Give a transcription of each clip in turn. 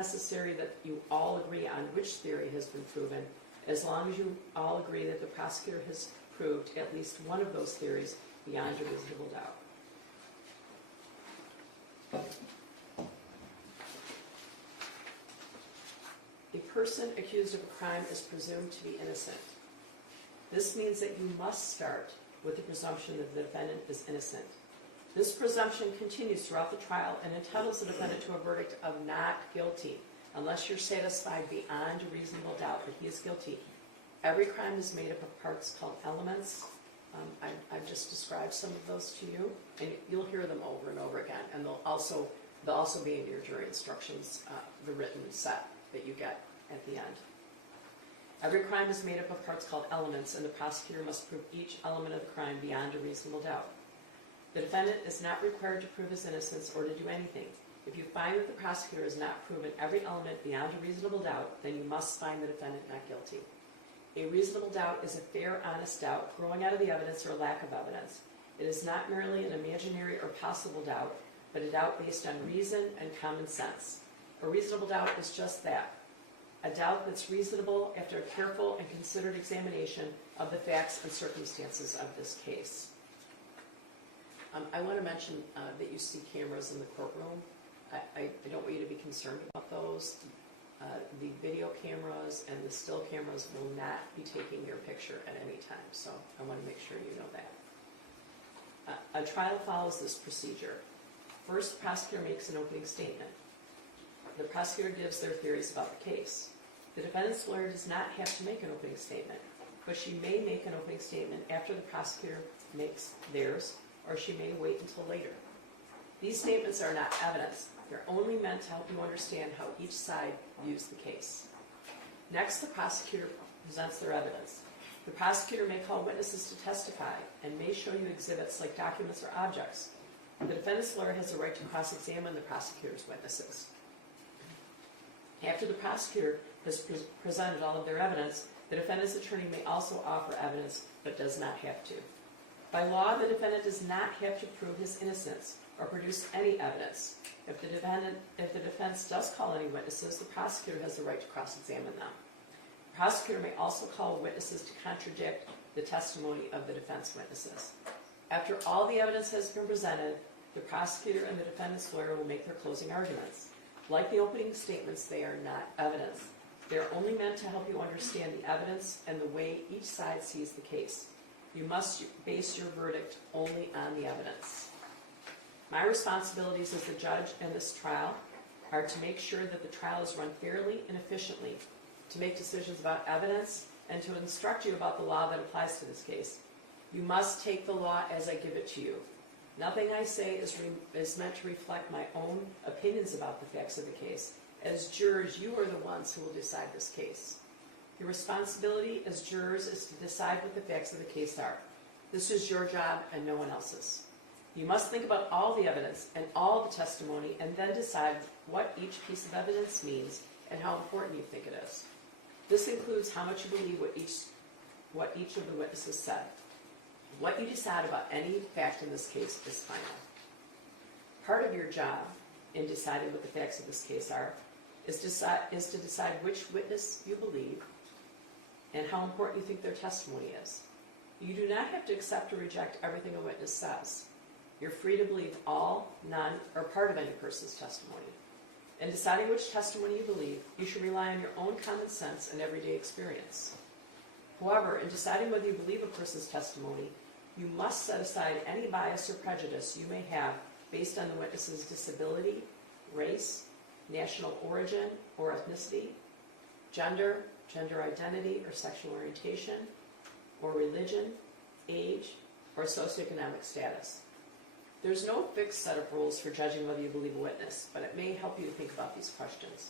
necessary that you all agree on which theory has been proven, as long as you all agree that the prosecutor has proved at least one of those theories beyond a reasonable doubt. A person accused of a crime is presumed to be innocent. This means that you must start with the presumption that the defendant is innocent. This presumption continues throughout the trial and entitles the defendant to a verdict of not guilty, unless you're satisfied beyond a reasonable doubt that he is guilty. Every crime is made up of parts called elements. I've just described some of those to you, and you'll hear them over and over again, and they'll also be in your jury instructions, the written set that you get at the end. Every crime is made up of parts called elements, and the prosecutor must prove each element of the crime beyond a reasonable doubt. The defendant is not required to prove his innocence or to do anything. If you find that the prosecutor has not proven every element beyond a reasonable doubt, then you must find the defendant not guilty. A reasonable doubt is a fair, honest doubt growing out of the evidence or lack of evidence. It is not merely an imaginary or possible doubt, but a doubt based on reason and common sense. A reasonable doubt is just that, a doubt that's reasonable after a careful and considered examination of the facts and circumstances of this case. I want to mention that you see cameras in the courtroom. I don't want you to be concerned about those. The video cameras and the still cameras will not be taking your picture at any time, so I want to make sure you know that. A trial follows this procedure. First, the prosecutor makes an opening statement. The prosecutor gives their theories about the case. The defendant's lawyer does not have to make an opening statement, but she may make an opening statement after the prosecutor makes theirs, or she may wait until later. These statements are not evidence. They're only meant to help you understand how each side views the case. Next, the prosecutor presents their evidence. The prosecutor may call witnesses to testify and may show you exhibits like documents or objects. The defendant's lawyer has the right to cross-examine the prosecutor's witnesses. After the prosecutor has presented all of their evidence, the defendant's attorney may also offer evidence, but does not have to. By law, the defendant does not have to prove his innocence or produce any evidence. If the defense does call any witnesses, the prosecutor has the right to cross-examine them. The prosecutor may also call witnesses to contradict the testimony of the defense witnesses. After all the evidence has been presented, the prosecutor and the defendant's lawyer will make their closing arguments. Like the opening statements, they are not evidence. They are only meant to help you understand the evidence and the way each side sees the case. You must base your verdict only on the evidence. My responsibilities as the judge in this trial are to make sure that the trial is run fairly and efficiently, to make decisions about evidence, and to instruct you about the law that applies to this case. You must take the law as I give it to you. Nothing I say is meant to reflect my own opinions about the facts of the case. As jurors, you are the ones who will decide this case. Your responsibility as jurors is to decide what the facts of the case are. This is your job and no one else's. You must think about all the evidence and all the testimony and then decide what each piece of evidence means and how important you think it is. This includes how much you believe what each of the witnesses said. What you decide about any fact in this case is final. Part of your job in deciding what the facts of this case are is to decide which witness you believe and how important you think their testimony is. You do not have to accept or reject everything a witness says. You're free to believe all, none, or part of any person's testimony. In deciding which testimony you believe, you should rely on your own common sense and everyday experience. However, in deciding whether you believe a person's testimony, you must set aside any bias or prejudice you may have based on the witness's disability, race, national origin or ethnicity, gender, gender identity or sexual orientation, or religion, age, or socioeconomic status. There's no fixed set of rules for judging whether you believe a witness, but it may help you to think about these questions.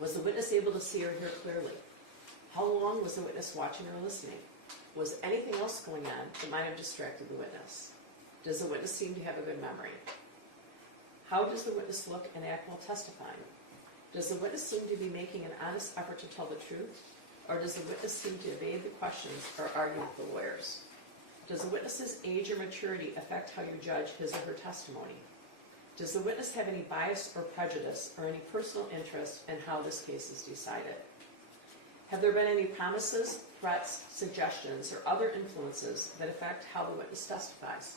Was the witness able to see or hear clearly? How long was the witness watching or listening? Was anything else going on that might have distracted the witness? Does the witness seem to have a good memory? How does the witness look and act while testifying? Does the witness seem to be making an honest effort to tell the truth? Or does the witness seem to evade the questions or argue with the lawyers? Does the witness's age or maturity affect how you judge his or her testimony? Does the witness have any bias or prejudice or any personal interest in how this case is decided? Have there been any promises, threats, suggestions, or other influences that affect how the witness testifies?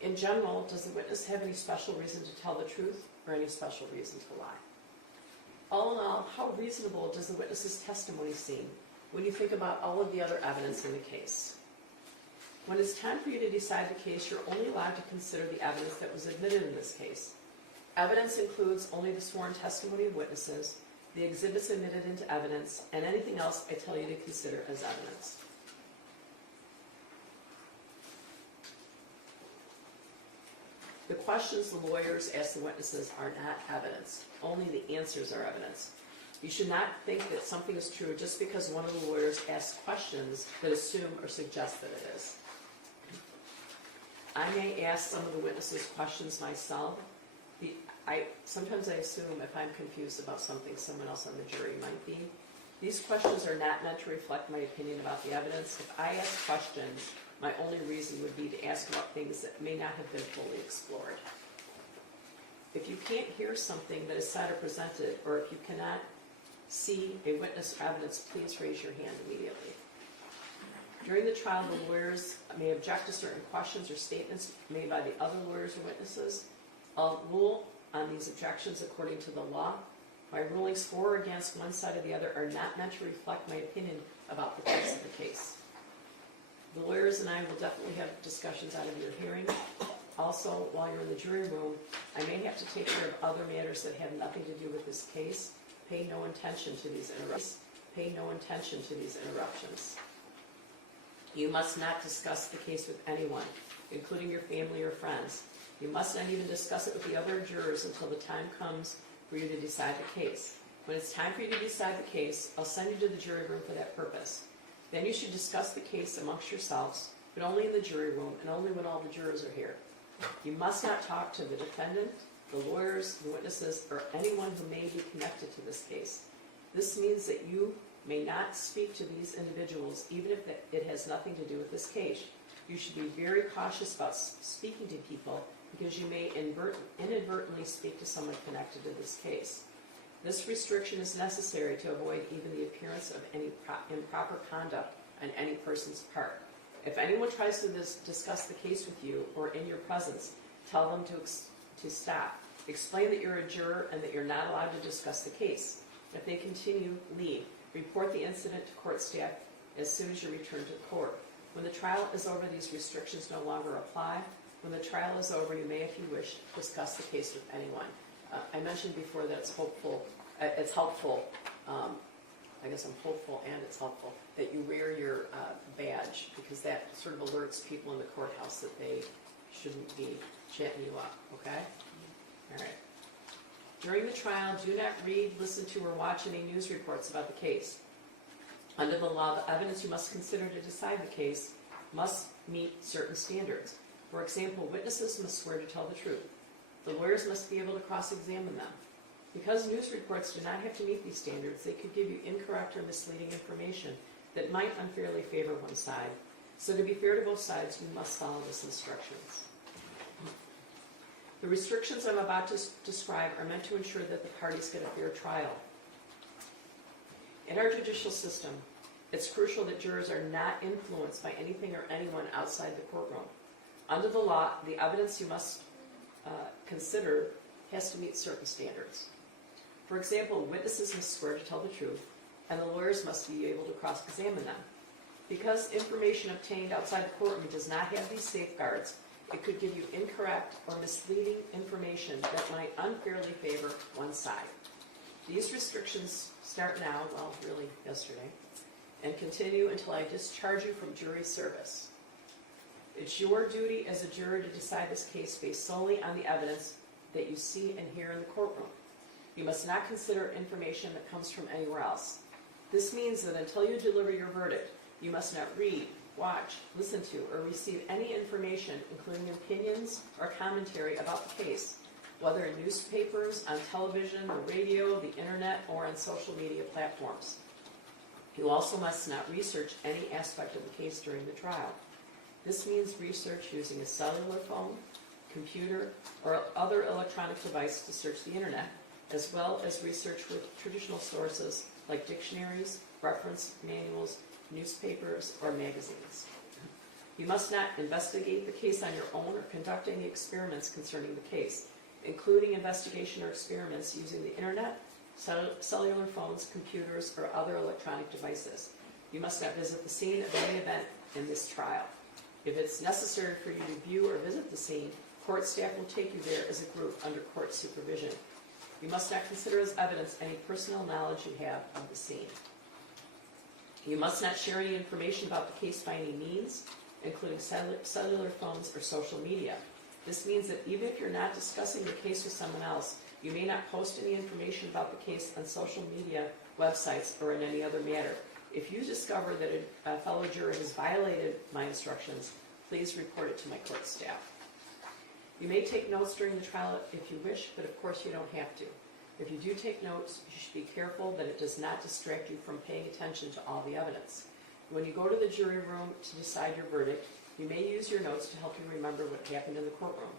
In general, does the witness have any special reason to tell the truth or any special reason to lie? All in all, how reasonable does the witness's testimony seem when you think about all of the other evidence in the case? When it's time for you to decide the case, you're only allowed to consider the evidence that was admitted in this case. Evidence includes only the sworn testimony of witnesses, the exhibits admitted into evidence, and anything else I tell you to consider as evidence. The questions the lawyers ask the witnesses are not evidence. Only the answers are evidence. You should not think that something is true just because one of the lawyers asks questions that assume or suggest that it is. I may ask some of the witnesses questions myself. Sometimes I assume if I'm confused about something, someone else on the jury might be. These questions are not meant to reflect my opinion about the evidence. If I ask questions, my only reason would be to ask about things that may not have been fully explored. If you can't hear something that is said or presented, or if you cannot see a witness or evidence, please raise your hand immediately. During the trial, the lawyers may object to certain questions or statements made by the other lawyers or witnesses. I'll rule on these objections according to the law. My rulings for or against one side or the other are not meant to reflect my opinion about the facts of the case. The lawyers and I will definitely have discussions out of your hearing. Also, while you're in the jury room, I may have to take care of other matters that have nothing to do with this case. Pay no attention to these interruptions. Pay no attention to these interruptions. You must not discuss the case with anyone, including your family or friends. You must not even discuss it with the other jurors until the time comes for you to decide the case. When it's time for you to decide the case, I'll send you to the jury room for that purpose. Then you should discuss the case amongst yourselves, but only in the jury room and only when all the jurors are here. You must not talk to the defendant, the lawyers, the witnesses, or anyone who may be connected to this case. This means that you may not speak to these individuals even if it has nothing to do with this case. You should be very cautious about speaking to people because you may inadvertently speak to someone connected to this case. This restriction is necessary to avoid even the appearance of any improper conduct on any person's part. If anyone tries to discuss the case with you or in your presence, tell them to stop. Explain that you're a juror and that you're not allowed to discuss the case. If they continue, leave. Report the incident to court staff as soon as you return to the court. When the trial is over, these restrictions no longer apply. When the trial is over, you may, if you wish, discuss the case with anyone. I mentioned before that it's helpful, I guess I'm hopeful and it's helpful, that you wear your badge because that sort of alerts people in the courthouse that they shouldn't be chatting you up, okay? All right. During the trial, do not read, listen to, or watch any news reports about the case. Under the law, the evidence you must consider to decide the case must meet certain standards. For example, witnesses must swear to tell the truth. The lawyers must be able to cross-examine them. Because news reports do not have to meet these standards, they could give you incorrect or misleading information that might unfairly favor one side. So to be fair to both sides, you must follow these instructions. The restrictions I'm about to describe are meant to ensure that the parties get a fair trial. In our judicial system, it's crucial that jurors are not influenced by anything or anyone outside the courtroom. Under the law, the evidence you must consider has to meet certain standards. For example, witnesses must swear to tell the truth, and the lawyers must be able to cross-examine them. Because information obtained outside the courtroom does not have these safeguards, it could give you incorrect or misleading information that might unfairly favor one side. These restrictions start now, well, really yesterday, and continue until I discharge you from jury service. It's your duty as a juror to decide this case based solely on the evidence that you see and hear in the courtroom. You must not consider information that comes from anywhere else. This means that until you deliver your verdict, you must not read, watch, listen to, or receive any information, including opinions or commentary about the case, whether in newspapers, on television, the radio, the internet, or on social media platforms. You also must not research any aspect of the case during the trial. This means research using a cellular phone, computer, or other electronic device to search the internet, as well as research with traditional sources like dictionaries, reference manuals, newspapers, or magazines. You must not investigate the case on your own or conduct any experiments concerning the case, including investigation or experiments using the internet, cellular phones, computers, or other electronic devices. You must not visit the scene of any event in this trial. If it's necessary for you to view or visit the scene, court staff will take you there as a group under court supervision. You must not consider as evidence any personal knowledge you have of the scene. You must not share any information about the case by any means, including cellular phones or social media. This means that even if you're not discussing the case with someone else, you may not post any information about the case on social media, websites, or in any other manner. If you discover that a fellow juror has violated my instructions, please report it to my court staff. You may take notes during the trial if you wish, but of course you don't have to. If you do take notes, you should be careful that it does not distract you from paying attention to all the evidence. When you go to the jury room to decide your verdict, you may use your notes to help you remember what happened in the courtroom.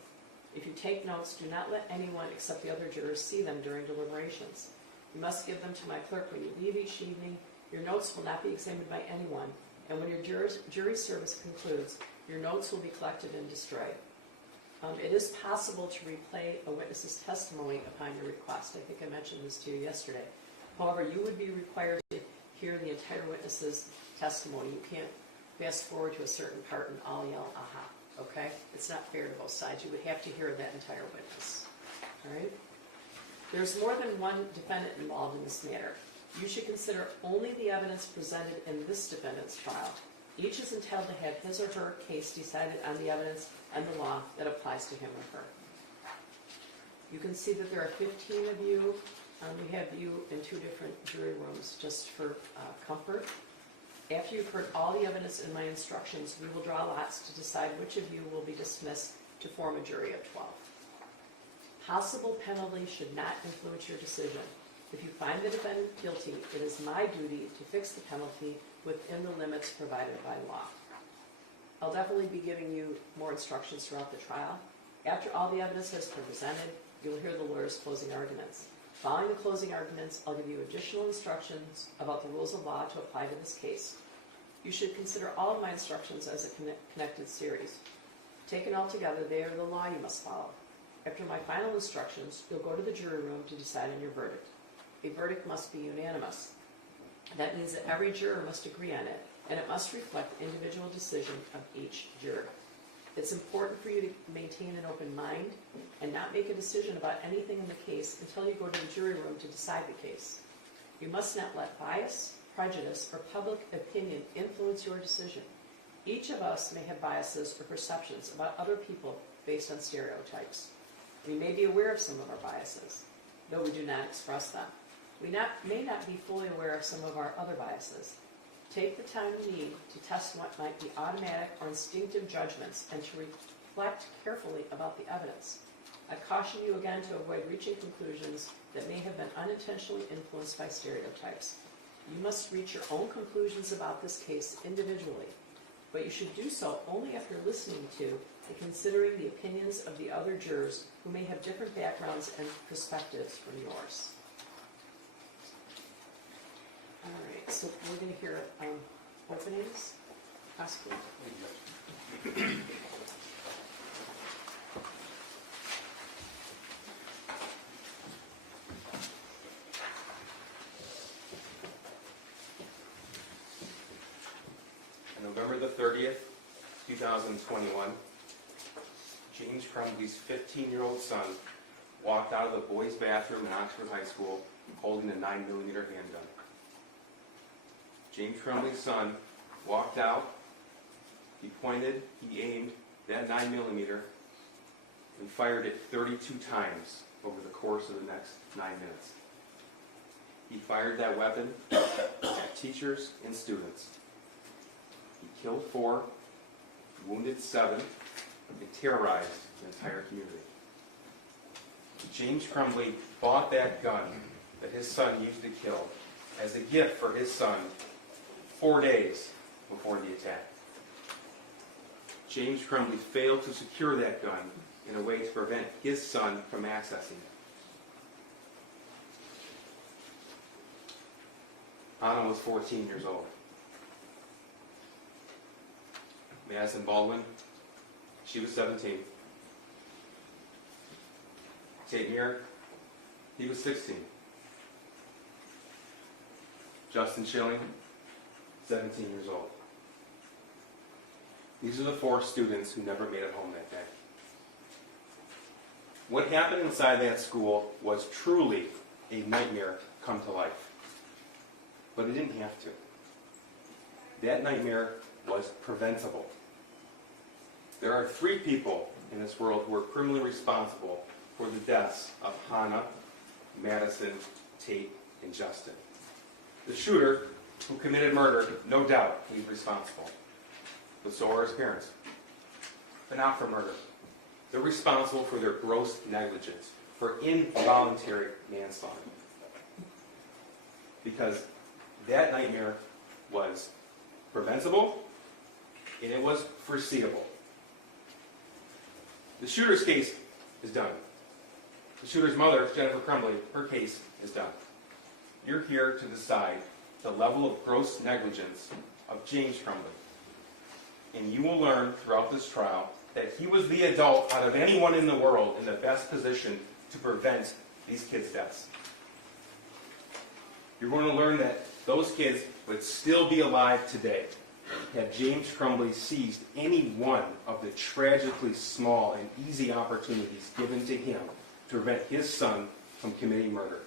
If you take notes, do not let anyone except the other jurors see them during deliberations. You must give them to my clerk when you leave each evening. Your notes will not be examined by anyone, and when your jury service concludes, your notes will be collected and destroyed. It is possible to replay a witness's testimony upon your request. I think I mentioned this to you yesterday. However, you would be required to hear the entire witness's testimony. You can't fast forward to a certain part and all yell, aha, okay? It's not fair to both sides. You would have to hear that entire witness, all right? There's more than one defendant involved in this matter. You should consider only the evidence presented in this defendant's trial. Each is entitled to have his or her case decided on the evidence and the law that applies to him or her. You can see that there are 15 of you. We have you in 2 different jury rooms just for comfort. After you've heard all the evidence in my instructions, we will draw lots to decide which of you will be dismissed to form a jury of 12. Possible penalty should not influence your decision. If you find the defendant guilty, it is my duty to fix the penalty within the limits provided by law. I'll definitely be giving you more instructions throughout the trial. After all the evidence has been presented, you'll hear the lawyer's closing arguments. Following the closing arguments, I'll give you additional instructions about the rules of law to apply to this case. You should consider all of my instructions as a connected series. Taken all together, they are the law you must follow. After my final instructions, you'll go to the jury room to decide on your verdict. A verdict must be unanimous. That means that every juror must agree on it, and it must reflect the individual decision of each juror. It's important for you to maintain an open mind and not make a decision about anything in the case until you go to the jury room to decide the case. You must not let bias, prejudice, or public opinion influence your decision. Each of us may have biases or perceptions about other people based on stereotypes. We may be aware of some of our biases, though we do not express them. We may not be fully aware of some of our other biases. Take the time you need to test what might be automatic or instinctive judgments and to reflect carefully about the evidence. I caution you again to avoid reaching conclusions that may have been unintentionally influenced by stereotypes. You must reach your own conclusions about this case individually, but you should do so only after listening to and considering the opinions of the other jurors who may have different backgrounds and perspectives from yours. All right, so we're going to hear openings. Prosecution. On November the 30th, 2021, James Crumbley's 15-year-old son walked out of the boys' bathroom in Oxford High School holding a 9mm handgun. James Crumbley's son walked out, he pointed, he aimed that 9mm and fired it 32 times over the course of the next 9 minutes. He fired that weapon at teachers and students. He killed 4, wounded 7, and terrorized the entire community. James Crumbley bought that gun that his son used to kill as a gift for his son 4 days before the attack. James Crumbley failed to secure that gun in a way to prevent his son from accessing it. Anna was 14 years old. Madison Baldwin, she was 17. Tate Muir, he was 16. Justin Schilling, 17 years old. These are the 4 students who never made it home that day. What happened inside that school was truly a nightmare come to life. But it didn't have to. That nightmare was preventable. There are 3 people in this world who are criminally responsible for the deaths of Hannah, Madison, Tate, and Justin. The shooter who committed murder, no doubt, he's responsible. But so are his parents. But not for murder. They're responsible for their gross negligence, for involuntary manslaughter. Because that nightmare was preventable and it was foreseeable. The shooter's case is done. The shooter's mother, Jennifer Crumbley, her case is done. You're here to decide the level of gross negligence of James Crumbley. And you will learn throughout this trial that he was the adult out of anyone in the world in the best position to prevent these kids' deaths. You're going to learn that those kids would still be alive today had James Crumbley seized any one of the tragically small and easy opportunities given to him to prevent his son from committing murder.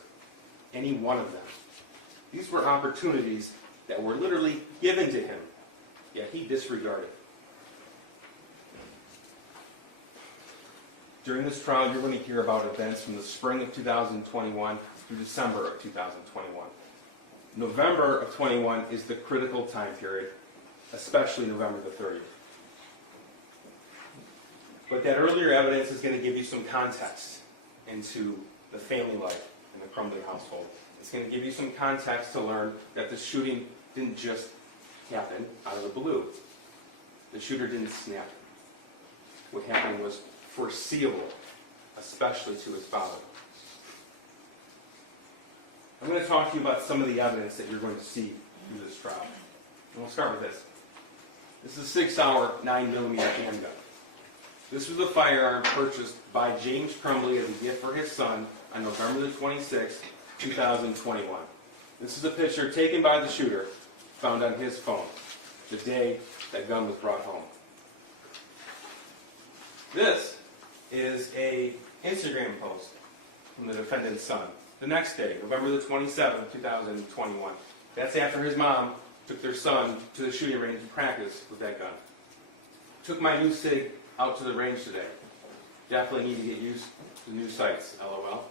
Any one of them. These were opportunities that were literally given to him, yet he disregarded. During this trial, you're going to hear about events from the spring of 2021 through December of 2021. November of 21 is the critical time period, especially November the 30th. But that earlier evidence is going to give you some context into the family life in the Crumbley household. It's going to give you some context to learn that the shooting didn't just happen out of the blue. The shooter didn't snap. What happened was foreseeable, especially to his father. I'm going to talk to you about some of the evidence that you're going to see through this trial. And we'll start with this. This is a 6-hour 9mm handgun. This was a firearm purchased by James Crumbley as a gift for his son on November the 26th, 2021. This is a picture taken by the shooter, found on his phone, the day that gun was brought home. This is an Instagram post from the defendant's son. The next day, November the 27th, 2021. That's after his mom took their son to the shooting range to practice with that gun. Took my new SIG out to the range today. Definitely need to get used to the new sights, LOL.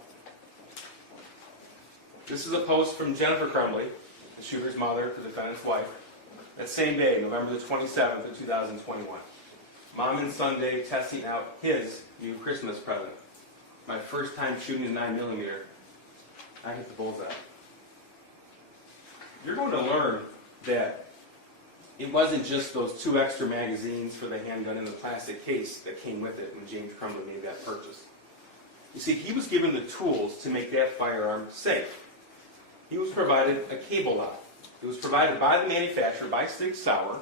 This is a post from Jennifer Crumbley, the shooter's mother, the defendant's wife. That same day, November the 27th of 2021. Mom and son day testing out his new Christmas present. My first time shooting a 9mm. I hit the bullseye. You're going to learn that it wasn't just those 2 extra magazines for the handgun in the plastic case that came with it when James Crumbley made that purchase. You see, he was given the tools to make that firearm safe. He was provided a cable lock. It was provided by the manufacturer, by Sig Sauer.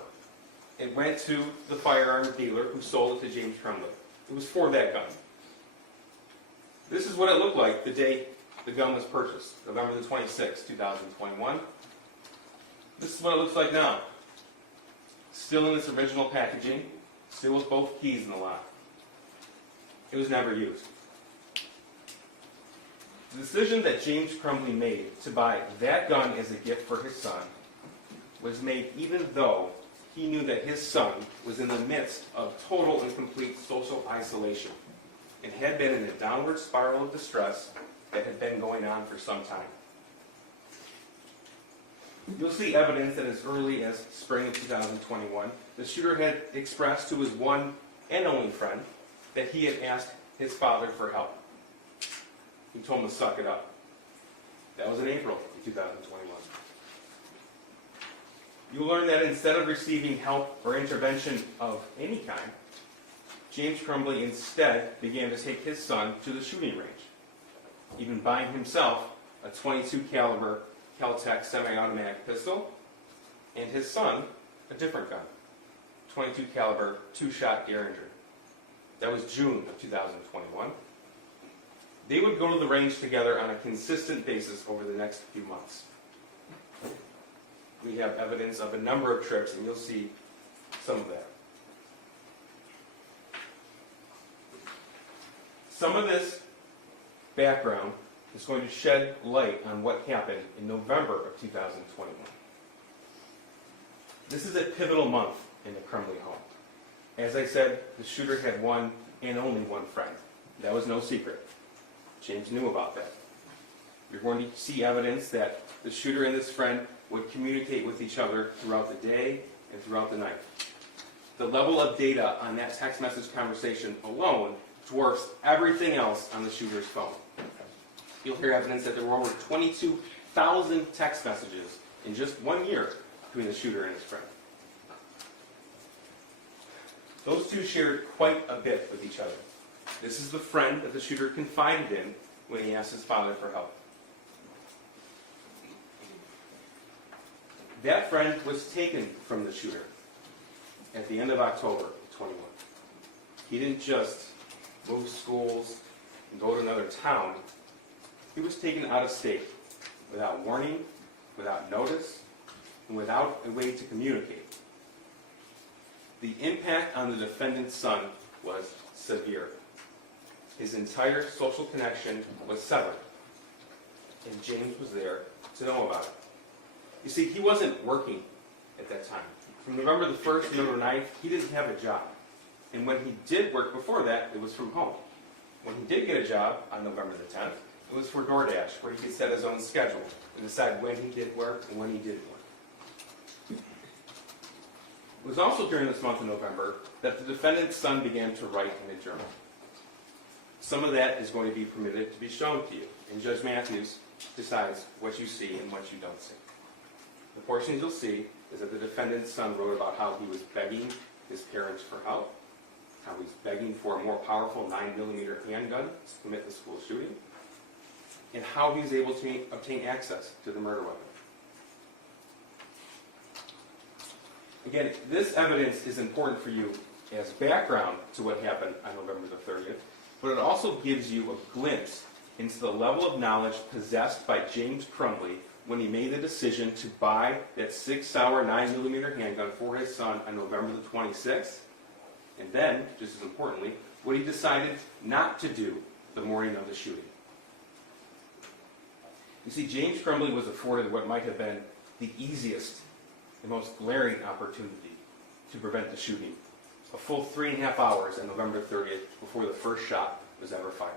It went to the firearm dealer who sold it to James Crumbley. It was for that gun. This is what it looked like the day the gun was purchased, November the 26th, 2021. This is what it looks like now. Still in its original packaging, still with both keys in the lock. It was never used. The decision that James Crumbley made to buy that gun as a gift for his son was made even though he knew that his son was in the midst of total and complete social isolation and had been in a downward spiral of distress that had been going on for some time. You'll see evidence that as early as spring of 2021, the shooter had expressed to his one and only friend that he had asked his father for help. He told him to suck it up. That was in April of 2021. You'll learn that instead of receiving help or intervention of any kind, James Crumbley instead began to take his son to the shooting range, even buying himself a .22 caliber Kel-Tec semi-automatic pistol, and his son a different gun, .22 caliber two-shot Derringer. That was June of 2021. They would go to the range together on a consistent basis over the next few months. We have evidence of a number of trips, and you'll see some of that. Some of this background is going to shed light on what happened in November of 2021. This is a pivotal month in the Crumbley home. As I said, the shooter had one and only one friend. That was no secret. James knew about that. You're going to see evidence that the shooter and this friend would communicate with each other throughout the day and throughout the night. The level of data on that text message conversation alone dwarfs everything else on the shooter's phone. You'll hear evidence that there were over 22,000 text messages in just 1 year between the shooter and his friend. Those two shared quite a bit with each other. This is the friend that the shooter confided in when he asked his father for help. That friend was taken from the shooter at the end of October of 21. He didn't just move schools and go to another town. He was taken out of state without warning, without notice, and without a way to communicate. The impact on the defendant's son was severe. His entire social connection was severed, and James was there to know about it. You see, he wasn't working at that time. From November the 1st to November 9th, he didn't have a job. And when he did work before that, it was from home. When he did get a job on November the 10th, it was for DoorDash, where he could set his own schedule and decide when he did work and when he didn't work. It was also during this month of November that the defendant's son began to write in a journal. Some of that is going to be permitted to be shown to you, and Judge Matthews decides what you see and what you don't see. The portions you'll see is that the defendant's son wrote about how he was begging his parents for help, how he's begging for a more powerful 9mm handgun to commit the school shooting, and how he's able to obtain access to the murder weapon. Again, this evidence is important for you as background to what happened on November the 30th, but it also gives you a glimpse into the level of knowledge possessed by James Crumbley when he made the decision to buy that 6-hour 9mm handgun for his son on November the 26th, and then, just as importantly, what he decided not to do the morning of the shooting. You see, James Crumbley was afforded what might have been the easiest, the most glaring opportunity to prevent the shooting. A full 3.5 hours on November 30th before the first shot was ever fired.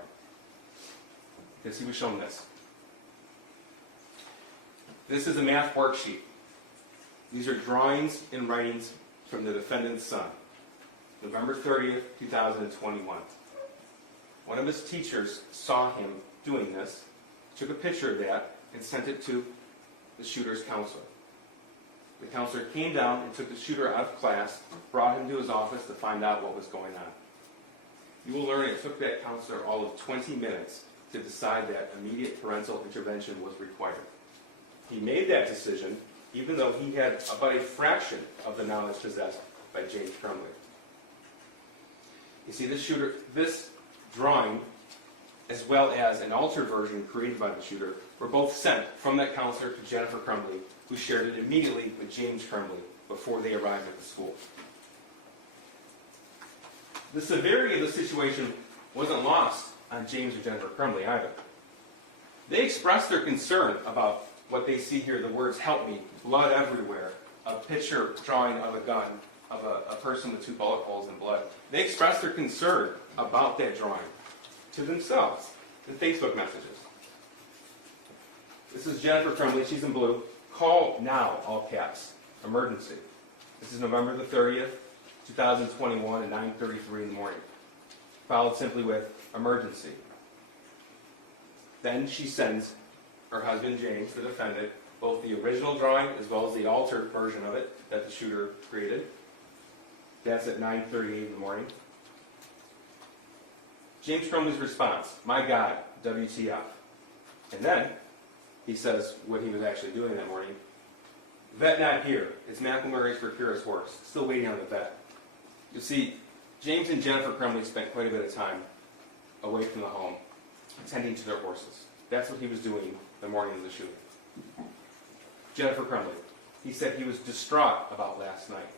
Because he was shown this. This is a math worksheet. These are drawings and writings from the defendant's son. November 30th, 2021. One of his teachers saw him doing this, took a picture of that, and sent it to the shooter's counselor. The counselor came down and took the shooter out of class, brought him to his office to find out what was going on. You will learn it took that counselor all of 20 minutes to decide that immediate parental intervention was required. He made that decision even though he had about a fraction of the knowledge possessed by James Crumbley. You see, this drawing, as well as an altered version created by the shooter, were both sent from that counselor to Jennifer Crumbley, who shared it immediately with James Crumbley before they arrived at the school. The severity of the situation wasn't lost on James or Jennifer Crumbley either. They expressed their concern about what they see here, the words, "help me," blood everywhere, a picture drawing of a gun, of a person with 2 bullet holes in blood. They expressed their concern about that drawing to themselves in Facebook messages. This is Jennifer Crumbley, she's in blue. "Call now," all caps, "emergency." This is November the 30th, 2021 at 9:33 in the morning. Followed simply with "emergency." Then she sends her husband, James, the defendant, both the original drawing as well as the altered version of it that the shooter created. That's at 9:38 in the morning. James Crumbley's response, "My God, WTF." And then he says what he was actually doing that morning. "Vet not here. It's McElmurray's for Kira's horse. Still waiting on the vet." You see, James and Jennifer Crumbley spent quite a bit of time away from the home, tending to their horses. That's what he was doing the morning of the shooting. Jennifer Crumbley, he said he was distraught about last night.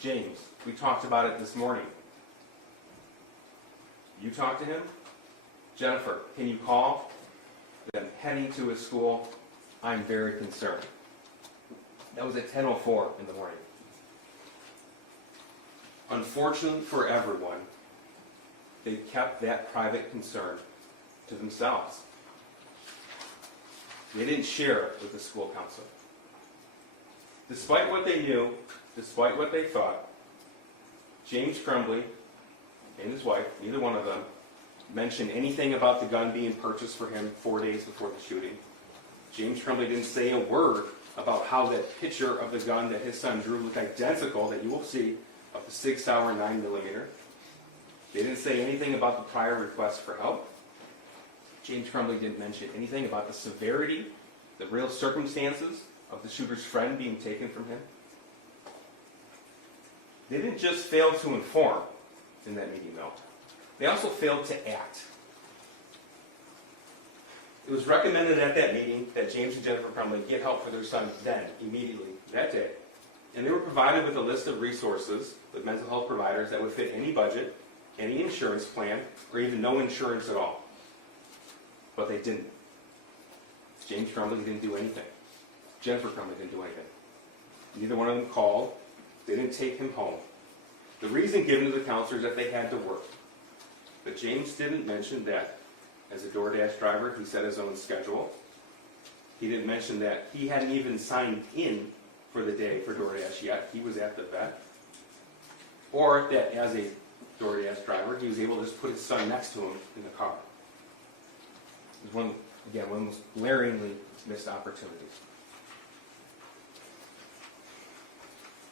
James, we talked about it this morning. You talked to him? Jennifer, can you call? Then heading to his school, I'm very concerned. That was at 10:04 in the morning. Unfortunately for everyone, they kept that private concern to themselves. They didn't share it with the school counselor. Despite what they knew, despite what they thought, James Crumbley and his wife, neither one of them, mentioned anything about the gun being purchased for him 4 days before the shooting. James Crumbley didn't say a word about how that picture of the gun that his son drew looked identical, that you will see, of the 6 Sauer 9mm. They didn't say anything about the prior request for help. James Crumbley didn't mention anything about the severity, the real circumstances of the shooter's friend being taken from him. They didn't just fail to inform in that meeting note. They also failed to act. It was recommended at that meeting that James and Jennifer Crumbley get help for their son then, immediately, that day. And they were provided with a list of resources with mental health providers that would fit any budget, any insurance plan, or even no insurance at all. But they didn't. James Crumbley didn't do anything. Jennifer Crumbley didn't do anything. Neither one of them called. They didn't take him home. The reason given to the counselor is that they had to work. But James didn't mention that as a DoorDash driver, he set his own schedule. He didn't mention that he hadn't even signed in for the day for DoorDash yet. He was at the vet. Or that as a DoorDash driver, he was able to just put his son next to him in the car. It was one of the most glaringly missed opportunities.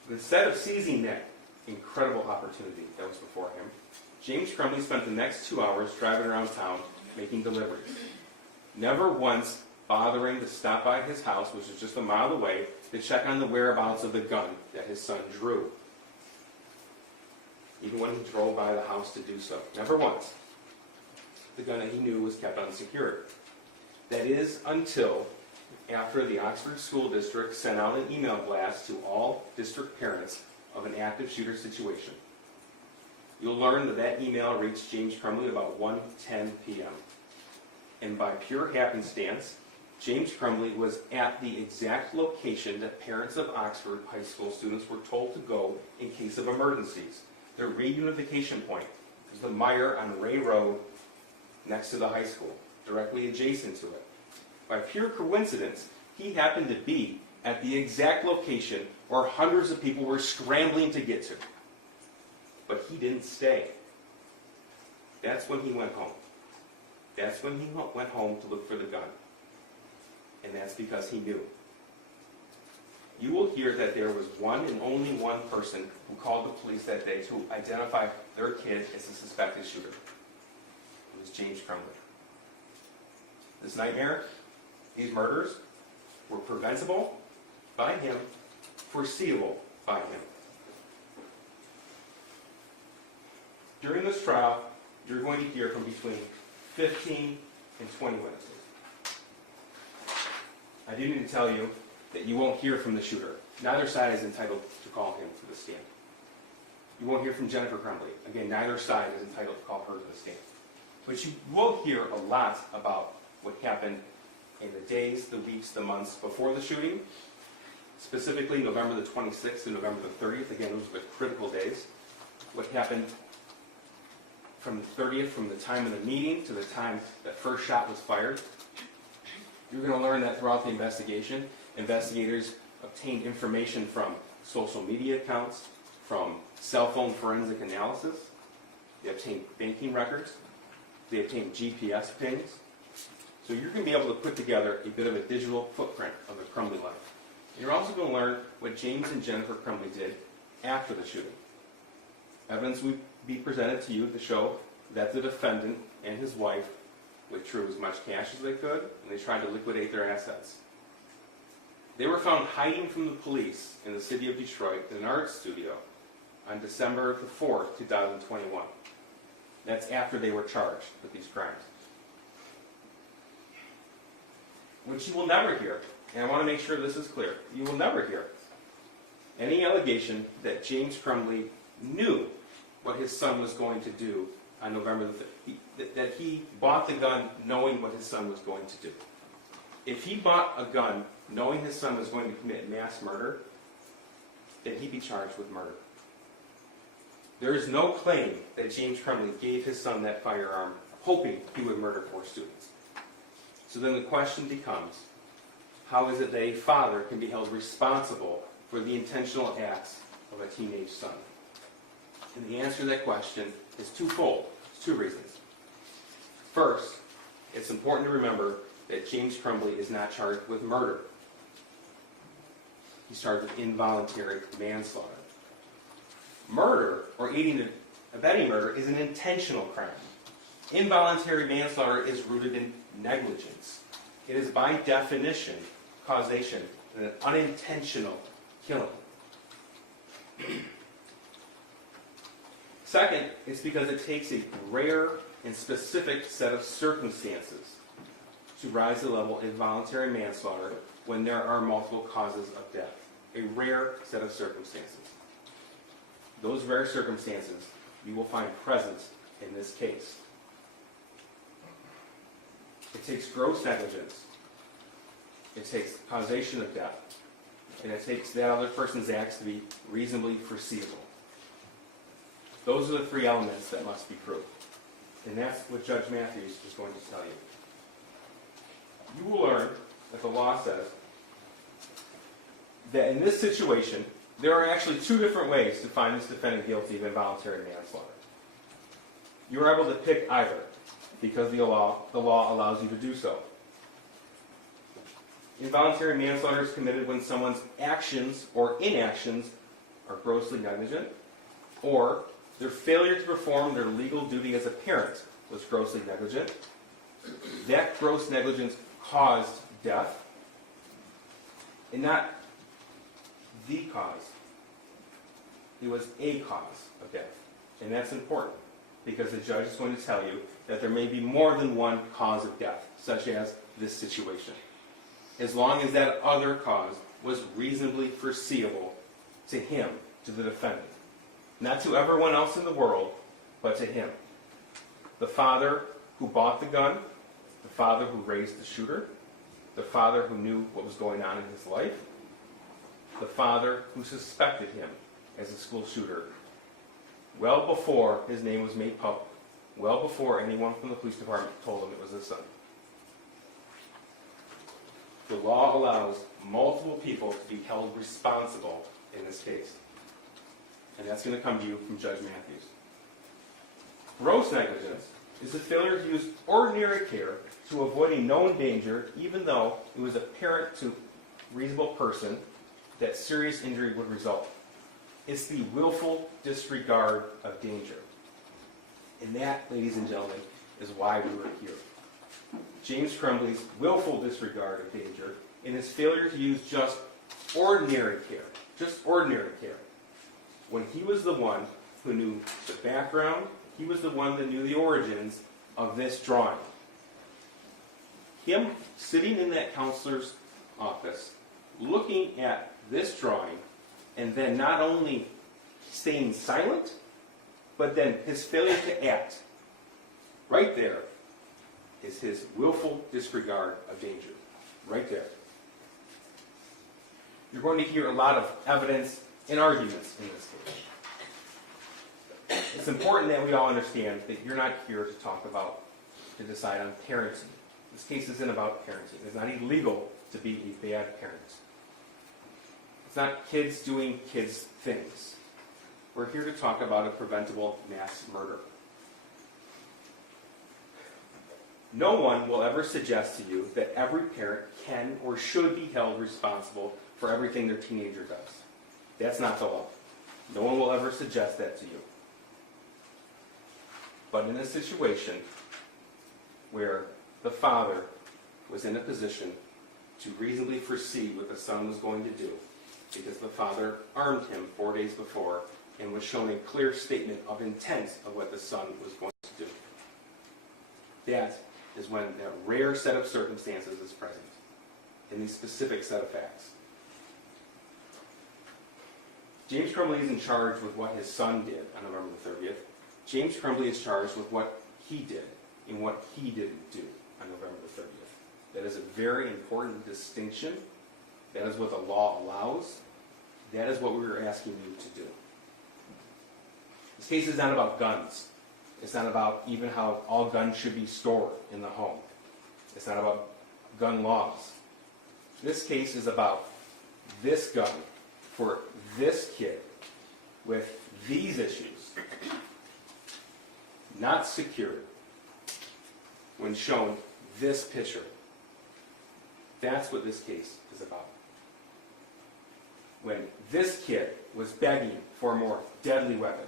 But instead of seizing that incredible opportunity that was before him, James Crumbley spent the next 2 hours driving around town making deliveries. Never once bothering to stop by his house, which was just a mile away, to check on the whereabouts of the gun that his son drew. Even when he drove by the house to do so. Never once. The gun that he knew was kept unsecured. That is until after the Oxford School District sent out an email blast to all district parents of an active shooter situation. You'll learn that that email reached James Crumbley about 1:10 p.m. And by pure happenstance, James Crumbley was at the exact location that parents of Oxford high school students were told to go in case of emergencies. Their reunification point is the mire on Ray Road next to the high school, directly adjacent to it. By pure coincidence, he happened to be at the exact location where hundreds of people were scrambling to get to. But he didn't stay. That's when he went home. That's when he went home to look for the gun. And that's because he knew. You will hear that there was one and only one person who called the police that day to identify their kid as the suspected shooter. It was James Crumbley. This nightmare, these murders, were preventable by him, foreseeable by him. During this trial, you're going to hear from between 15 and 20 witnesses. I do need to tell you that you won't hear from the shooter. Neither side is entitled to call him to the stand. You won't hear from Jennifer Crumbley. Again, neither side is entitled to call her to the stand. But you will hear a lot about what happened in the days, the weeks, the months before the shooting, specifically November the 26th and November the 30th. Again, those were the critical days. What happened from the 30th, from the time of the meeting to the time that first shot was fired. You're going to learn that throughout the investigation, investigators obtained information from social media accounts, from cell phone forensic analysis. They obtained banking records. They obtained GPS pings. So you're going to be able to put together a bit of a digital footprint of the Crumbley life. You're also going to learn what James and Jennifer Crumbley did after the shooting. Evidence will be presented to you to show that the defendant and his wife withdrew as much cash as they could, and they tried to liquidate their assets. They were found hiding from the police in the city of Detroit in an art studio on December the 4th, 2021. That's after they were charged with these crimes. Which you will never hear, and I want to make sure this is clear, you will never hear any allegation that James Crumbley knew what his son was going to do on November the 5th, that he bought the gun knowing what his son was going to do. If he bought a gun knowing his son was going to commit mass murder, then he'd be charged with murder. There is no claim that James Crumbley gave his son that firearm hoping he would murder 4 students. So then the question becomes, how is it that a father can be held responsible for the intentional acts of a teenage son? And the answer to that question is twofold. It's 2 reasons. First, it's important to remember that James Crumbley is not charged with murder. He's charged with involuntary manslaughter. Murder, or aiding and abetting murder, is an intentional crime. Involuntary manslaughter is rooted in negligence. It is by definition, causation, an unintentional killing. Second, it's because it takes a rare and specific set of circumstances to rise to the level of involuntary manslaughter when there are multiple causes of death. A rare set of circumstances. Those rare circumstances you will find present in this case. It takes gross negligence. It takes causation of death. And it takes that other person's acts to be reasonably foreseeable. Those are the 3 elements that must be proved. And that's what Judge Matthews is going to tell you. You will learn that the law says that in this situation, there are actually 2 different ways to find this defendant guilty of involuntary manslaughter. You are able to pick either, because the law allows you to do so. Involuntary manslaughter is committed when someone's actions or inactions are grossly negligent, or their failure to perform their legal duty as a parent was grossly negligent. That gross negligence caused death, and not the cause. It was a cause of death. And that's important, because the judge is going to tell you that there may be more than one cause of death, such as this situation, as long as that other cause was reasonably foreseeable to him, to the defendant. Not to everyone else in the world, but to him. The father who bought the gun, the father who raised the shooter, the father who knew what was going on in his life, the father who suspected him as a school shooter, well before his name was made public, well before anyone from the police department told him it was his son. The law allows multiple people to be held responsible in this case. And that's going to come to you from Judge Matthews. Gross negligence is the failure to use ordinary care to avoid a known danger, even though it was apparent to a reasonable person that serious injury would result. It's the willful disregard of danger. And that, ladies and gentlemen, is why we were here. James Crumbley's willful disregard of danger and his failure to use just ordinary care, when he was the one who knew the background, he was the one that knew the origins of this drawing. Him sitting in that counselor's office, looking at this drawing, and then not only staying silent, but then his failure to act, right there, is his willful disregard of danger. Right there. You're going to hear a lot of evidence and arguments in this case. It's important that we all understand that you're not here to decide on parenting. This case isn't about parenting. It's not illegal to be a bad parent. It's not kids doing kids' things. We're here to talk about a preventable mass murder. No one will ever suggest to you that every parent can or should be held responsible for everything their teenager does. That's not the law. No one will ever suggest that to you. but in a situation where the father was in a position to reasonably foresee what the son was going to do, because the father armed him 4 days before and was shown a clear statement of intent of what the son was going to do. That is when that rare set of circumstances is present, in these specific set of facts. James Crumbley is in charge with what his son did on November the 30th. James Crumbley is charged with what he did and what he didn't do on November the 30th. That is a very important distinction. That is what the law allows. That is what we were asking you to do. This case is not about guns. It's not about even how all guns should be stored in the home. It's not about gun laws. This case is about this gun for this kid with these issues, not secured, when shown this picture. That's what this case is about. When this kid was begging for a more deadly weapon.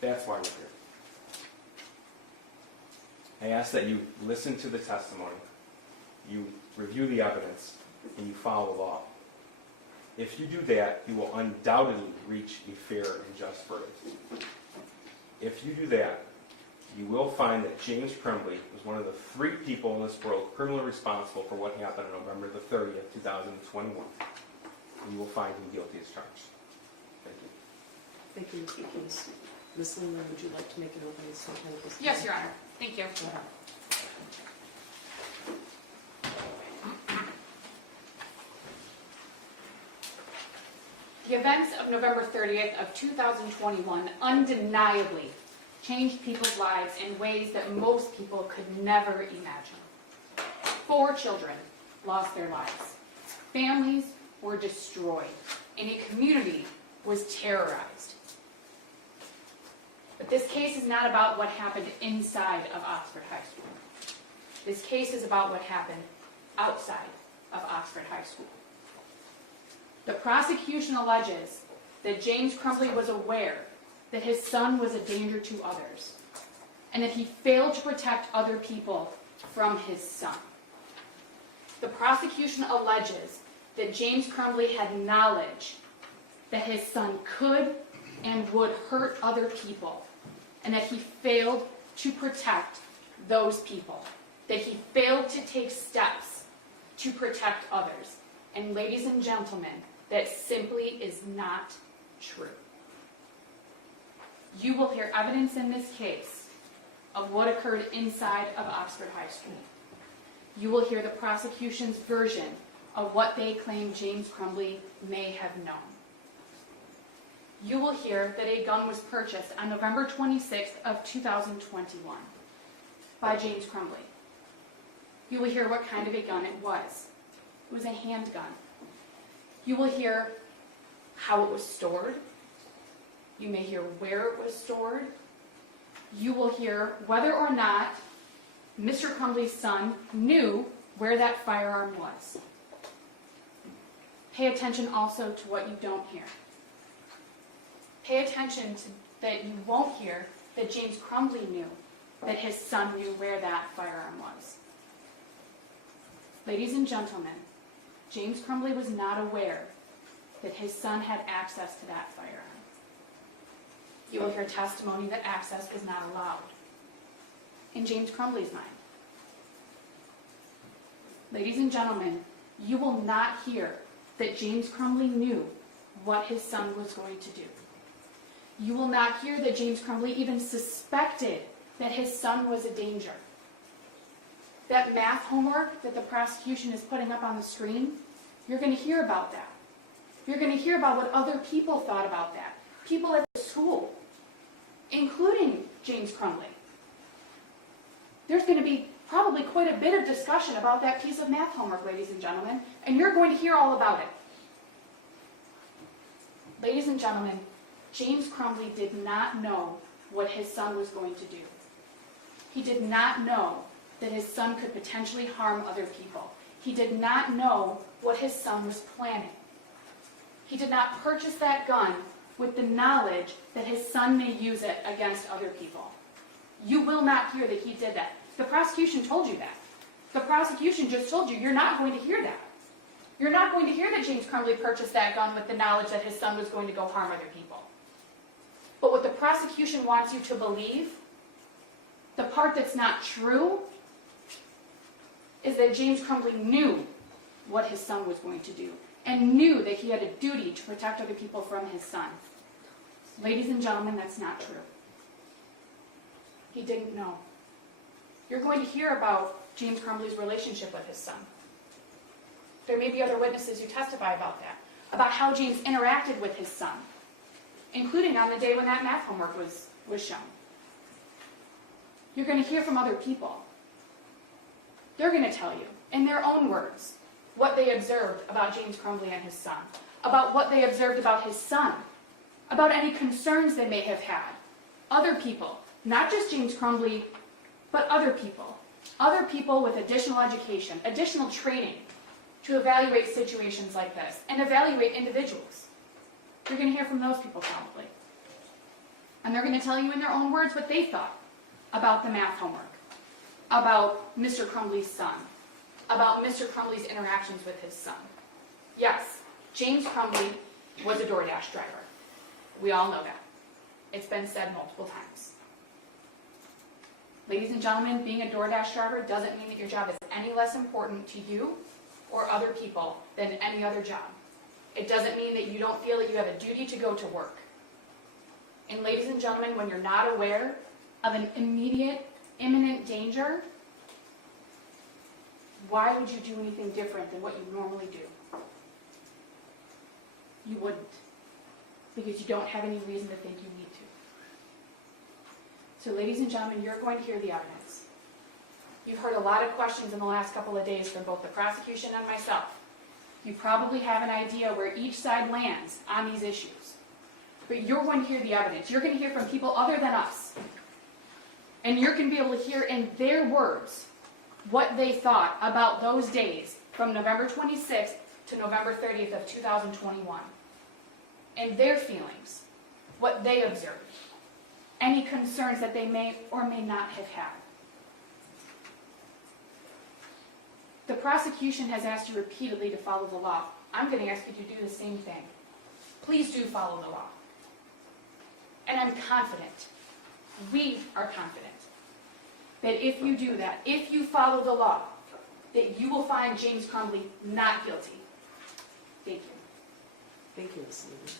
That's why we're here. I ask that you listen to the testimony, you review the evidence, and you follow the law. If you do that, you will undoubtedly reach a fair and just verdict. If you do that, you will find that James Crumbley was one of the 3 people in this world criminally responsible for what happened on November the 30th, 2021. And you will find him guilty as charged. Thank you. Thank you, Mr. Case. Ms. Lindler, would you like to make an opening statement at this time? Yes, Your Honor. Thank you. Go ahead. The events of November 30th of 2021 undeniably changed people's lives in ways that most people could never imagine. 4 children lost their lives. Families were destroyed, and a community was terrorized. But this case is not about what happened inside of Oxford High School. This case is about what happened outside of Oxford High School. The prosecution alleges that James Crumbley was aware that his son was a danger to others, and that he failed to protect other people from his son. The prosecution alleges that James Crumbley had knowledge that his son could and would hurt other people, and that he failed to protect those people, that he failed to take steps to protect others. And ladies and gentlemen, that simply is not true. You will hear evidence in this case of what occurred inside of Oxford High School. You will hear the prosecution's version of what they claim James Crumbley may have known. You will hear that a gun was purchased on November 26th of 2021 by James Crumbley. You will hear what kind of a gun it was. It was a handgun. You will hear how it was stored. You may hear where it was stored. You will hear whether or not Mr. Crumbley's son knew where that firearm was. Pay attention also to what you don't hear. Pay attention to that you won't hear that James Crumbley knew that his son knew where that firearm was. Ladies and gentlemen, James Crumbley was not aware that his son had access to that firearm. You will hear testimony that access was not allowed in James Crumbley's mind. Ladies and gentlemen, you will not hear that James Crumbley knew what his son was going to do. You will not hear that James Crumbley even suspected that his son was a danger. That math homework that the prosecution is putting up on the screen, you're going to hear about that. You're going to hear about what other people thought about that. People at the school, including James Crumbley. There's going to be probably quite a bit of discussion about that piece of math homework, ladies and gentlemen, and you're going to hear all about it. Ladies and gentlemen, James Crumbley did not know what his son was going to do. He did not know that his son could potentially harm other people. He did not know what his son was planning. He did not purchase that gun with the knowledge that his son may use it against other people. You will not hear that he did that. The prosecution told you that. The prosecution just told you you're not going to hear that. You're not going to hear that James Crumbley purchased that gun with the knowledge that his son was going to go harm other people. But what the prosecution wants you to believe, the part that's not true, is that James Crumbley knew what his son was going to do and knew that he had a duty to protect other people from his son. Ladies and gentlemen, that's not true. He didn't know. You're going to hear about James Crumbley's relationship with his son. There may be other witnesses who testify about that, about how James interacted with his son, including on the day when that math homework was shown. You're going to hear from other people. They're going to tell you, in their own words, what they observed about James Crumbley and his son, about what they observed about his son, about any concerns they may have had. Other people, not just James Crumbley, but other people with additional education, additional training to evaluate situations like this and evaluate individuals. You're going to hear from those people probably. And they're going to tell you in their own words what they thought about the math homework, about Mr. Crumbley's son, about Mr. Crumbley's interactions with his son. Yes, James Crumbley was a DoorDash driver. We all know that. It's been said multiple times. Ladies and gentlemen, being a DoorDash driver doesn't mean that your job is any less important to you or other people than any other job. It doesn't mean that you don't feel that you have a duty to go to work. And ladies and gentlemen, when you're not aware of an immediate, imminent danger, why would you do anything different than what you normally do? You wouldn't, because you don't have any reason to think you need to. So ladies and gentlemen, you're going to hear the evidence. You've heard a lot of questions in the last couple of days from both the prosecution and myself. You probably have an idea where each side lands on these issues. But you're going to hear the evidence. You're going to hear from people other than us. And you're going to be able to hear in their words what they thought about those days from November 26th to November 30th of 2021. And their feelings, what they observed, any concerns that they may or may not have had. The prosecution has asked you repeatedly to follow the law. I'm going to ask you to do the same thing. Please do follow the law. And I'm confident, we are confident, that if you do that, if you follow the law, that you will find James Crumbley not guilty. Thank you. Thank you, Ms. Levy.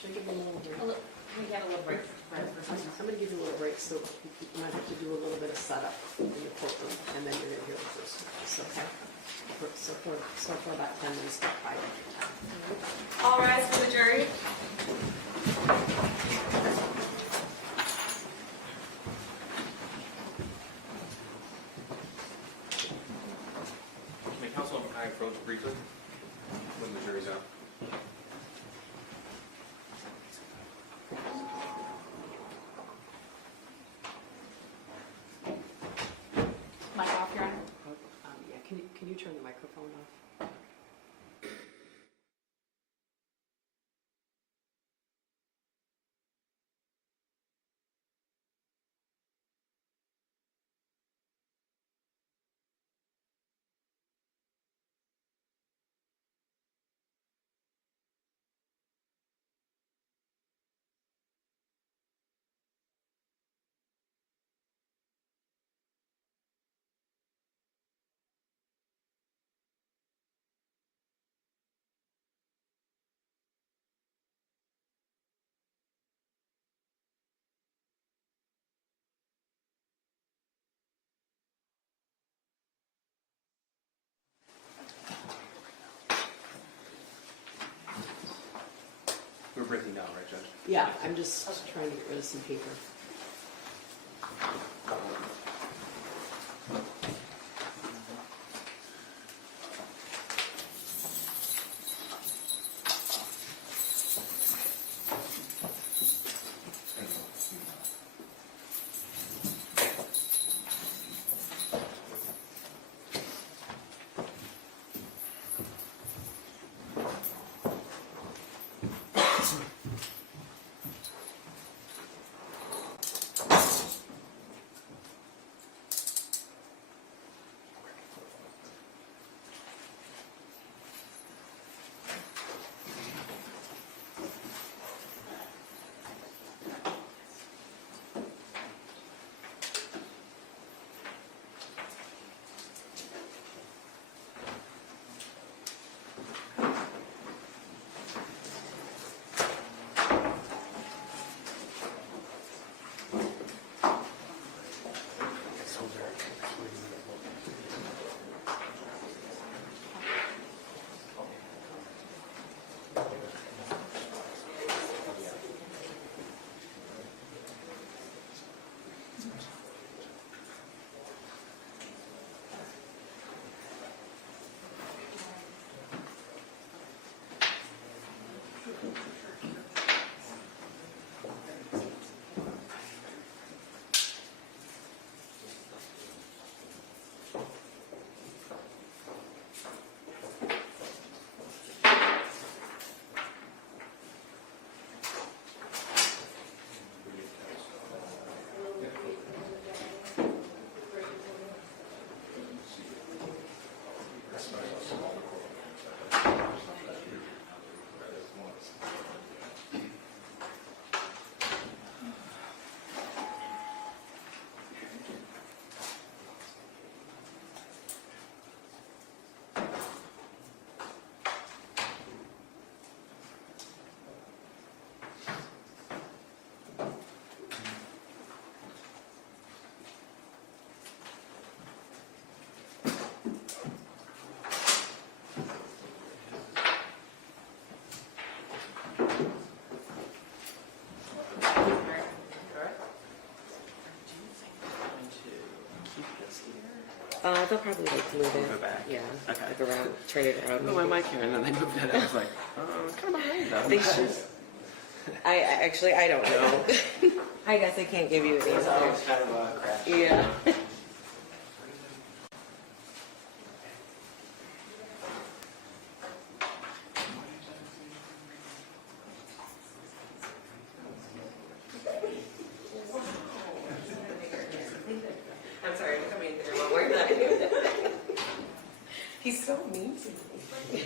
Should I give you a little break? We had a little break. I'm going to give you a little break, so you might have to do a little bit of setup in the courtroom, and then you're going to hear the first witness, okay? So for about 10 minutes, about 5 of your time. All rise for the jury. May counsel I approach briefly when the jury's out? Mic off, Your Honor. Yeah, can you turn the microphone off? We're breaking down, right, Judge? Yeah, I'm just trying to get rid of some paper. They'll probably like move Move it. it back. Yeah. Okay. Like around, turn it around. Oh, I maybe. might care. And then they moved it. I was like, oh, kind of behind them. They should. I don't know. I guess I can't give you an It's answer. always kind of a crash. Yeah. I'm sorry, I'm coming in there one more time. He's so mean to me.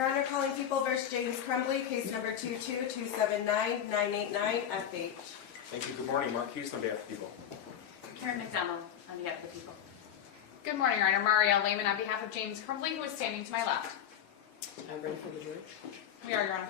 Your Honor, calling People versus James Crumbley, case number 22279-989 FH. Thank you. Good morning. Mark Hughes on behalf of people. Karen McDonald on behalf of the people. Good morning, Your Honor. Marielle Lehman on behalf of James Crumbley, who is standing to my left. I'm ready for the jury. We are, Your Honor.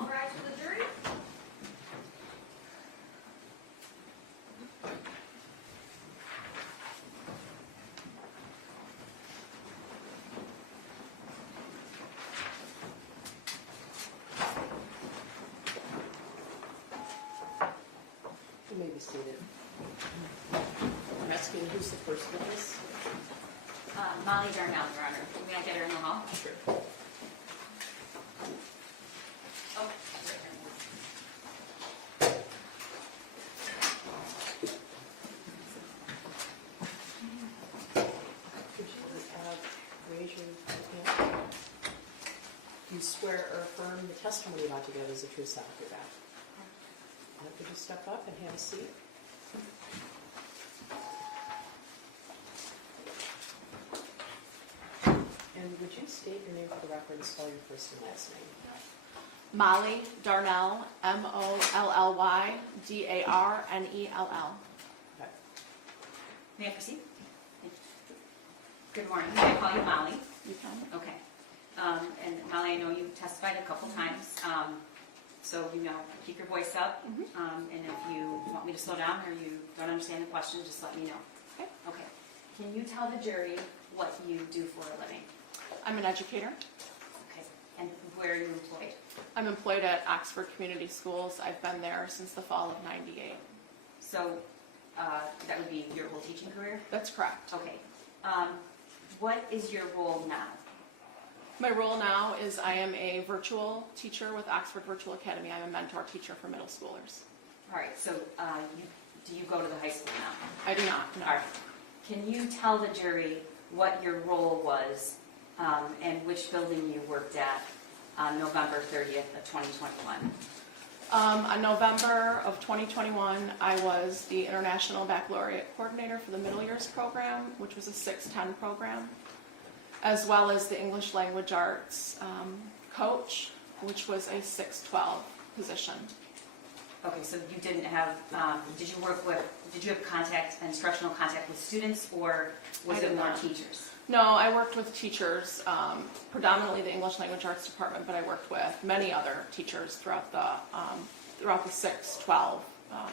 All rise for the jury. You may be seated. I'm asking who's the first witness? Molly Darnell, Your Honor. May I get her in the hall? Sure. Oh, Could you raise your hand? Do you swear or affirm the testimony you're about to give is the truth, self your back? Could you step up and have a seat? And would you state your name for the record and spell your first and last name? Molly Darnell, Mollydarnell. Okay. may I proceed? Good morning. May I call you Molly? You can. Okay. And Molly, I know you testified a couple times, so keep your voice up. And if you want me to slow down or you don't understand the question, just let me know. Okay. Okay. Can you tell the jury what you do for a living? I'm an educator. Okay. And where are you employed? I'm employed at Oxford Community Schools. I've been there since the fall of '98. So that would be your whole teaching career? That's correct. Okay. What is your role now? My role now is I am a virtual teacher with Oxford Virtual Academy. I'm a mentor teacher for middle schoolers. All right. So do you go to the high school now? I do not, no. All right. Can you tell the jury what your role was and which building you worked at on November 30th of 2021? On November of 2021, I was the International Baccalaureate Coordinator for the Middle Years program, which was a 610 program, as well as the English Language Arts coach, which was a 612 position. Okay, so you didn't have, did you have instructional contact with students, or was I it did more not. teachers? No, I worked with teachers, predominantly the English Language Arts department, but I worked with many other teachers throughout the 612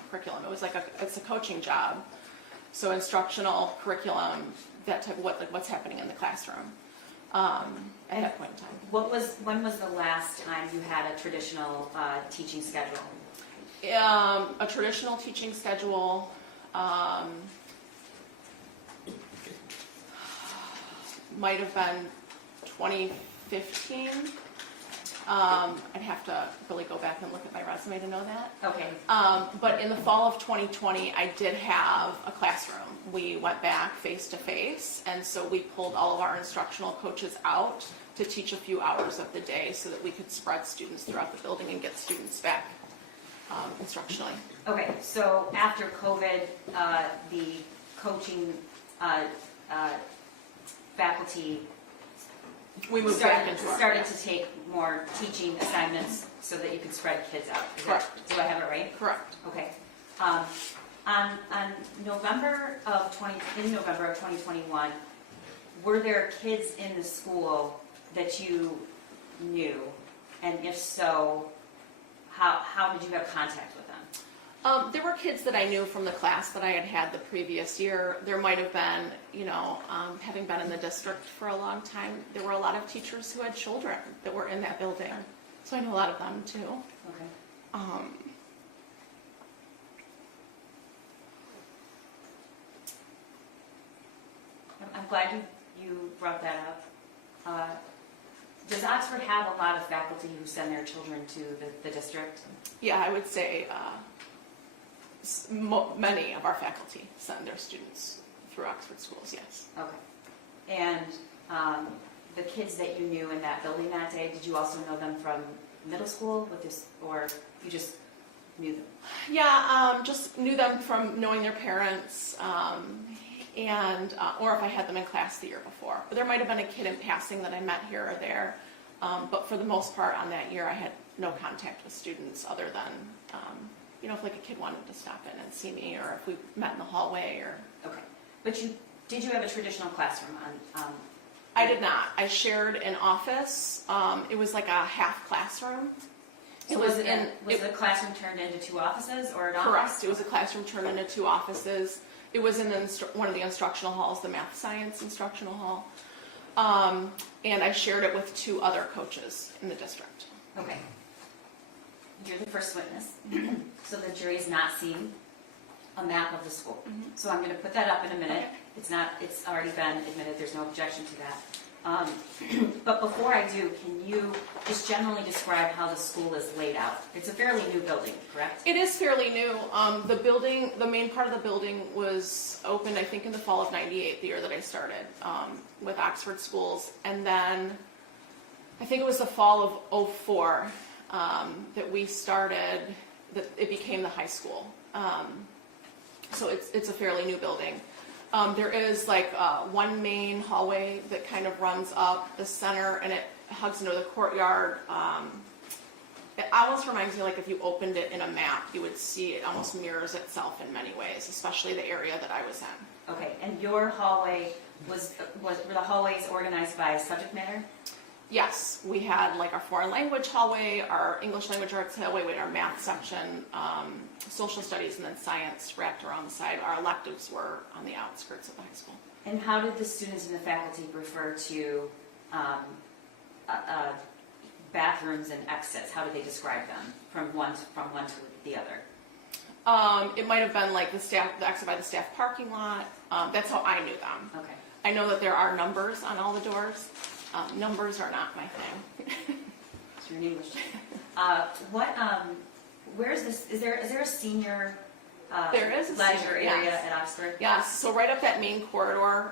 curriculum. It was it's a coaching job, so instructional curriculum, that type of what's happening in the classroom at that point in time. When was the last time you had a traditional teaching schedule? A traditional teaching schedule. Might have been 2015. I'd have to really go back and look at my resume to know that. Okay, But in the fall of 2020, I did have a classroom. We went back face to face, and so we pulled all of our instructional coaches out to teach a few hours of the day so that we could spread students throughout the building and get students back instructionally. okay, so after COVID, the coaching faculty We moved back into our started to take more teaching assignments so that you could spread kids out. Correct. Do I have it right? Correct. Okay. On November of 2021, were there kids in the school that you knew? And if so, how did you have contact with them? There were kids that I knew from the class that I had had the previous year. There might have been, having been in the district for a long time, there were a lot of teachers who had children that were in that building. So I know a lot of them too. Okay. I'm glad you brought that up. Does Oxford have a lot of faculty who send their children to the district? Yeah, I would say many of our faculty send their students through Oxford schools, yes. Okay. And the kids that you knew in that building that day, did you also know them from middle school with this, or you just knew them? Yeah, just knew them from knowing their parents, and or if I had them in class the year before. But there might have been a kid in passing that I met here or there, but for the most part on that year I had no contact with students other than, if like a kid wanted to stop in and see me, or if we met in the hallway, or... Okay. But did you have a traditional classroom on? I did not. I shared an office. It was like a half classroom. So was the classroom turned into two offices or an office? Correct. It was a classroom turned into two offices. It was in one of the instructional halls, the math science instructional hall. And I shared it with two other coaches in the district. Okay. You're the first witness. So the jury has not seen a map of the school. So I'm going to put that up in a minute. It's already been admitted. There's no objection to that. But before I do, can you just generally describe how the school is laid out? It's a fairly new building, correct? It is fairly new. The main part of the building was opened, I think, in the fall of '98, the year that I started with Oxford Schools. And then I think it was the fall of '04 that we started, that it became the high school. So it's a fairly new building. There is like one main hallway that kind of runs up the center, and it hugs into the courtyard. It almost reminds me like if you opened it in a map, you would see it almost mirrors itself in many ways, especially the area that I was in. Okay, and your hallway were the hallways organized by subject matter? Yes, we had like our foreign language hallway, our English language arts hallway, we had our math section, social studies, and then science wrapped around the side. Our electives were on the outskirts of the high school. And how did the students and the faculty refer to bathrooms and exits? How did they describe them from one to the other? It might have been like the exit by the staff parking lot. That's how I knew them. Okay. I know that there are numbers on all the doors. Numbers are not my thing. So you're in English. Where is this? Is there a senior There is a leisure senior, area yes. at Oxford? Yes, so right up that main corridor,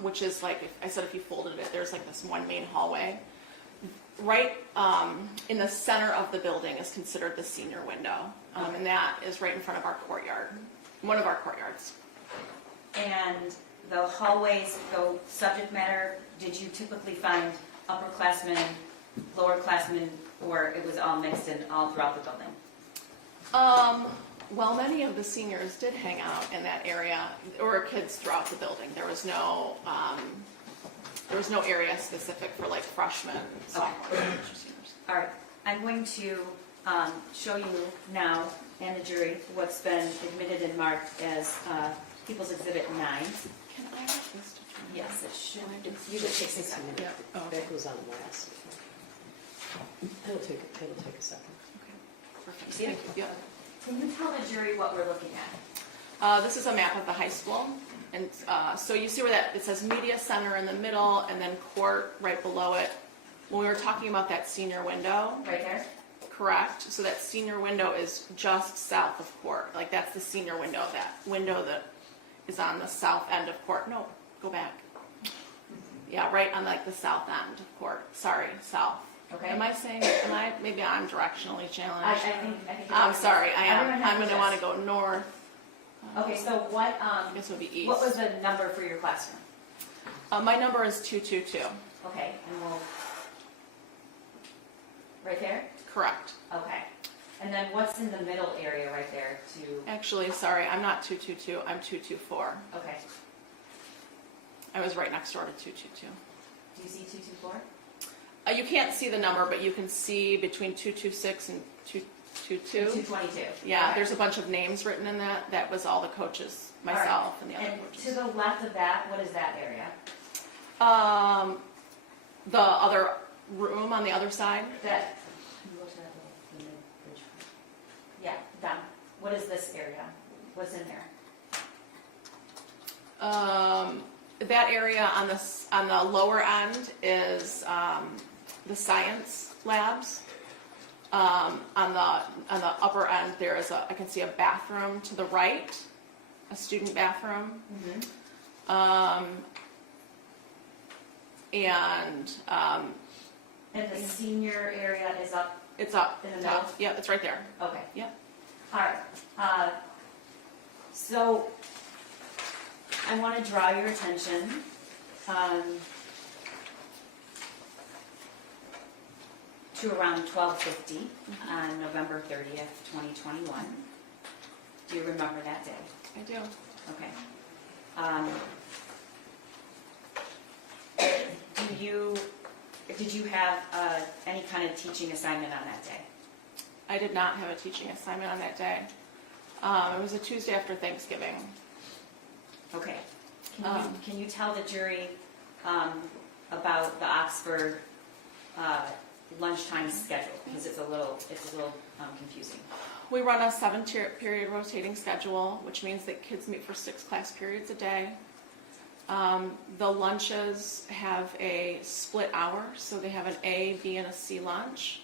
which is like, if you folded it, there's like this one main hallway. Right in the center of the building is considered the senior window, and that is right in front of our courtyard, one of our courtyards. And the hallways go subject matter. Did you typically find upperclassmen, lowerclassmen, or it was all mixed in all throughout the building? Well, many of the seniors did hang out in that area. There were kids throughout the building. There was no area specific for like freshmen, sophomores, or seniors. All right. I'm going to show you now and the jury what's been admitted and marked as People's Exhibit 9. Can I have this? Yes, it should. You just take 6 minutes. Yeah. Oh, okay. That goes on last. It'll take a second. Perfect. See it? Thank you. Yep. Can you tell the jury what we're looking at? This is a map of the high school, and so you see where it says media center in the middle, and then court right below it. when we were talking about that senior window, Right there? correct? So that senior window is just south of court. Like that's the senior window, that window that is on the south end of court. No, go back. Yeah, right on like the south end of court. Sorry, south. Okay. Maybe I'm directionally challenged. I think. I'm sorry, I am. Everyone has I'm going to this. want to go north. Okay, so what, I guess it would be east. what was the number for your classroom? My number is 222. Okay, and we'll, right there? Correct. Okay. And then what's in the middle area right there to, Actually, sorry, I'm not 222. I'm 224. okay. I was right next door to 222. Do you see 224? You can't see the number, but you can see between 226 and 222. 222. Yeah, Okay. there's a bunch of names written in that. That was all the coaches, All right. myself, and the other And coaches. to the left of that, what is that area? The other room on the other side. That, can you go to that little bridge? Yeah, down. What is this area? What's in there? That area on the lower end is the science labs. On the upper end, there is I can see a bathroom to the right, a student bathroom. And the senior area is up, It's up. In the top. middle? Yeah, it's right there. okay. Yep. All right. So I want to draw your attention to around 12:50 on November 30th, 2021. Do you remember that day? I do. Okay. Did you have any kind of teaching assignment on that day? I did not have a teaching assignment on that day. It was a Tuesday after Thanksgiving. Okay. Can you tell the jury about the Oxford lunchtime schedule? Because it's a little confusing. We run a 7-period rotating schedule, which means that kids meet for 6 class periods a day. The lunches have a split hour, so they have an A, B, and a C lunch.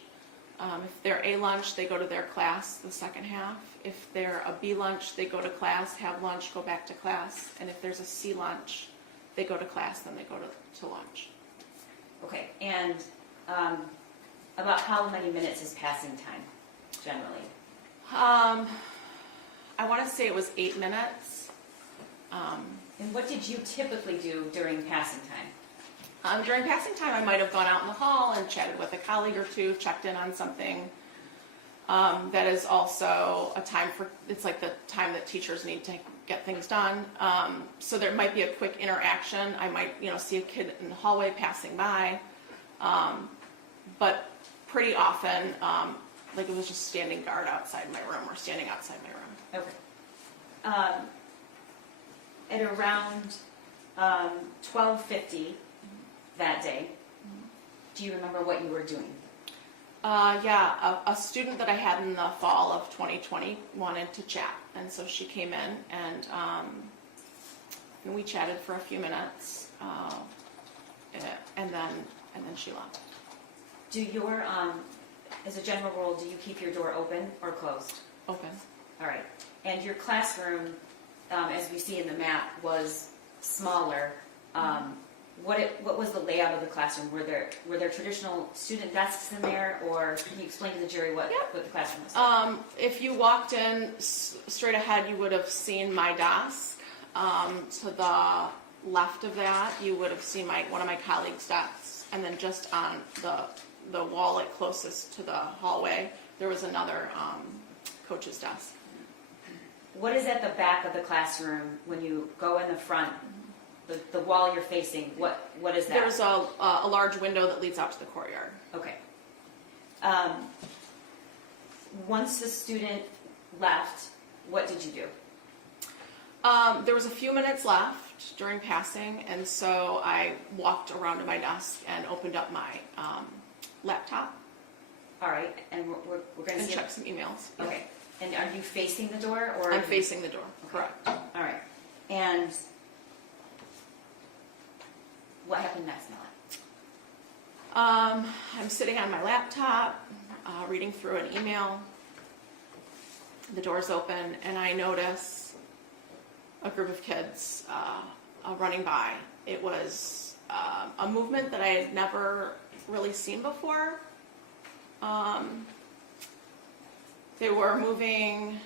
If they're A lunch, they go to their class the second half. If they're a B lunch, they go to class, have lunch, go back to class. And if there's a C lunch, they go to class, then they go to lunch. Okay. And about how many minutes is passing time, generally? I want to say it was 8 minutes. And what did you typically do during passing time? During passing time, I might have gone out in the hall and chatted with a colleague or two, checked in on something. That is also a time it's like the time that teachers need to get things done. So there might be a quick interaction. I might, see a kid in the hallway passing by. But pretty often, like it was just standing guard outside my room or standing outside my room. Okay. At around 12:50 that day, do you remember what you were doing? A student that I had in the fall of 2020 wanted to chat, and so she came in and we chatted for a few minutes, and then she left. Do your, as a general rule, do you keep your door open or closed? Open. All right. And your classroom, as we see in the map, was smaller. What was the layout of the classroom? Were there traditional student desks in there, or can you explain to the jury what the classroom was like? If you walked in straight ahead, you would have seen my desk. To the left of that, you would have seen one of my colleagues' desks, and then just on the wall closest to the hallway, there was another coach's desk. What is at the back of the classroom when you go in the front? The wall you're facing, what is that? There's a large window that leads out to the courtyard. Okay. Once the student left, what did you do? There was a few minutes left during passing, and so I walked around to my desk and opened up my laptop. All right, and we're going to and see. check some emails. Okay. And are you facing the door, or? I'm facing the door. Correct. All right. And what happened next, I'm sitting on my laptop, reading through an email. The door's open, and I notice a group of kids running by. It was a movement that I had never really seen before. They were moving,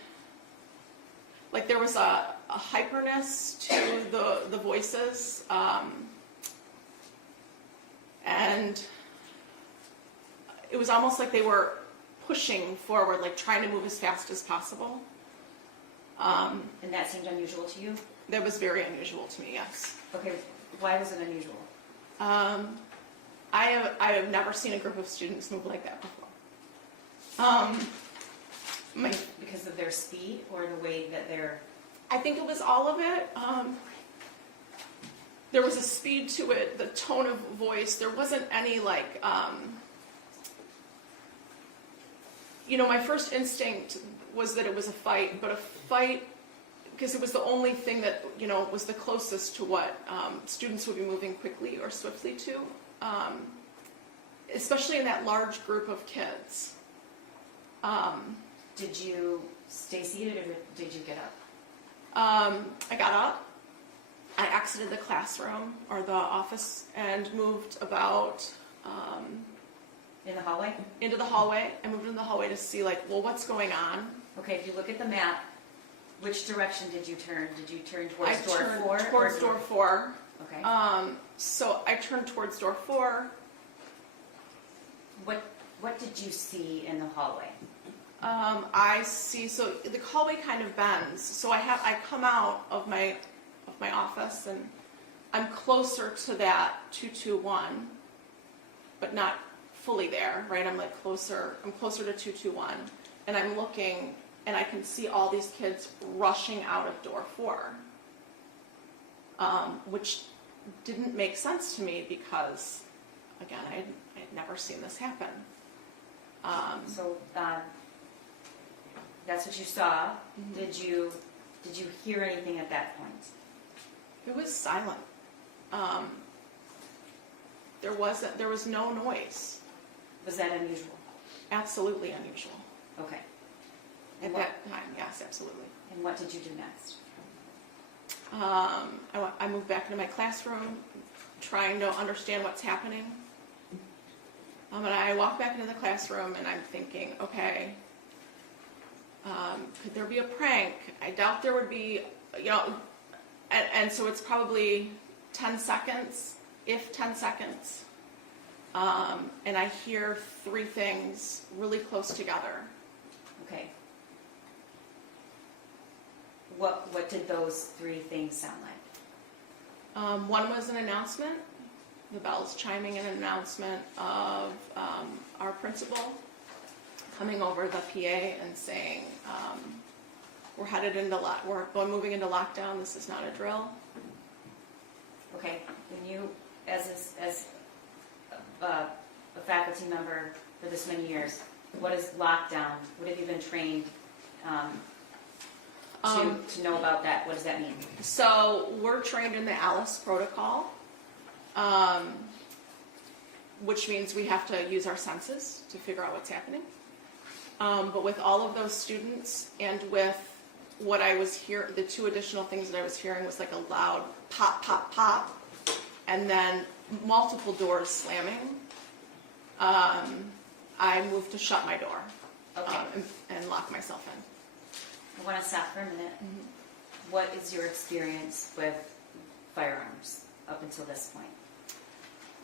like there was a hyperness to the voices, and it was almost like they were pushing forward, like trying to move as fast as possible. And that seemed unusual to you? That was very unusual to me, yes. Okay, why was it unusual? I have never seen a group of students move like that before. Because of their speed or the way that they're... I think it was all of it. There was a speed to it, the tone of voice. There wasn't any like, my first instinct was that it was a fight, but a fight, because it was the only thing that, was the closest to what students would be moving quickly or swiftly to, especially in that large group of kids. Did you stay seated or did you get up? I got up, I exited the classroom or the office and moved about In the hallway? into the hallway. I moved into the hallway to see what's going on. Okay, if you look at the map, which direction did you turn? Did you turn I towards door turned 4? towards door 4. Okay. So I turned towards door 4. What did you see in the hallway? I see. So the hallway kind of bends. So I come out of my office and I'm closer to that 221, but not fully there. Right? I'm closer. I'm closer to 221, and I'm looking, and I can see all these kids rushing out of door 4, which didn't make sense to me because, again, I had never seen this happen. So that's what you saw. Mhm. Did you hear anything at that point? It was silent. There was no noise. Was that unusual? Absolutely unusual. Okay. At And what, that time, yes, absolutely. and what did you do next? I moved back into my classroom, trying to understand what's happening. And I walk back into the classroom and I'm thinking, okay, could there be a prank? I doubt there would be, and so it's probably 10 seconds, if 10 seconds. And I hear 3 things really close together. Okay. What did those 3 things sound like? One was an announcement, the bells chiming in an announcement of our principal coming over the PA and saying, we're moving into lockdown, this is not a drill. Okay. When you, as a faculty member for this many years, what is lockdown? What have you been trained to know about that? What does that mean? So we're trained in the Alice protocol, which means we have to use our senses to figure out what's happening. But with all of those students and with what I was hearing, the 2 additional things that I was hearing was like a loud pop, pop, pop, and then multiple doors slamming. I moved to shut my door and lock myself in. I want to stop for a minute. Mm-hmm. What is your experience with firearms up until this point?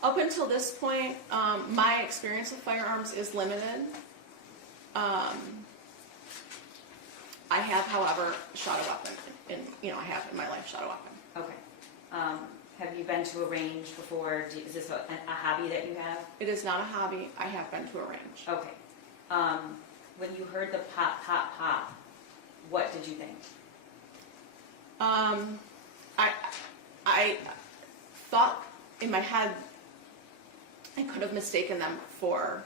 Up until this point, my experience with firearms is limited. I have, however, shot a weapon. I have in my life shot a weapon. Okay. Have you been to a range before? Is this a hobby that you have? It is not a hobby. I have been to a range. Okay. When you heard the pop, pop, pop, what did you think? I thought in my head I could have mistaken them for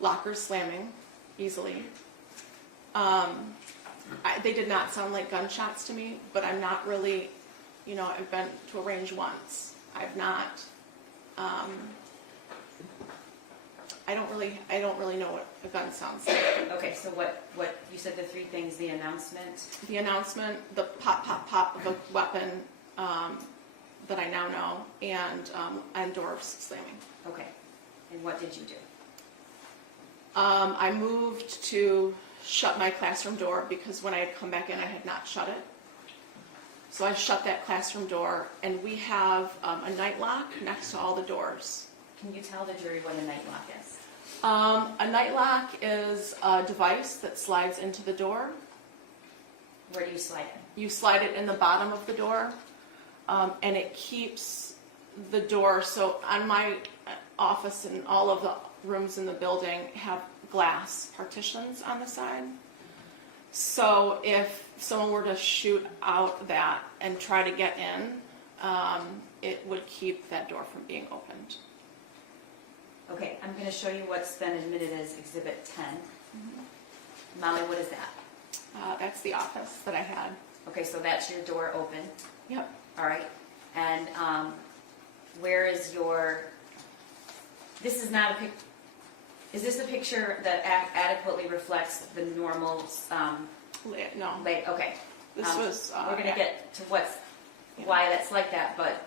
lockers slamming easily. They did not sound like gunshots to me, but I'm not really, I've been to a range once. I've not I don't really know what a gun sounds like. Okay, so what, you said the three things, the announcement, The announcement, the pop, pop, pop of a weapon that I now know, and doors slamming. okay. And what did you do? I moved to shut my classroom door because when I had come back in, I had not shut it. So I shut that classroom door, and we have a night lock next to all the doors. Can you tell the jury what a night lock is? A night lock is a device that slides into the door. Where do you slide it? You slide it in the bottom of the door, and it keeps the door. So on my office and all of the rooms in the building have glass partitions on the side. So if someone were to shoot out that and try to get in, it would keep that door from being opened. Okay, I'm going to show you what's been admitted as Exhibit 10. Molly, what is that? That's the office that I had. Okay, so that's your door open. Yep. All right. And where is your, this is not a pic, is this a picture that adequately reflects the normal, No, okay. this was. We're going to get to why that's like that, but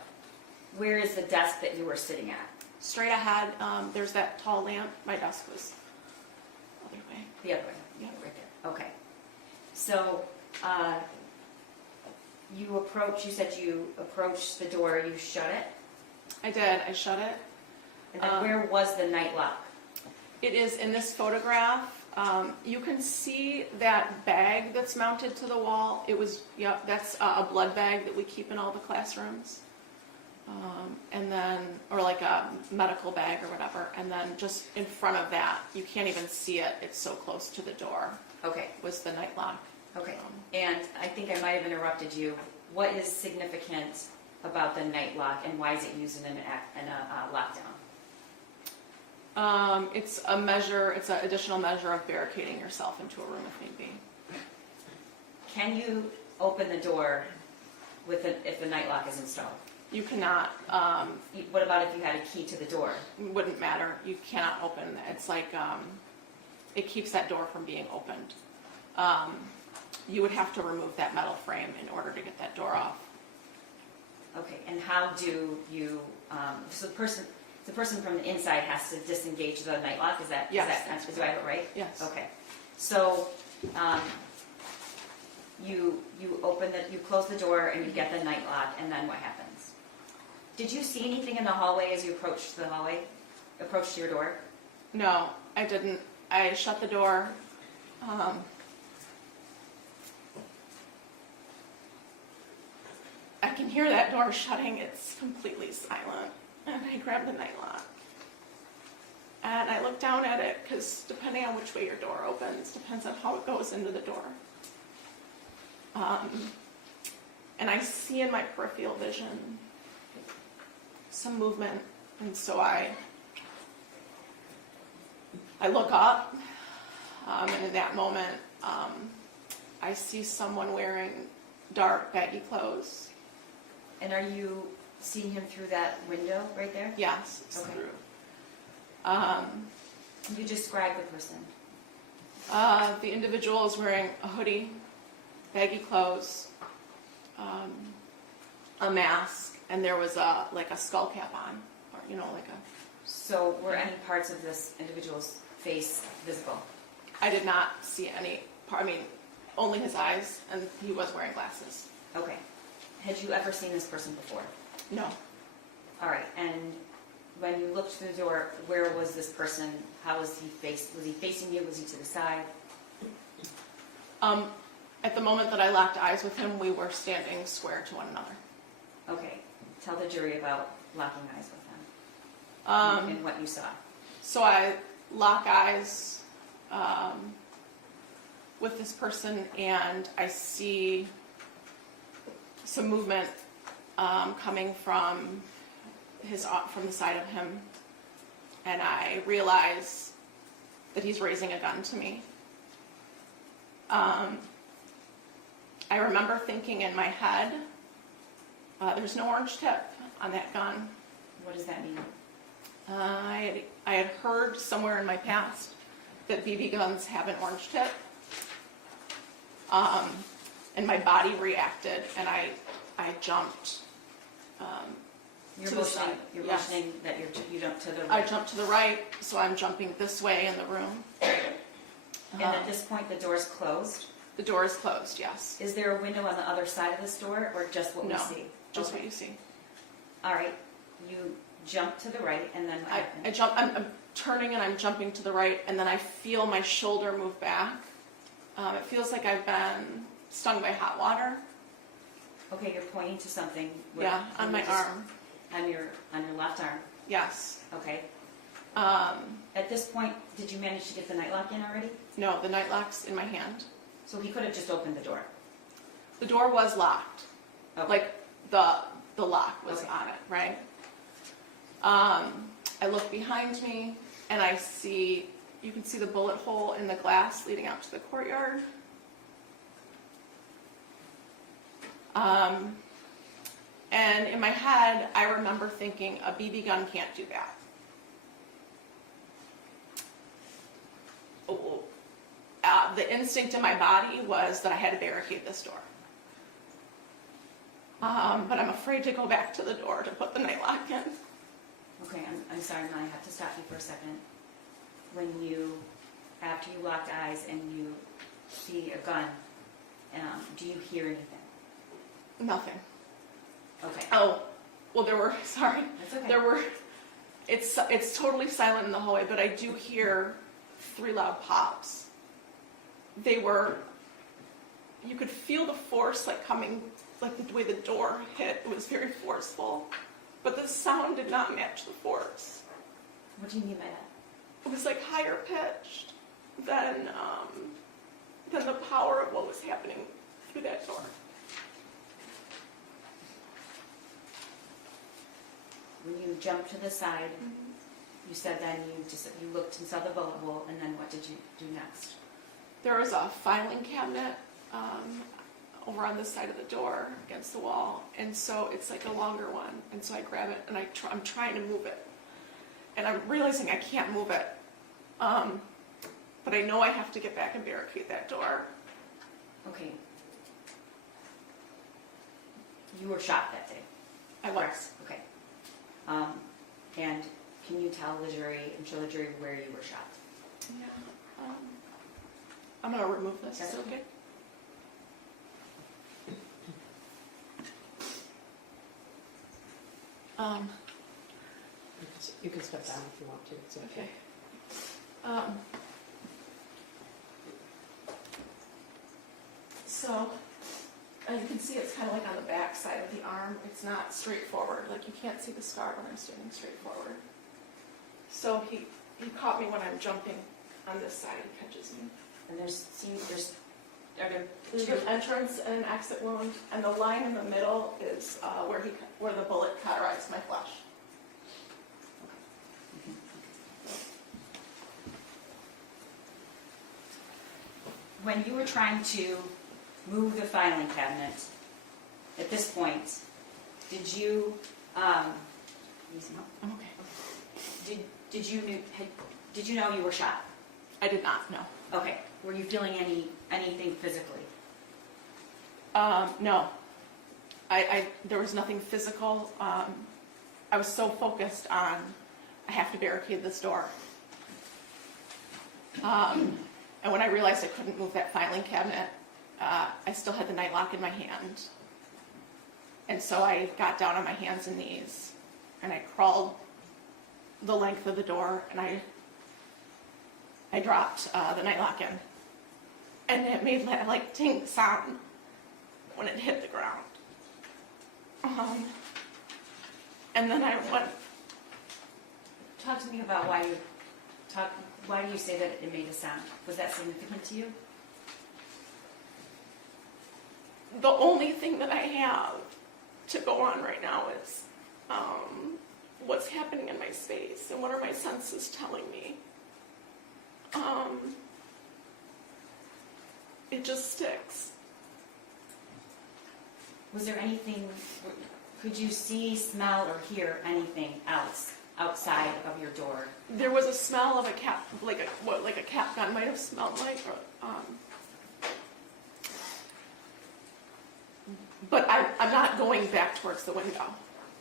where is the desk that you were sitting at? Straight ahead, there's that tall lamp. My desk was the other way. The other way? Yep. Right there. Okay. So, you said you approached the door, you shut it, I did. I shut it. and then where was the night lock? It is in this photograph. You can see that bag that's mounted to the wall. Yep, that's a blood bag that we keep in all the classrooms. And then, or like a medical bag or whatever. And then just in front of that, you can't even see it. It's so close to the door, Okay, was the night lock. okay. And I think I might have interrupted you. What is significant about the night lock, and why is it used in a lockdown? It's a measure, it's an additional measure of barricading yourself into a room if need be. Can you open the door if the night lock is installed? You cannot, What about if you had a key to the door? wouldn't matter. You cannot open. It's like, it keeps that door from being opened. You would have to remove that metal frame in order to get that door off. Okay, and how do you, so the person from the inside has to disengage the night lock, do I have it right? Yes. Okay, so, you close the door and you get the night lock, and then what happens? Did you see anything in the hallway as you approached your door? No, I didn't. I shut the door. I can hear that door shutting. It's completely silent. And I grab the night lock. And I look down at it because depending on which way your door opens, depends on how it goes into the door. And I see in my peripheral vision some movement, and so I look up, and in that moment, I see someone wearing dark, baggy clothes. And are you seeing him through that window right there? Yes, it's Okay. through. Can you describe the person? The individual is wearing a hoodie, baggy clothes, a mask, and there was a skull cap on, or like a. So were any parts of this individual's face visible? I did not see any part. I mean, only his eyes, and he was wearing glasses. Okay. Had you ever seen this person before? No. All right. And when you looked through the door, where was this person? How was he faced? Was he facing you? Was he to the side? At the moment that I locked eyes with him, we were standing square to one another. Okay. Tell the jury about locking eyes with him and what you saw. So I lock eyes with this person, and I see some movement coming from the side of him, and I realize that he's raising a gun to me. I remember thinking in my head, there's no orange tip on that gun. What does that mean? I had heard somewhere in my past that BB guns have an orange tip. And my body reacted, and I jumped. You're To the motioning, side, you're yes. motioning that you jump to the I right. jumped to the right, so I'm jumping this way in the room. And at this point, the door's closed. The door is closed, yes. Is there a window on the other side of this door, or just what we No, see? Just Okay. what you see. All right, you jump to the right, and then what happens? I'm turning and I'm jumping to the right, and then I feel my shoulder move back. It feels like I've been stung by hot water. Okay, you're pointing to something. Yeah, Can on you my just- arm. On your left arm. Yes. Okay. Um, At this point, did you manage to get the night lock in already? no, the night lock's in my hand. So he could have just opened the door. The door was locked. Okay. Like the lock was Okay. on it, right? I look behind me and I see, you can see the bullet hole in the glass leading out to the courtyard. And in my head, I remember thinking, a BB gun can't do that. Oh, the instinct in my body was that I had to barricade this door. But I'm afraid to go back to the door to put the night lock in. Okay, I'm sorry, Ma, I have to stop you for a second. After you locked eyes and you see a gun, do you hear anything? Nothing. Okay, Oh, well, sorry. that's okay. It's totally silent in the hallway, but I do hear 3 loud pops. You could feel the force like coming, like the way the door hit, it was very forceful. But the sound did not match the force. What do you mean by that? It was like higher pitched than the power of what was happening through that door. When you jumped to the side, you said then you looked and saw the bullet hole, and then what did you do next? There was a filing cabinet over on this side of the door against the wall, and so it's like a longer one, and so I grab it and I'm trying to move it, and I'm realizing I can't move it, but I know I have to get back and barricade that door. Okay. You were shot that day. I was. Okay. And can you tell the jury and show the jury where you were shot? Yeah. I'm gonna remove this. Is it okay? You can step down if you want to, it's okay. Okay. So, you can see it's kind of like on the back side of the arm. It's not straightforward. Like you can't see the scar when I'm standing straight forward. So he caught me when I'm jumping on this side. He catches me. And are there There's two? an entrance and an exit wound, and the line in the middle is where the bullet cauterized my flesh. When you were trying to move the filing cabinet, at this point, did you, Okay. did you know you were shot? I did not know. Okay. Were you feeling anything physically? No. There was nothing physical. I was so focused on, I have to barricade this door. And when I realized I couldn't move that filing cabinet, I still had the night lock in my hand. And so I got down on my hands and knees, and I crawled the length of the door, and I dropped the night lock in. And it made that like ting sound when it hit the ground. And then I went. Talk to me about why do you say that it made a sound? Was that significant to you? The only thing that I have to go on right now is what's happening in my space and what are my senses telling me. It just sticks. Was there anything, could you see, smell, or hear anything else outside of your door? There was a smell of a cap, like a cap gun might have smelled like. But I'm not going back towards the window,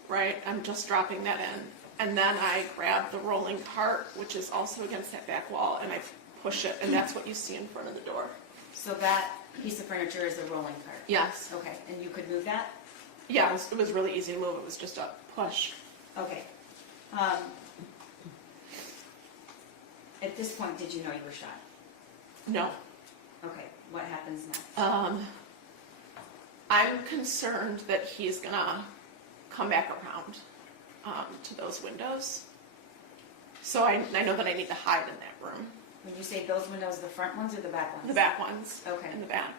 right? I'm just dropping that in. And then I grab the rolling cart, which is also against that back wall, and I push it, and that's what you see in front of the door. So that piece of furniture is the rolling cart? Yes. Okay, and you could move that? Yeah, it was really easy to move. It was just a push. Okay. At this point, did you know you were shot? No. Okay, what happens next? I'm concerned that he's gonna come back around to those windows. So I know that I need to hide in that room. When you say those windows, the front ones or the back ones? The back ones. Okay. In the back.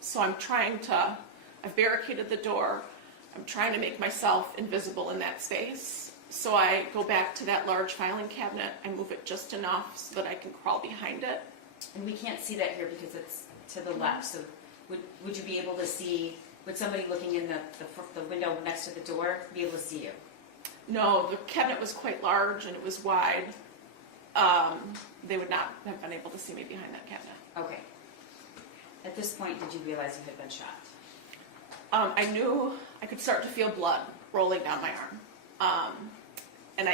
So I'm trying to, I've barricaded the door. I'm trying to make myself invisible in that space. So I go back to that large filing cabinet. I move it just enough so that I can crawl behind it. And we can't see that here because it's to the left, so would you be able to see, would somebody looking in the window next to the door be able to see you? No, the cabinet was quite large and it was wide. They would not have been able to see me behind that cabinet. Okay. At this point, did you realize you had been shot? I knew I could start to feel blood rolling down my arm. And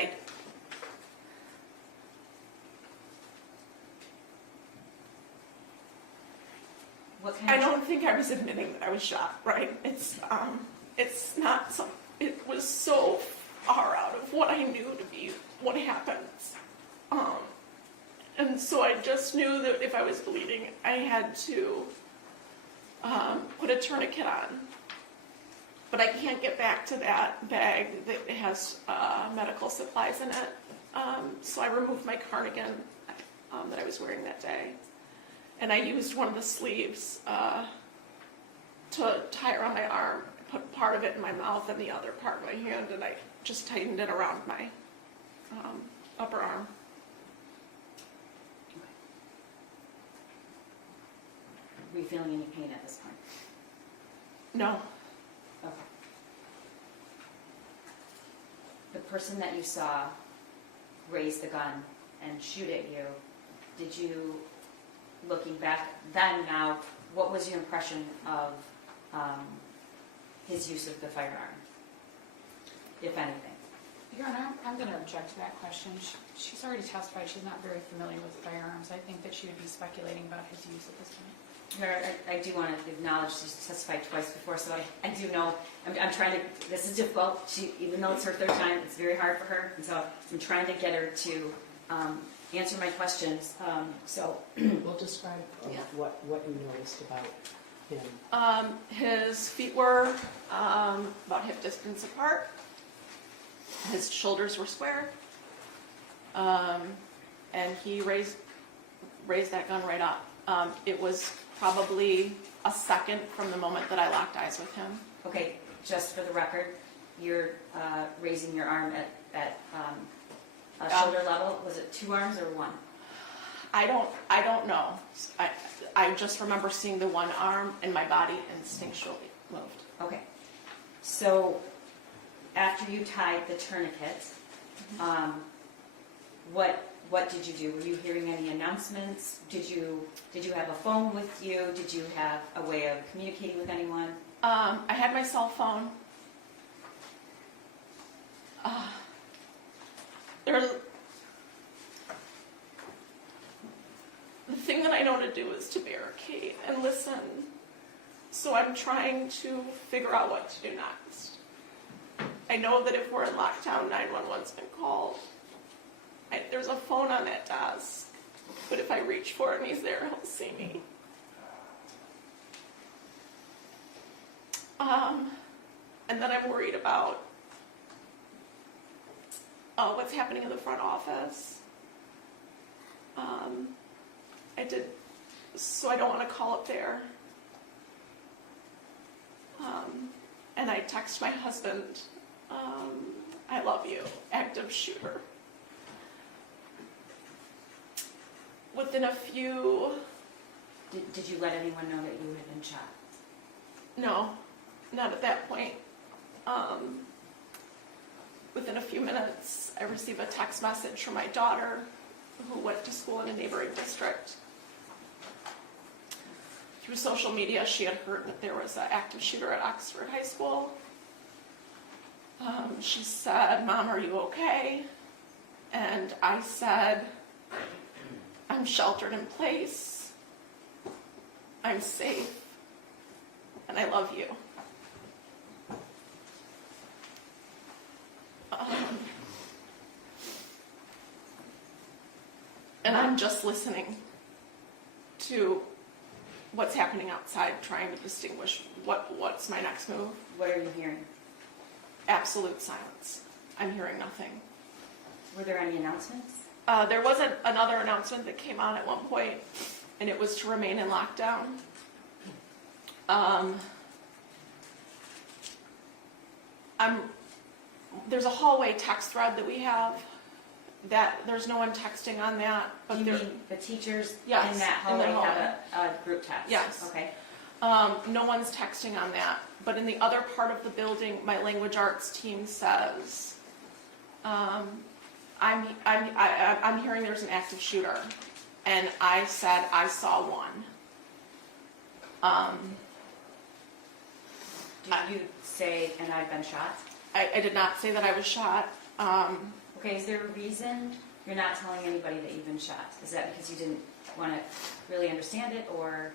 What kind I of... don't think I was admitting that I was shot, right? It's not some, it was so far out of what I knew to be what happens. And so I just knew that if I was bleeding, I had to put a tourniquet on. But I can't get back to that bag that has medical supplies in it. So I removed my cardigan that I was wearing that day. And I used one of the sleeves to tie around my arm. I put part of it in my mouth and the other part in my hand, and I just tightened it around my upper arm. Were you feeling any pain at this point? No. Okay. The person that you saw raise the gun and shoot at you, did you, looking back then now, what was your impression of his use of the firearm, if anything? Your Honor, I'm going to object to that question. She's already testified she's not very familiar with firearms. I think that she would be speculating about his use at this point. I do want to acknowledge she's testified twice before, so I do know, I'm trying to, this is difficult, even though it's her third time, it's very hard for her, and so I'm trying to get her to answer my questions, so. We'll describe what you noticed about him. His feet were about hip distance apart. His shoulders were square. And he raised that gun right up. It was probably a second from the moment that I locked eyes with him. Okay, just for the record, you're raising your arm at shoulder level. Was it 2 arms or 1? I don't know. I just remember seeing the one arm and my body instinctually moved. Okay, so after you tied the tourniquet, what did you do? Were you hearing any announcements? Did you have a phone with you? Did you have a way of communicating with anyone? I had my cell phone. The thing that I know to do is to barricade and listen. So I'm trying to figure out what to do next. I know that if we're in lockdown, 911's been called. There's a phone on that desk, but if I reach for it and he's there, he'll see me. And then I'm worried about what's happening in the front office. So I don't want to call up there. And I text my husband, I love you, active shooter. Within a few... Did you let anyone know that you had been shot? within a few minutes, I receive a text message from my daughter, who went to school in a neighboring district. Through social media, she had heard that there was an active shooter at Oxford High School. She said, "Mom, are you okay?" And I said, "I'm sheltered in place. I'm safe. And I love you." And I'm just listening to what's happening outside, trying to distinguish what's my next move. What are you hearing? Absolute silence. I'm hearing nothing. Were there any announcements? There was another announcement that came on at one point, and it was to remain in lockdown. There's a hallway text thread that we have. That there's no one texting on that, but You there, mean the teachers Yes, in that in the hallway have a group text? Yes. Okay. no one's texting on that. But in the other part of the building, my language arts team says, I'm hearing there's an active shooter, and I said I saw one. Did you say, "and I've been shot"? I did not say that I was shot. Okay, is there a reason you're not telling anybody that you've been shot? Is that because you didn't want to really understand it, or?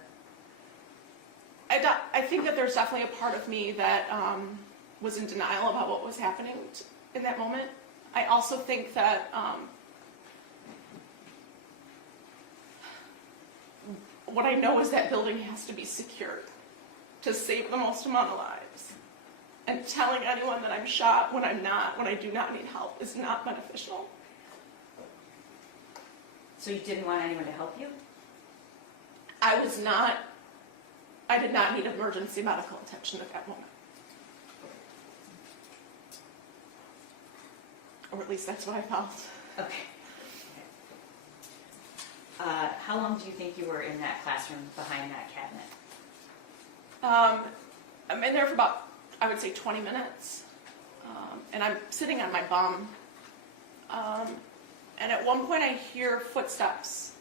I think that there's definitely a part of me that was in denial about what was happening in that moment. I also think that what I know is that building has to be secured to save the most amount of lives. And telling anyone that I'm shot when I'm not, when I do not need help, is not beneficial. So you didn't want anyone to help you? I did not need emergency medical attention at that moment. Or at least that's what I felt. Okay. How long do you think you were in that classroom behind that cabinet? I'm in there for about, I would say, 20 minutes. And I'm sitting on my bum. And at one point I hear footsteps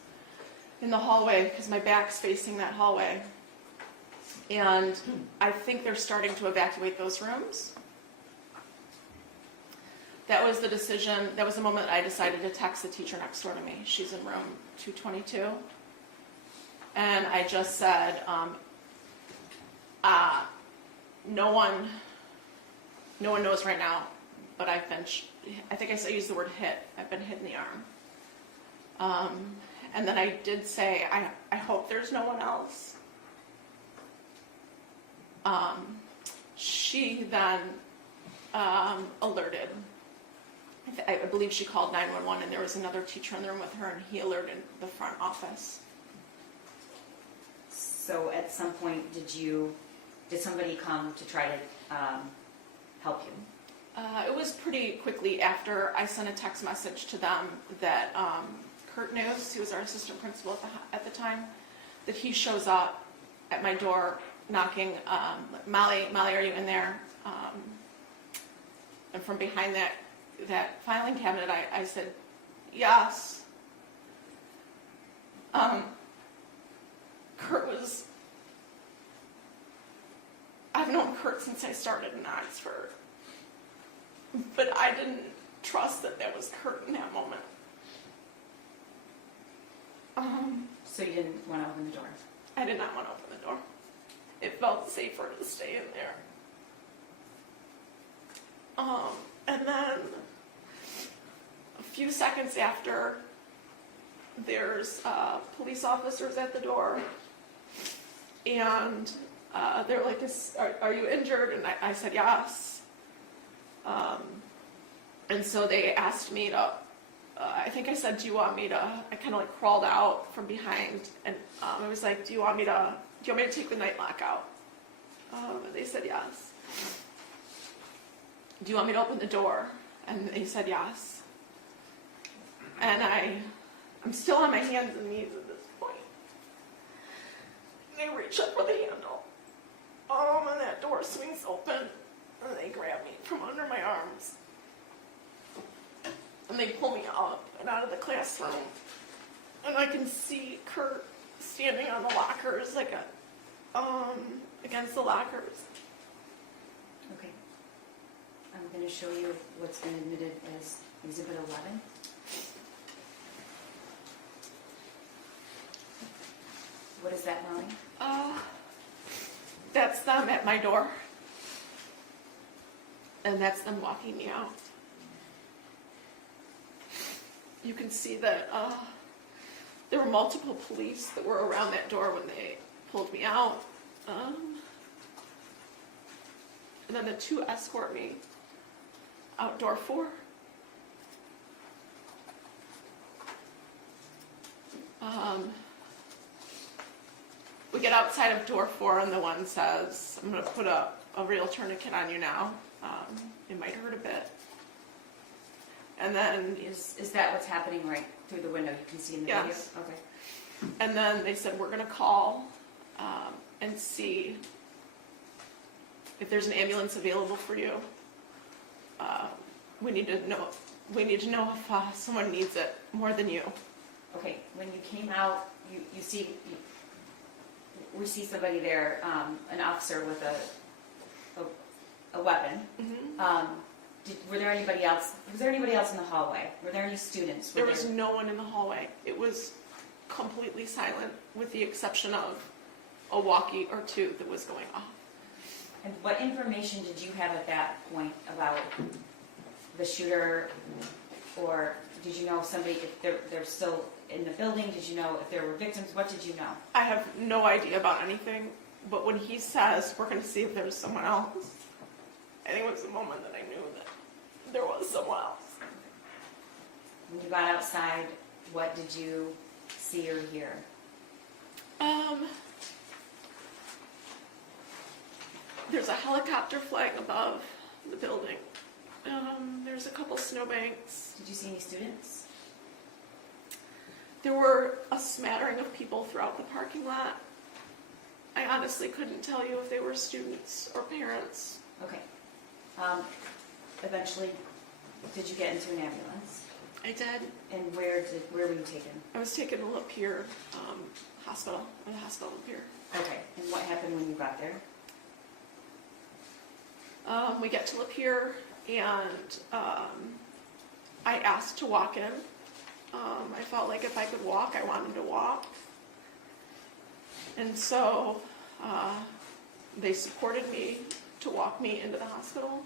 in the hallway because my back's facing that hallway. And I think they're starting to evacuate those rooms. That was the decision, that was the moment that I decided to text the teacher next door to me. She's in room 222. And I just said, no one knows right now, but I think I used the word hit. I've been hit in the arm. And then I did say, I hope there's no one else. She then alerted. I believe she called 911, and there was another teacher in the room with her, and he alerted the front office. So at some point, did somebody come to try to help you? It was pretty quickly after I sent a text message to them that Kurt News, who was our assistant principal at the time, that he shows up at my door knocking, Molly, are you in there? And from behind that filing cabinet, I said, yes. I've known Kurt since I started in Oxford, but I didn't trust that was Kurt in that moment. So you didn't want to open the door? I did not want to open the door. It felt safer to stay in there. And then a few seconds after, there's police officers at the door, and they're like, are you injured? And I said yes. And so they asked me to, I think I said, do you want me to, I kind of like crawled out from behind, and I was like, do you want me to take the night lock out? And they said yes. Do you want me to open the door? And they said yes. And I'm still on my hands and knees at this point. And they reach up for the handle. And that door swings open, and they grab me from under my arms. and they pull me up and out of the classroom, and I can see Kurt standing on the lockers, like against the lockers. Okay. I'm going to show you what's been admitted as Exhibit 11. What is that, Molly? That's them at my door, and that's them walking me out. You can see that there were multiple police that were around that door when they pulled me out. And then the two escort me out door 4. We get outside of door 4 and the one says, I'm going to put a real tourniquet on you now. It might hurt a bit. And then, Is that what's happening right through the window? You can see in the Yes. video? Okay. and then they said, we're going to call and see if there's an ambulance available for you. We need to know if someone needs it more than you. Okay, when you came out, we see somebody there, an officer with a weapon. Mm-hmm. Was there anybody else in the hallway? Were there any students? There was no one in the hallway. It was completely silent with the exception of a walkie or two that was going off. And what information did you have at that point about the shooter, or did you know somebody, if they're still in the building? Did you know if there were victims? What did you know? I have no idea about anything, but when he says, we're going to see if there's someone else, I think it was the moment that I knew that there was someone else. When you got outside, what did you see or hear? There's a helicopter flying above the building. There's a couple snowbanks. Did you see any students? There were a smattering of people throughout the parking lot. I honestly couldn't tell you if they were students or parents. Okay. Eventually, did you get into an ambulance? I did. And where were you taken? I was taken to Lapeer Hospital, the hospital in Lapeer. Okay. And what happened when you got there? We get to Lapeer, and I asked to walk in. I felt like if I could walk, I wanted to walk. And so they supported me to walk me into the hospital.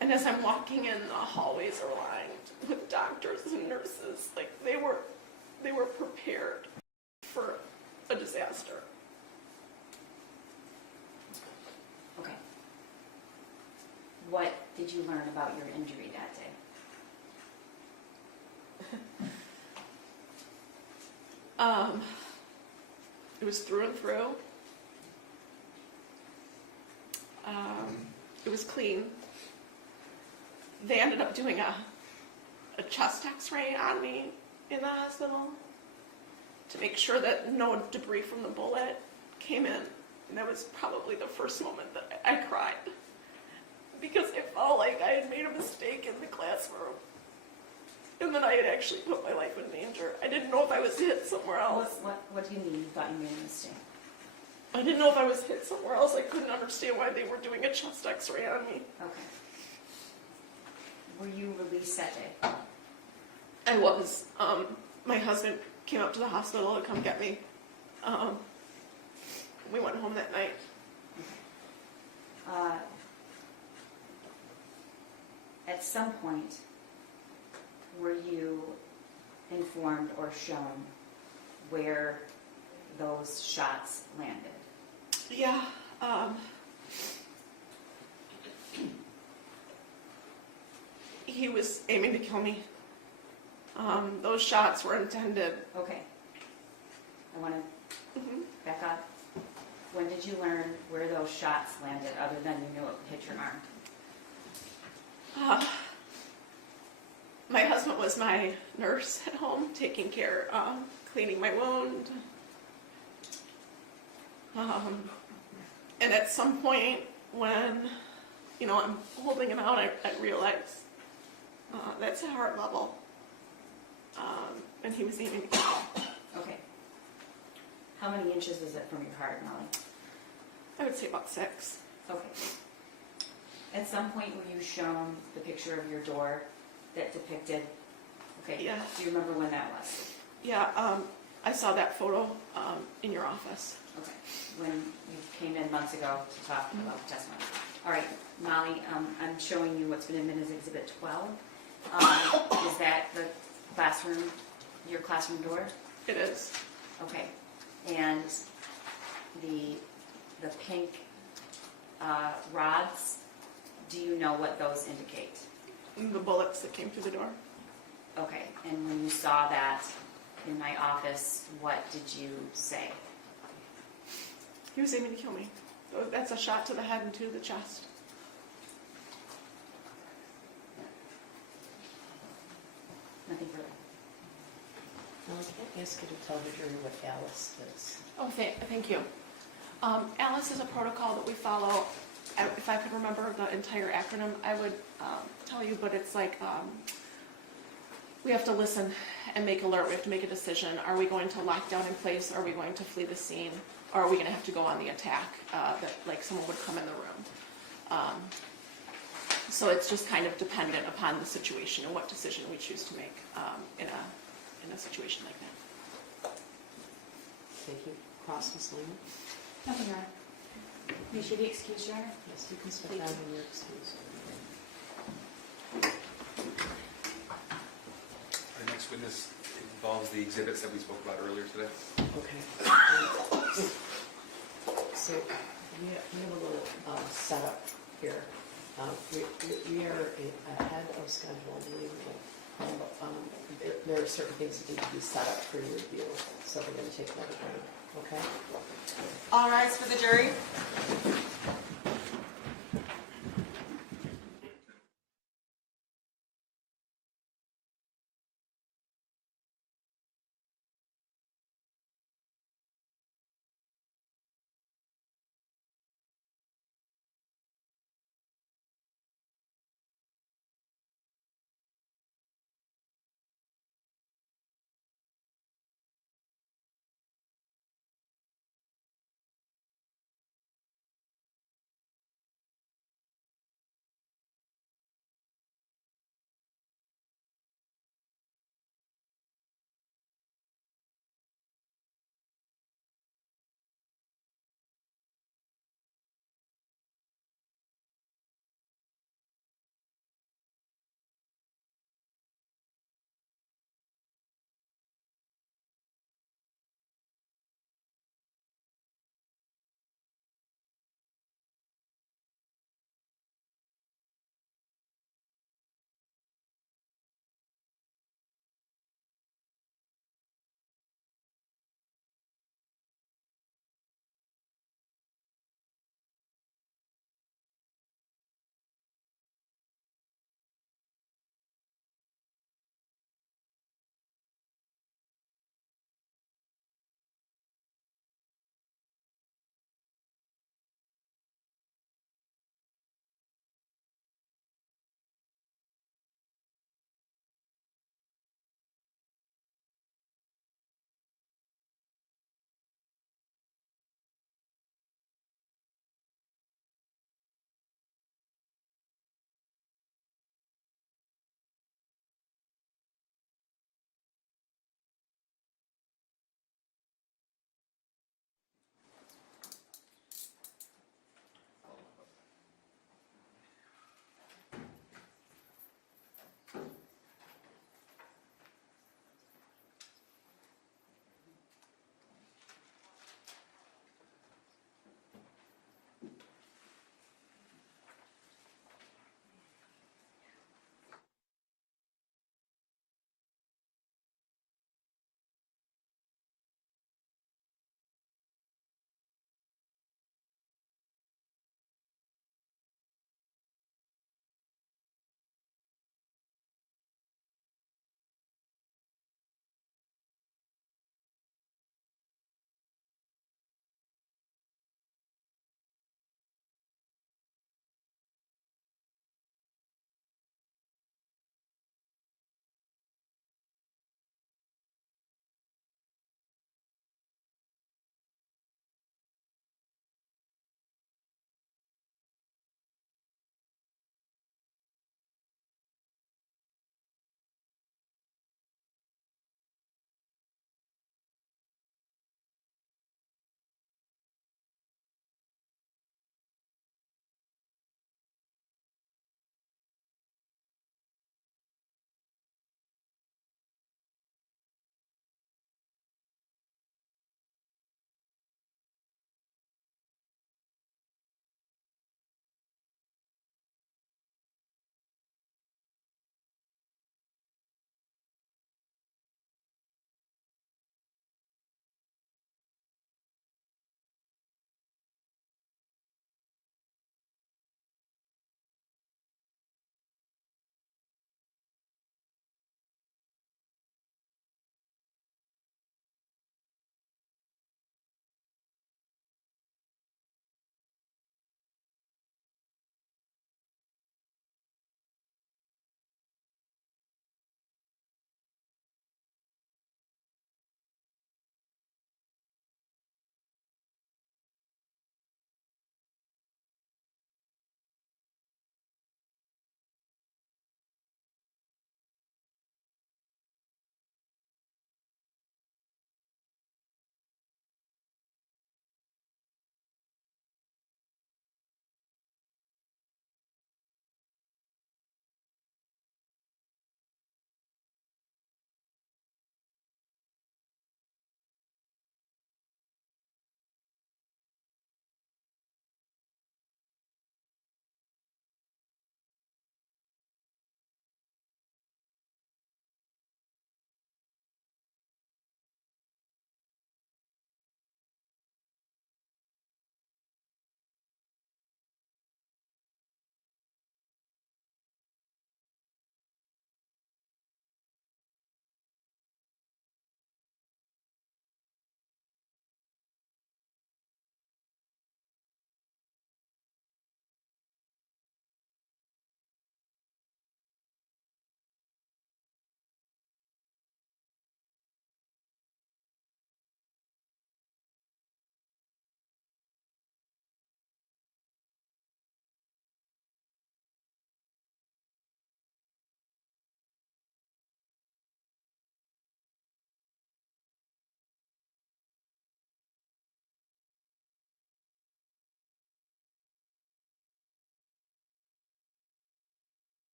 And as I'm walking in, the hallways are lined with doctors and nurses. Like they were prepared for a disaster. Okay. What did you learn about your injury that day? It was through and through. It was clean. They ended up doing a chest x-ray on me in the hospital to make sure that no debris from the bullet came in. And that was probably the first moment that I cried. Because it felt like I had made a mistake in the classroom. And then I had actually put my life in danger. I didn't know if I was hit somewhere else. What do you mean you thought you made a mistake? I didn't know if I was hit somewhere else. I couldn't understand why they were doing a chest x-ray on me. Okay. Were you released that day? I was. My husband came up to the hospital to come get me. We went home that night. At some point, were you informed or shown where those shots landed? Yeah. He was aiming to kill me. Those shots were intended. Okay. I want to back up. When did you learn where those shots landed, other than you knew it hit your arm? My husband was my nurse at home, taking care, cleaning my wound. And at some point when, I'm holding him out, I realized That's a heart level. And he was aiming to kill me. Okay. How many inches is it from your heart, Molly? I would say about 6. Okay. At some point were you shown the picture of your door that depicted, okay, Yeah. do you remember when that was? Yeah, I saw that photo in your office. Okay, when you came in months ago to talk about the testimony. All right, Molly, I'm showing you what's been admitted as Exhibit 12. Is that the classroom, your classroom door? It is. Okay, and the pink rods, do you know what those indicate? The bullets that came through the door. Okay, and when you saw that in my office, what did you say? He was aiming to kill me. That's a shot to the head and to the chest. Nothing further. Now, I can't ask you to tell the jury what Alice is. Oh, thank you. Alice is a protocol that we follow. If I could remember the entire acronym, I would tell you, but it's like we have to listen and make alert. We have to make a decision. Are we going to lock down in place? Are we going to flee the scene? Or are we going to have to go on the attack that like someone would come in the room? So it's just kind of dependent upon the situation and what decision we choose to make in a situation like that. Thank you. Cross, Ms. Lehman? Nothing, Your Honor. You should be excused, Your Honor. Yes, you can step Thank down you. when you're excused. The next witness involves the exhibits that we spoke about earlier today. Okay. So we have a little setup here. We are ahead of schedule, believe me. There are certain things that need to be set up for your review, so we're going to take another break. Okay? All rise for the jury.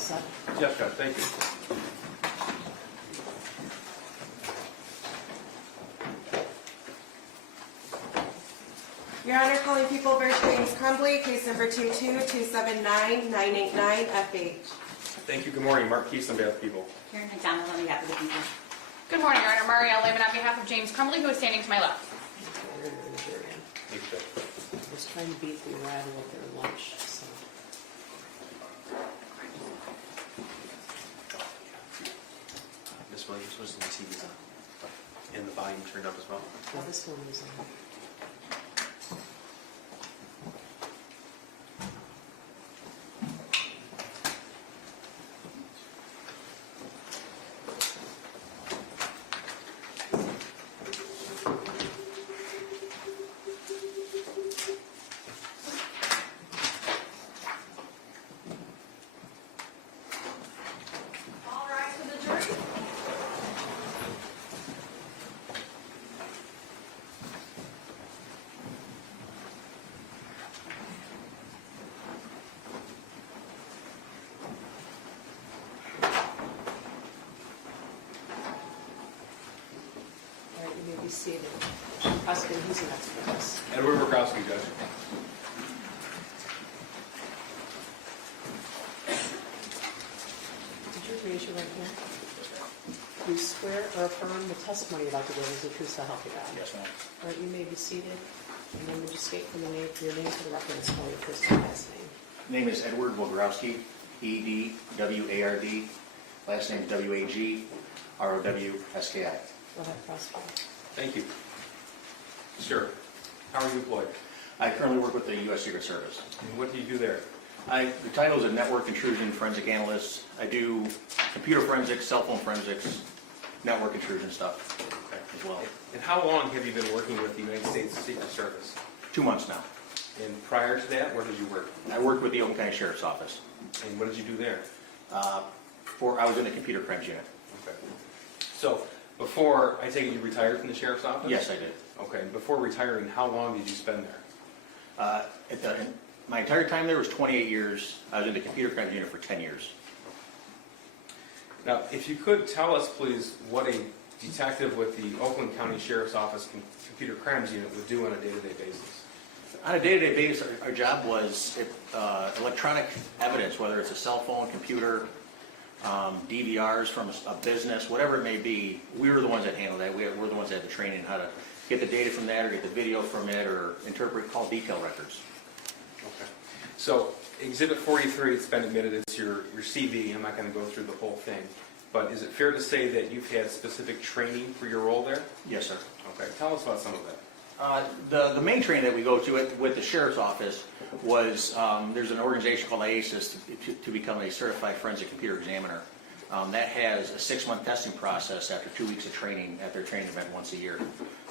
set? Yes, Judge, thank you. Your Honor, calling people versus James Crumbley, case number 22-279-989-FH. Thank you. Good morning. Mark Keese on behalf of the people. Karen McDonald on behalf of the people. Good morning, Your Honor. Marielle Lehman on behalf of James Crumbley, who is standing to my left. Thank you, Judge. I was trying to beat the arrival of their lunch, so. Ms. Williams, was the TV's on? And the volume turned up as well? Well, this one was on. All rise for the jury. All right, you may be seated. Prosecutor, who's next for us? Edward Wagrowski, Judge. Would you raise your right hand? Do you swear or affirm the testimony you're about to give is the truth so help you God? Yes, ma'am. All right, you may be seated. And then would you state for your name for the record and spell your first and last name? Name is Edward Wagrowski, E-D-W-A-R-D. Last name is W-A-G-R-O-W-S-K-I. Go ahead, prosecutor. Thank you. Sir, how are you employed? I currently work with the U.S. Secret Service. And what do you do there? The title is a network intrusion forensic analyst. I do computer forensics, cell phone forensics, network intrusion stuff as well. And how long have you been working with the United States Secret Service? 2 months now. And prior to that, where did you work? I worked with the Oakland County Sheriff's Office. And what did you do there? I was in the computer crimes unit. Okay. So, before, I take it you retired from the Sheriff's Office? Yes, I did. Okay, and before retiring, how long did you spend there? My entire time there was 28 years. I was in the computer crimes unit for 10 years. Now, if you could tell us, please, what a detective with the Oakland County Sheriff's Office Computer Crimes Unit would do on a day-to-day basis. On a day-to-day basis, our job was electronic evidence, whether it's a cell phone, computer, DVRs from a business, whatever it may be. We were the ones that handled that. We're the ones that had the training how to get the data from that or get the video from it or interpret call detail records. Okay. So, Exhibit 43, it's been admitted, it's your CV. I'm not going to go through the whole thing. But is it fair to say that you've had specific training for your role there? Yes, sir. Okay, tell us about some of that. The main training that we go to with the Sheriff's Office was, there's an organization called IASIS to become a certified forensic computer examiner. That has a 6-month testing process after 2 weeks of training at their training event once a year.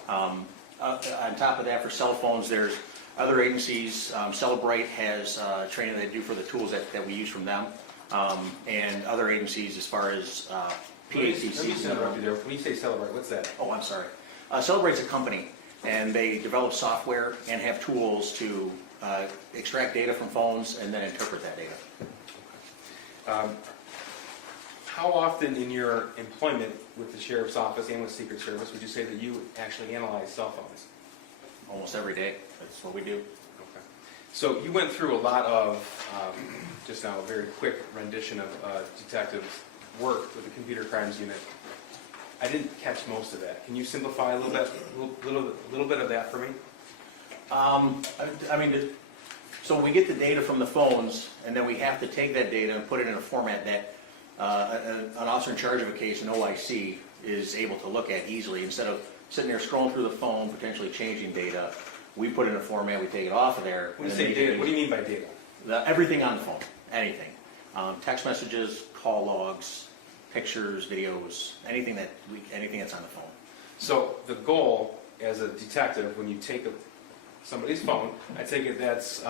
On top of that, for cell phones, there's other agencies. Celebrate has training they do for the tools that we use from them. And other agencies as far as Let me PACC. interrupt you there. When you say Celebrate, what's that? Oh, I'm sorry. Celebrate's a company, and they develop software and have tools to extract data from phones and then interpret that data. How often in your employment with the Sheriff's Office and with Secret Service would you say that you actually analyze cell phones? Almost every day. That's what we do. Okay. So you went through a lot of, just now, a very quick rendition of detectives' work with the Computer Crimes Unit. I didn't catch most of that. Can you simplify a little bit of that for me? So we get the data from the phones, and then we have to take that data and put it in a format that an officer in charge of a case, an OIC, is able to look at easily. Instead of sitting there scrolling through the phone, potentially changing data, we put it in a format, we take it off of there. When you say data, what do you mean by data? Everything on the phone, anything. Text messages, call logs, pictures, videos, anything that's on the phone. So the goal as a detective, when you take somebody's phone, I take it that's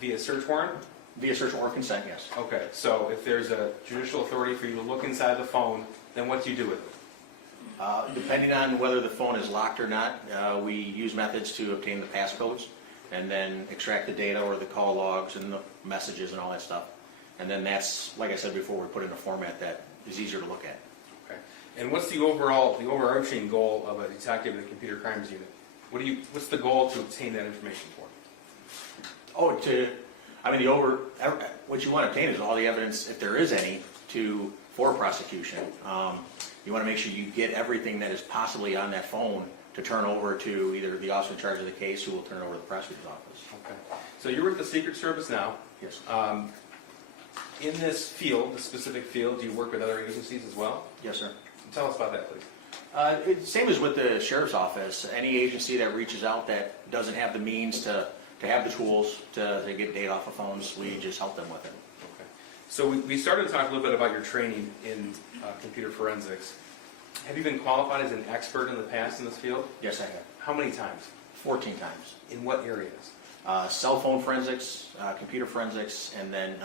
via search warrant? Via search or consent, yes. Okay, so if there's a judicial authority for you to look inside the phone, then what do you do with it? Depending on whether the phone is locked or not, we use methods to obtain the passcodes and then extract the data or the call logs and the messages and all that stuff. And then that's, like I said before, we put in a format that is easier to look at. Okay. And what's the overarching goal of a detective in the computer crimes unit? What's the goal to obtain that information for? What you want to obtain is all the evidence, if there is any, for prosecution. You want to make sure you get everything that is possibly on that phone to turn over to either the officer in charge of the case, who will turn it over to the prosecutor's office. Okay. So you're with the Secret Service now. Yes. In this field, this specific field, do you work with other agencies as well? Yes, sir. Tell us about that, please. Same as with the sheriff's office. Any agency that reaches out that doesn't have the means to have the tools to get data off of phones, we just help them with it. Okay. So we started to talk a little bit about your training in computer forensics. Have you been qualified as an expert in the past in this field? Yes, I have. How many times? 14 times. In what areas? Cell phone forensics, computer forensics, and then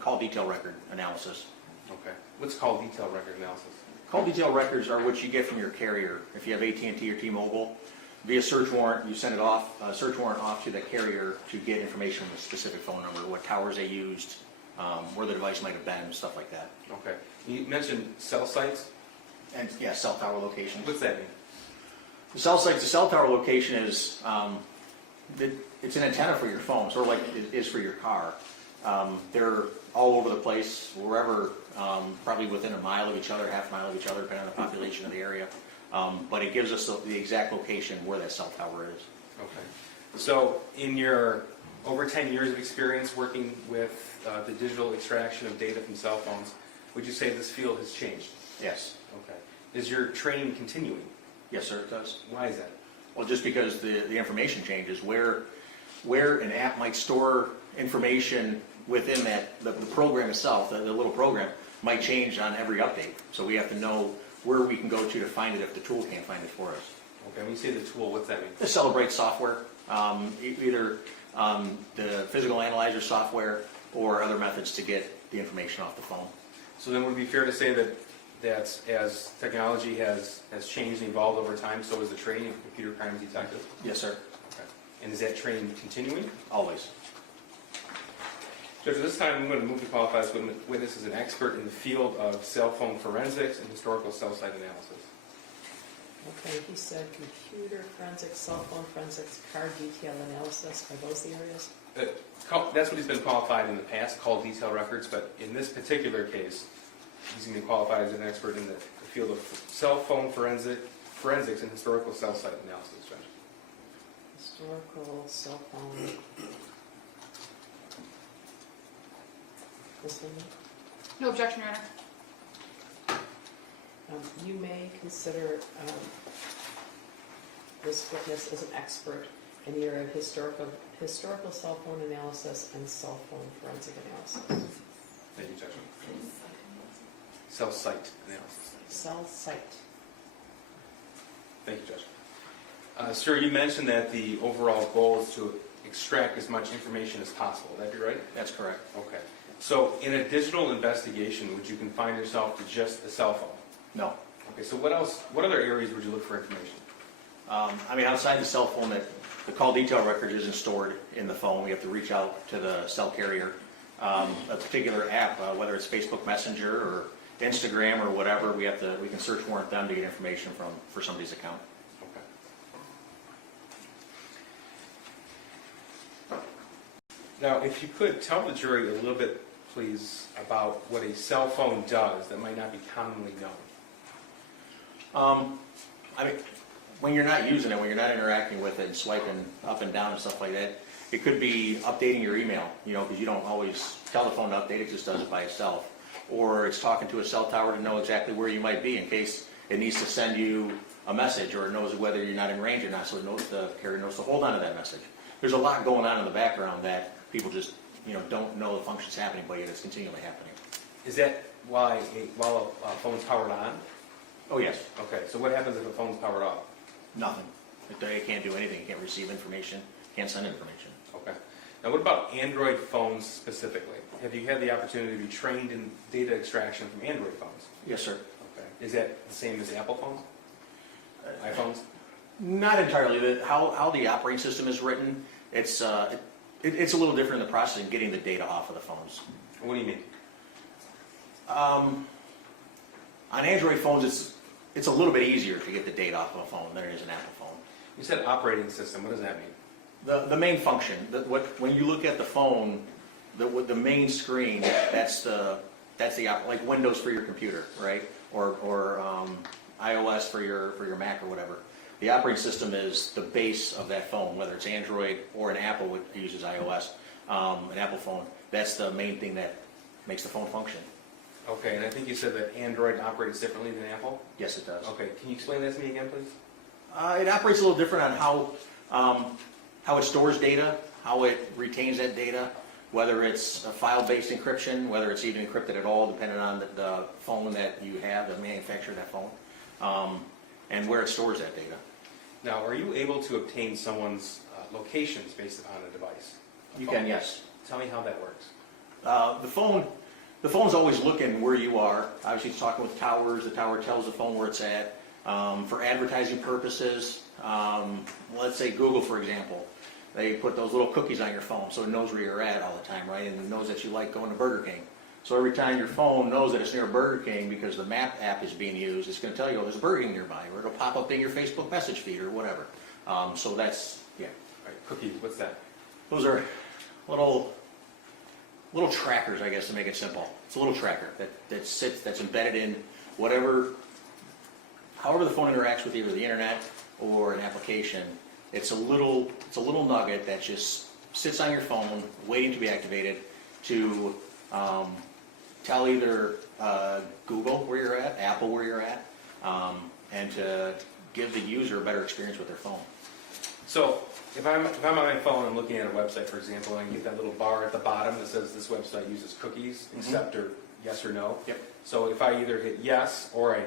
call detail record analysis. Okay. What's called detailed record analysis? Call detail records are what you get from your carrier. If you have AT&T or T-Mobile, via search warrant, you send it off, search warrant off to the carrier to get information on the specific phone number, what towers they used, where the device might have been, stuff like that. Okay. You mentioned cell sites. And yeah, cell tower locations. What's that mean? The cell site, the cell tower location is, it's an antenna for your phone, sort of like it is for your car. They're all over the place, wherever, probably within a mile of each other, half mile of each other, depending on the population of the area. But it gives us the exact location where that cell tower is. Okay. So in your over 10 years of experience working with the digital extraction of data from cell phones, would you say this field has changed? Yes. Okay. Is your training continuing? Yes, sir, it does. Why is that? Well, just because the information changes, where an app might store information within that, the program itself, the little program, might change on every update. So we have to know where we can go to find it if the tool can't find it for us. Okay, when you say the tool, what's that mean? The Celebrate software, either the physical analyzer software or other methods to get the information off the phone. So then would it be fair to say that as technology has changed and evolved over time, so is the training of computer crimes detective? Yes, sir. Okay. And is that training continuing? Always. Judge, at this time I'm going to move to qualify this witness as an expert in the field of cell phone forensics and historical cell site analysis. Okay, he said computer forensics, cell phone forensics, car detail analysis. Are those the areas? That's what he's been qualified in the past, called detail records, but in this particular case, he's going to be qualified as an expert in the field of cell phone forensics and historical cell site analysis, Judge. Historical cell phone. This one? No objection, Your Honor. You may consider this witness as an expert in the area of historical cell phone analysis and cell phone forensic analysis. Thank you, Judge. Cell site analysis. Cell site. Thank you, Judge. Sir, you mentioned that the overall goal is to extract as much information as possible. Would that be right? That's correct. Okay. So in a digital investigation, would you confine yourself to just a cell phone? No. Okay, so what other areas would you look for information? Outside the cell phone, the call detail record isn't stored in the phone. We have to reach out to the cell carrier. A particular app, whether it's Facebook Messenger or Instagram or whatever, we can search warrant them to get information for somebody's account. Okay. Now, if you could tell the jury a little bit, please, about what a cell phone does that might not be commonly known. When you're not using it, when you're not interacting with it and swiping up and down and stuff like that, it could be updating your email, because you don't always tell the phone to update, it just does it by itself. Or it's talking to a cell tower to know exactly where you might be in case it needs to send you a message, or it knows whether you're not in range or not, so the carrier knows to hold on to that message. There's a lot going on in the background that people just don't know the function's happening, but yet it's continually happening. Is that while a phone's powered on? Oh, yes. Okay, so what happens if a phone's powered off? Nothing. It can't do anything. It can't receive information. Can't send information. Okay. Now what about Android phones specifically? Have you had the opportunity to be trained in data extraction from Android phones? Yes, sir. Okay. Is that the same as Apple phones? iPhones? Not entirely. How the operating system is written, it's It's a little different in the process of getting the data off of the phones. What do you mean? On Android phones, it's a little bit easier to get the data off of a phone than it is an Apple phone. You said operating system. What does that mean? The main function, when you look at the phone, the main screen, that's like Windows for your computer, right? Or iOS for your Mac or whatever. The operating system is the base of that phone, whether it's Android or an Apple that uses iOS, an Apple phone. That's the main thing that makes the phone function. Okay, and I think you said that Android operates differently than Apple? Yes, it does. Okay, can you explain that to me again, please? It operates a little different on how it stores data, how it retains that data, whether it's a file-based encryption, whether it's even encrypted at all, depending on the phone that you have, the manufacturer of that phone, and where it stores that data. Now, are you able to obtain someone's locations based upon a device? You can, yes. Tell me how that works. The phone's always looking where you are. Obviously, it's talking with towers. The tower tells the phone where it's at. For advertising purposes, let's say Google, for example, they put those little cookies on your phone so it knows where you're at all the time, right? And it knows that you like going to Burger King. So every time your phone knows that it's near Burger King because the map app is being used, it's going to tell you, oh, there's a Burger King nearby, or it'll pop up in your Facebook message feed or whatever. So that's, yeah. All right, cookies, what's that? Those are little trackers, I guess, to make it simple. It's a little tracker that's embedded in however the phone interacts with either the internet or an application. It's a little nugget that just sits on your phone, waiting to be activated to tell either Google where you're at, Apple where you're at, and to give the user a better experience with their phone. So, if I'm on my phone and looking at a website, for example, and I get that little bar at the bottom that says this website uses cookies, accept or yes or no. Yep. So if I either hit yes or I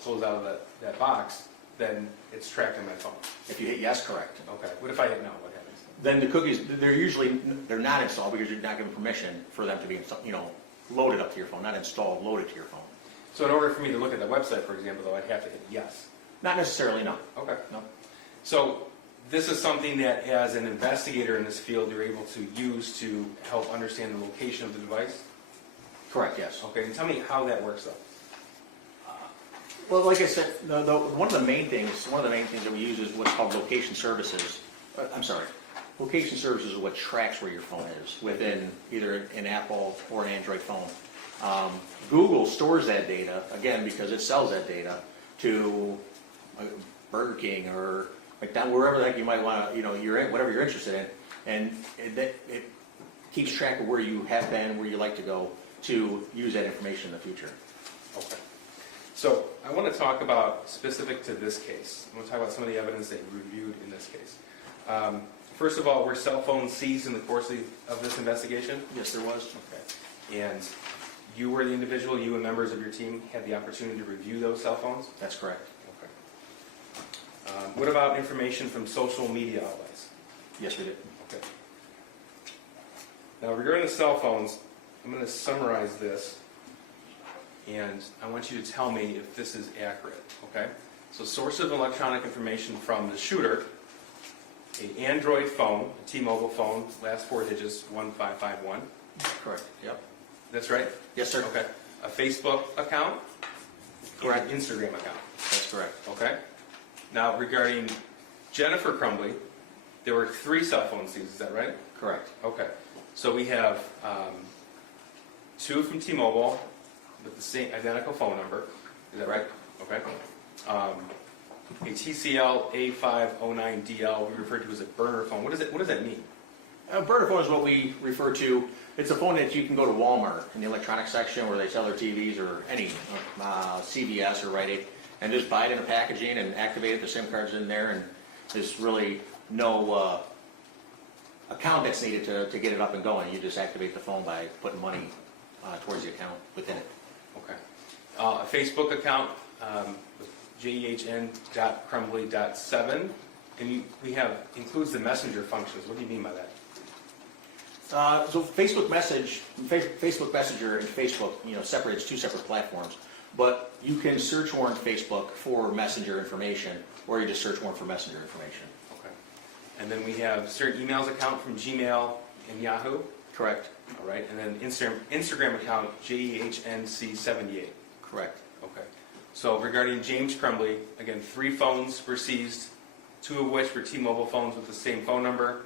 close out of that box, then it's tracked on my phone. If you hit yes, correct. Okay. What if I hit no? What happens? Then the cookies, they're not installed because you're not giving permission for them to be loaded up to your phone, not installed, loaded to your phone. So in order for me to look at the website, for example, though, I'd have to hit yes. Not necessarily, no. Okay. No. So this is something that, as an investigator in this field, you're able to use to help understand the location of the device? Correct, yes. Okay, and tell me how that works, though. Well, like I said, one of the main things that we use is what's called location services. Location services is what tracks where your phone is within either an Apple or an Android phone. Google stores that data, again, because it sells that data to Burger King or McDonald's, wherever the heck you might want to, you're in, whatever you're interested in, and it keeps track of where you have been, where you like to go, to use that information in the future. Okay. So I want to talk about, specific to this case, I want to talk about some of the evidence that you reviewed in this case. First of all, were cell phones seized in the course of this investigation? Yes, there was. Okay. And you were the individual, you and members of your team had the opportunity to review those cell phones? That's correct. Okay. What about information from social media outlets? Yes, we did. Okay. Now, regarding the cell phones, I'm going to summarize this, and I want you to tell me if this is accurate, okay? So, source of electronic information from the shooter, an Android phone, a T-Mobile phone, last four digits, 1551. Correct. Yep. That's right? Yes, sir. Okay. A Facebook account? Correct. And an Instagram account? That's correct. Okay. Now, regarding Jennifer Crumbley, there were 3 cell phone seized, is that right? Correct. Okay. So we have 2 from T-Mobile with the same identical phone number, is that right? Okay. A TCL A509DL we refer to as a burner phone. What does that mean? A burner phone is what we refer to. It's a phone that you can go to Walmart in the electronics section where they sell their TVs or any CVS or Rite Aid and just buy it in a packaging and activate it. The SIM card's in there, and there's really no account that's needed to get it up and going. You just activate the phone by putting money towards the account within it. Okay. A Facebook account with jehn.crumbly.7, and includes the messenger functions. What do you mean by that? So Facebook Messenger and Facebook, separates 2 separate platforms. But you can search warrant Facebook for messenger information, or you just search warrant for messenger information. Okay. And then we have certain emails account from Gmail and Yahoo. Correct. All right, and then Instagram account, JEHNC78. Correct. Okay. So regarding James Crumbley, again, 3 phones were seized, 2 of which were T-Mobile phones with the same phone number,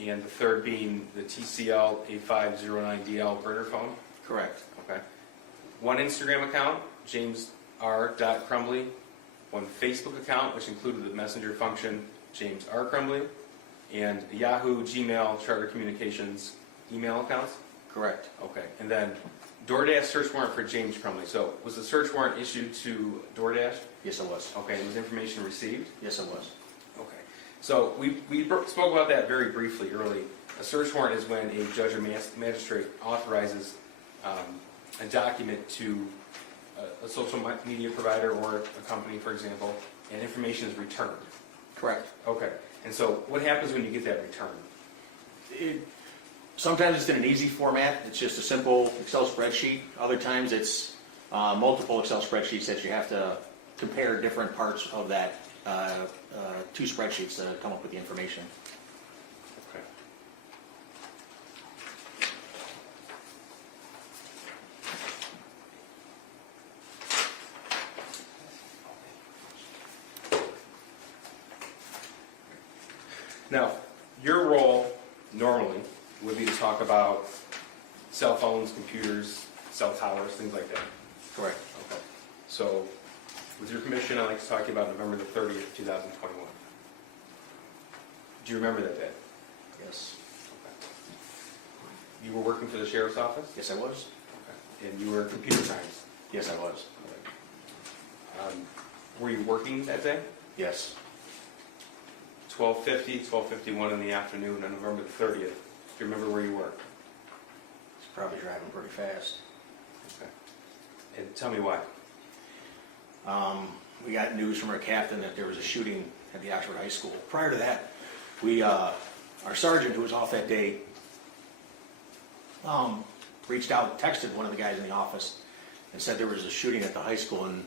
and the third being the TCL A509DL burner phone. Correct. Okay. 1 Instagram account, James R. Crumbley. 1 Facebook account, which included the messenger function, James R. Crumbley, and Yahoo, Gmail, Charter Communications email accounts. Correct. Okay. And then DoorDash search warrant for James Crumbley. So was the search warrant issued to DoorDash? Yes, it was. Okay. And was information received? Yes, it was. Okay. So we spoke about that very briefly early. A search warrant is when a judge or magistrate authorizes a document to a social media provider or a company, for example, and information is returned. Correct. Okay. And so what happens when you get that return? Sometimes it's in an easy format. It's just a simple Excel spreadsheet. Other times it's multiple Excel spreadsheets that you have to compare different parts of that 2 spreadsheets to come up with the information. Okay. Now, your role normally would be to talk about cell phones, computers, cell towers, things like that. Correct. Okay. So, with your permission, I'd like to talk to you about November the 30th, 2021. Do you remember that day? Yes. You were working for the sheriff's office? Yes, I was. Okay. And you were computer science? Yes, I was. Were you working that day? Yes. 12:50, 12:51 in the afternoon on November the 30th. Do you remember where you were? It's probably driving pretty fast. Okay. And tell me why. We got news from our captain that there was a shooting at the Oxford High School. Prior to that, our sergeant, who was off that day, reached out, texted one of the guys in the office, and said there was a shooting at the high school, and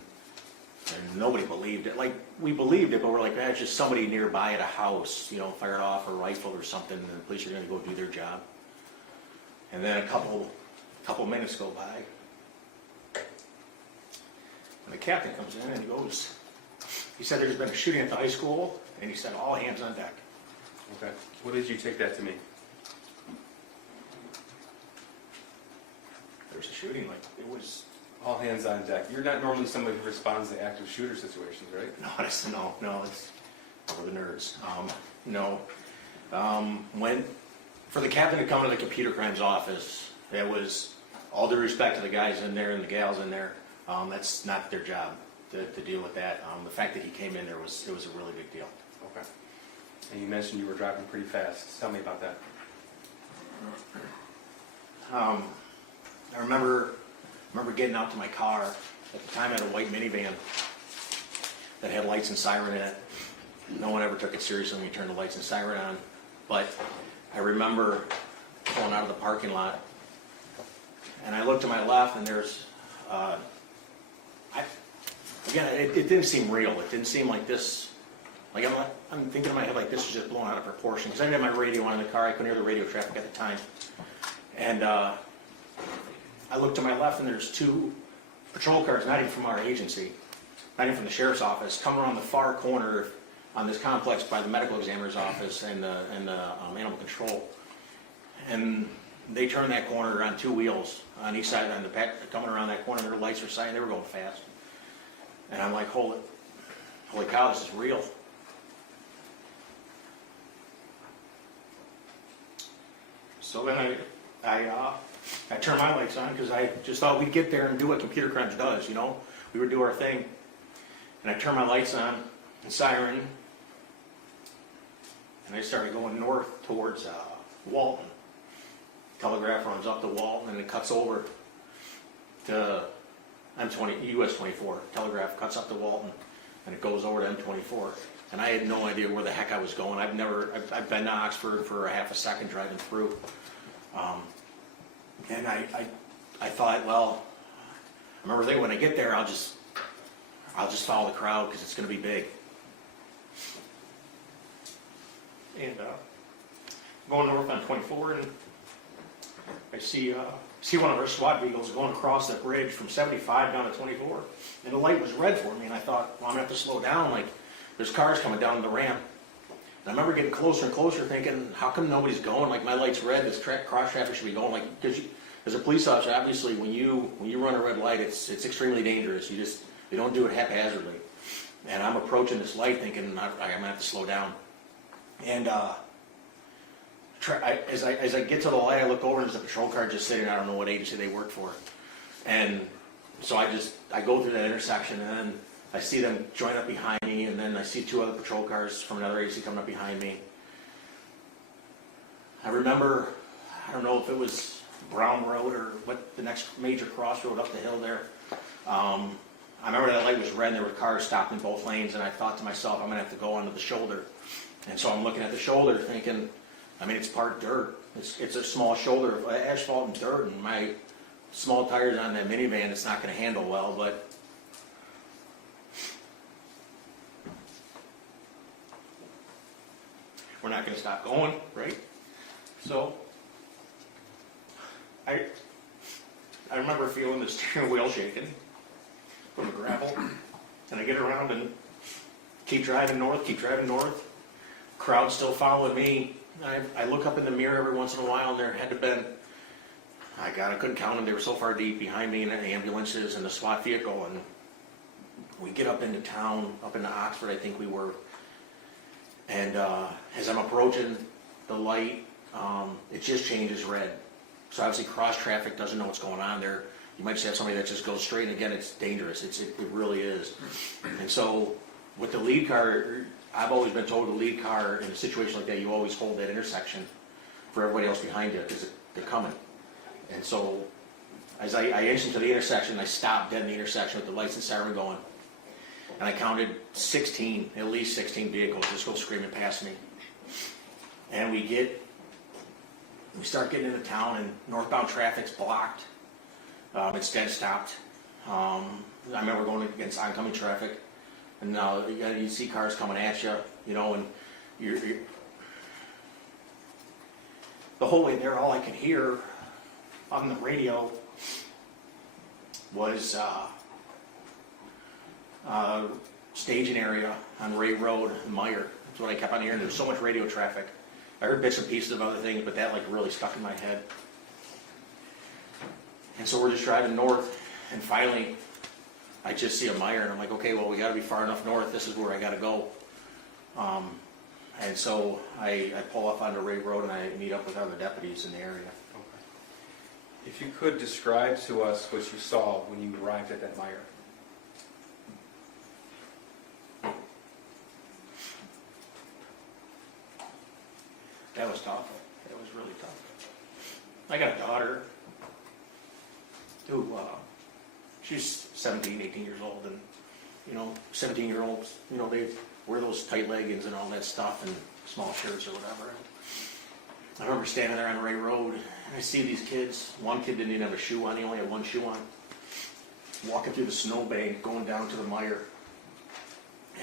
nobody believed it. Like, we believed it, but we're like, it's just somebody nearby at a house, fired off a rifle or something, and the police are going to go do their job. And then a couple minutes go by, and the captain comes in and he said there's been a shooting at the high school, and he said all hands on deck. Okay. What did you take that to mean? There's a shooting, like, it was... All hands on deck. You're not normally somebody who responds to active shooter situations, right? No, it's for the nerds. For the captain to come to the computer crimes office, it was all due respect to the guys in there and the gals in there. That's not their job to deal with that. The fact that he came in there it was a really big deal. Okay. And you mentioned you were driving pretty fast. Tell me about that. I remember getting out to my car. At the time I had a white minivan that had lights and siren in it. No one ever took it seriously when you turned the lights and siren on. But I remember pulling out of the parking lot, and I looked to my left, and there's, it didn't seem real. It didn't seem like this. Like I'm thinking in my head like this is just blown out of proportion because I didn't have my radio on in the car. I couldn't hear the radio traffic at the time, and I looked to my left, and there's 2 patrol cars, not even from our agency, not even from the sheriff's office, coming around the far corner on this complex by the medical examiner's office and the animal control. And they turned that corner on 2 wheels on each side, on the back, coming around that corner. Their lights were shining. They were going fast. And I'm like, holy cow, this is real. So then I turned my lights on because I just thought we'd get there and do what computer crimes does, We would do our thing. And I turned my lights on and siren, and I started going north towards Walton. Telegraph runs up to Walton, and it cuts over to US 24. Telegraph cuts up to Walton, and it goes over to M24. And I had no idea where the heck I was going. I've been to Oxford for a half a second driving through. And I thought, well, I remember thinking when I get there, I'll just follow the crowd because it's going to be big. and going north on 24, and I see one of our SWAT vehicles going across that bridge from 75 down to 24, and the light was red for me, and I thought, well, I'm gonna have to slow down, like, there's cars coming down the ramp. And I remember getting closer and closer thinking, how come nobody's going? Like, my light's red, this cross traffic should be going, like, because as a police officer, obviously, when you run a red light, it's extremely dangerous. You don't do it haphazardly. And I'm approaching this light thinking, I'm gonna have to slow down. And as I get to the light, I look over and there's a patrol car just sitting. I don't know what agency they work for. And so I go through that intersection, and then I see them join up behind me, and then I see two other patrol cars from another agency coming up behind me. I remember, I don't know if it was Brown Road or what, the next major crossroad up the hill there. I remember that light was red and there were cars stopped in both lanes, and I thought to myself, I'm gonna have to go onto the shoulder. And so I'm looking at the shoulder thinking, I mean, it's part dirt. It's a small shoulder of asphalt and dirt, and my small tires on that minivan, it's not gonna handle well, but we're not gonna stop going, right? So I remember feeling the steering wheel shaking from the gravel, and I get around and keep driving north. Crowd still following me. I look up in the mirror every once in a while, and there had to been, I couldn't count them. They were so far deep behind me, and the ambulances and the SWAT vehicle, and we get up into town, up into Oxford, I think we were, and as I'm approaching the light, it just changes red. So obviously cross traffic doesn't know what's going on there. You might just have somebody that just goes straight, and again, it's dangerous. It really is. And so with the lead car, I've always been told the lead car in a situation like that, you always hold that intersection for everybody else behind you because they're coming. And so as I edged into the intersection, I stopped dead in the intersection with the lights and siren going. And I counted at least 16 vehicles just go screaming past me. And we start getting into town, and northbound traffic's blocked. It's dead stopped. I remember going against oncoming traffic, and now you see cars coming at you, and you're the whole way there, all I could hear on the radio was staging area on Ray Road in Meyer. That's what I kept on hearing. There was so much radio traffic. I heard bits and pieces of other things, but that really stuck in my head. And so we're just driving north, and finally I just see a Meyer, and I'm like, okay, well, we got to be far enough north. This is where I got to go. And so I pull off onto Ray Road, and I meet up with other deputies in the area. Okay. If you could describe to us what you saw when you arrived at that Meyer. That was tough. That was really tough. I got a daughter who, she's 17, 18 years old, and, 17-year-olds, they wear those tight leggings and all that stuff and small shirts or whatever. I remember standing there on Ray Road, and I see these kids. One kid didn't even have a shoe on. He only had one shoe on. Walking through the snowbank, going down to the Meyer.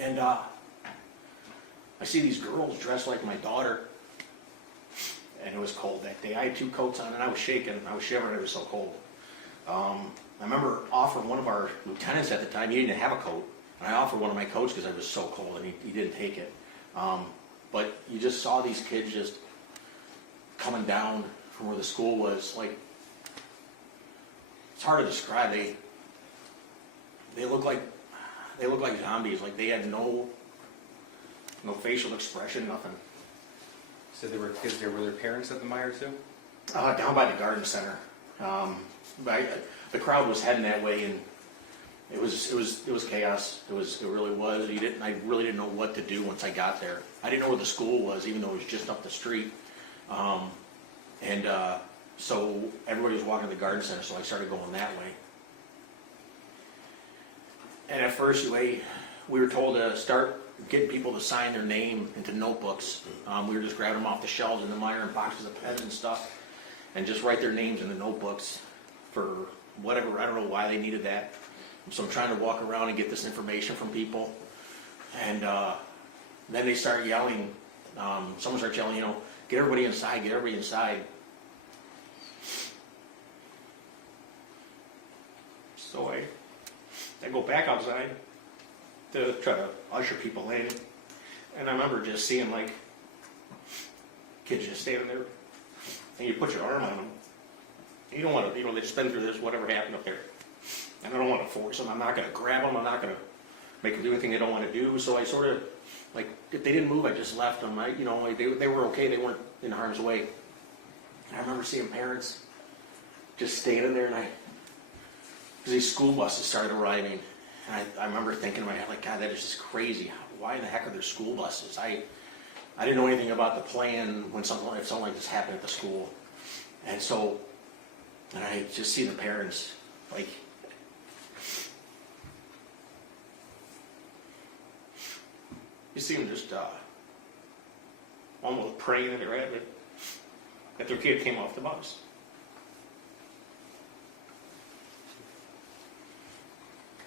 And I see these girls dressed like my daughter. And it was cold that day. I had two coats on, and I was shaking. I was shivering. It was so cold. I remember offering one of our lieutenants at the time. He didn't have a coat. And I offered one of my coats because I was so cold, and he didn't take it. But you just saw these kids just coming down from where the school was. Like, it's hard to describe. They look like zombies. Like they had no facial expression, nothing. So there were kids there. Were there parents at the Meyer too? Down by the garden center. The crowd was heading that way, and it was chaos. It really was. I really didn't know what to do once I got there. I didn't know where the school was, even though it was just up the street. So everybody was walking to the garden center, so I started going that way. And at first, we were told to start getting people to sign their name into notebooks. We were just grabbing them off the shelves in the Meyer and boxes of pens and stuff, and just write their names in the notebooks for whatever. I don't know why they needed that. So I'm trying to walk around and get this information from people. And then they start yelling someone started yelling, get everybody inside, get everybody inside. So I go back outside to try to usher people in, and I remember just seeing like kids just standing there, and you put your arm on them. You don't want to, they just been through this, whatever happened up there, and I don't want to force them. I'm not going to grab them. I'm not going to make them do anything they don't want to do. So I sort of, like, if they didn't move, I just left them. They were okay. They weren't in harm's way. And I remember seeing parents just standing there, and because these school buses started arriving, and I remember thinking in my head, like, God, that is just crazy. Why the heck are there school buses? I didn't know anything about the plan if something like this happened at the school. And so, and I just see the parents, like, you see them just almost praying in their head that their kid came off the bus.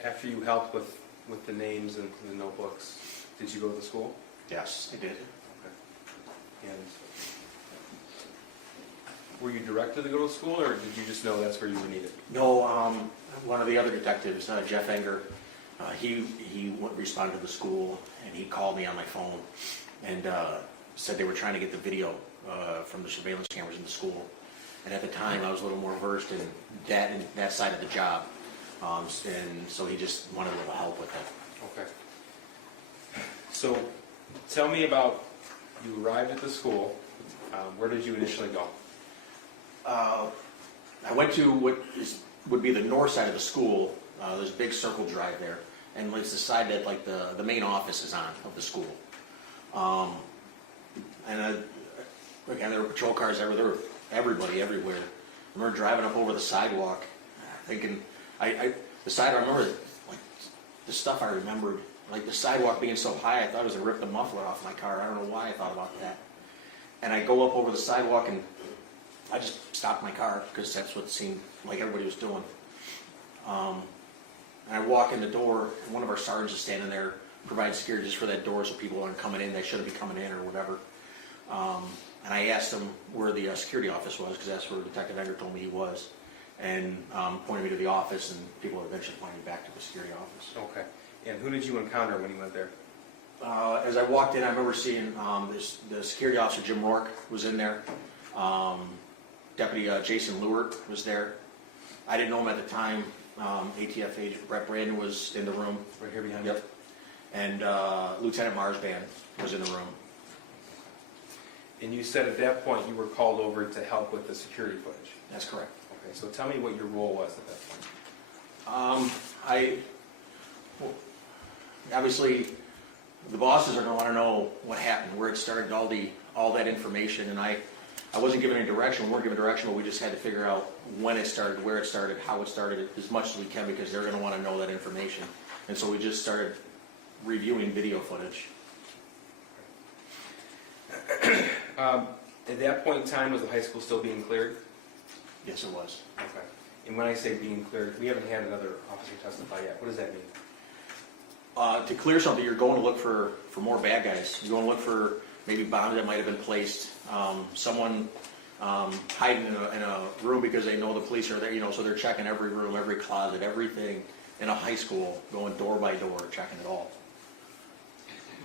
After you helped with the names and the notebooks, did you go to the school? Yes, I did. And were you directed to go to school, or did you just know that's where you were needed? No, one of the other detectives, Jeff Enger, he responded to the school, and he called me on my phone and said they were trying to get the video from the surveillance cameras in the school. And at the time, I was a little more versed in that side of the job, and so he just wanted a little help with it. Okay. So, tell me about, you arrived at the school. Where did you initially go? I went to what would be the north side of the school. There's a big circle drive there, and it's the side that like the main office is on of the school. And again, there were patrol cars everywhere. There were everybody everywhere. I remember driving up over the sidewalk, thinking, I remember like the stuff I remembered, like the sidewalk being so high, I thought it was going to rip the muffler off my car. I don't know why I thought about that. And I go up over the sidewalk, and I just stopped my car because that's what seemed like everybody was doing. And I walk in the door, and one of our sergeants is standing there, providing security just for that door so people aren't coming in. They shouldn't be coming in or whatever. And I asked him where the security office was, because that's where Detective Enger told me he was, and pointed me to the office, and people eventually pointed me back to the security office. Okay. And who did you encounter when you went there? As I walked in, I remember seeing the security officer, Jim Rourke, was in there. Deputy Jason Lewert was there. I didn't know him at the time. ATF agent Brett Brandon was in the room. Right here behind Yep. And Lieutenant Marsban was in the room. And you said at that point you were called over to help with the security footage. That's correct. Okay, so tell me what your role was at that point. Obviously, the bosses are going to want to know what happened, where it started, all that information, and I wasn't given any direction. We weren't given direction, but we just had to figure out when it started, where it started, how it started, as much as we can, because they're going to want to know that information. And so we just started reviewing video footage. At that point in time, was the high school still being cleared? Yes, it was. Okay. And when I say being cleared, we haven't had another officer testify yet. What does that mean? To clear something, you're going to look for more bad guys. You're going to look for maybe bombs that might have been placed, someone hiding in a room because they know the police are there, so they're checking every room, every closet, everything in a high school, going door by door, checking it all.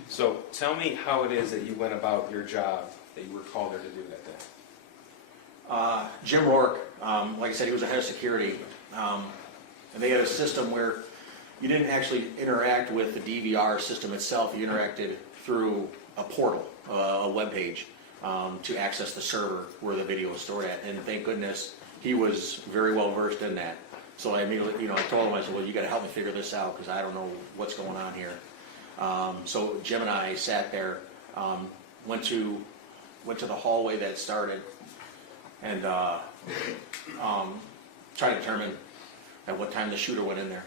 So tell me how it is that you went about your job that you were called there to do that day. Jim Rourke, like I said, he was the head of security, and they had a system where you didn't actually interact with the DVR system itself. You interacted through a portal, a web page, to access the server where the video was stored at. And thank goodness he was very well versed in that. So I immediately, I told him, I said, well, you got to help me figure this out because I don't know what's going on here. So Jim and I sat there, went to the hallway that it started, and tried to determine at what time the shooter went in there.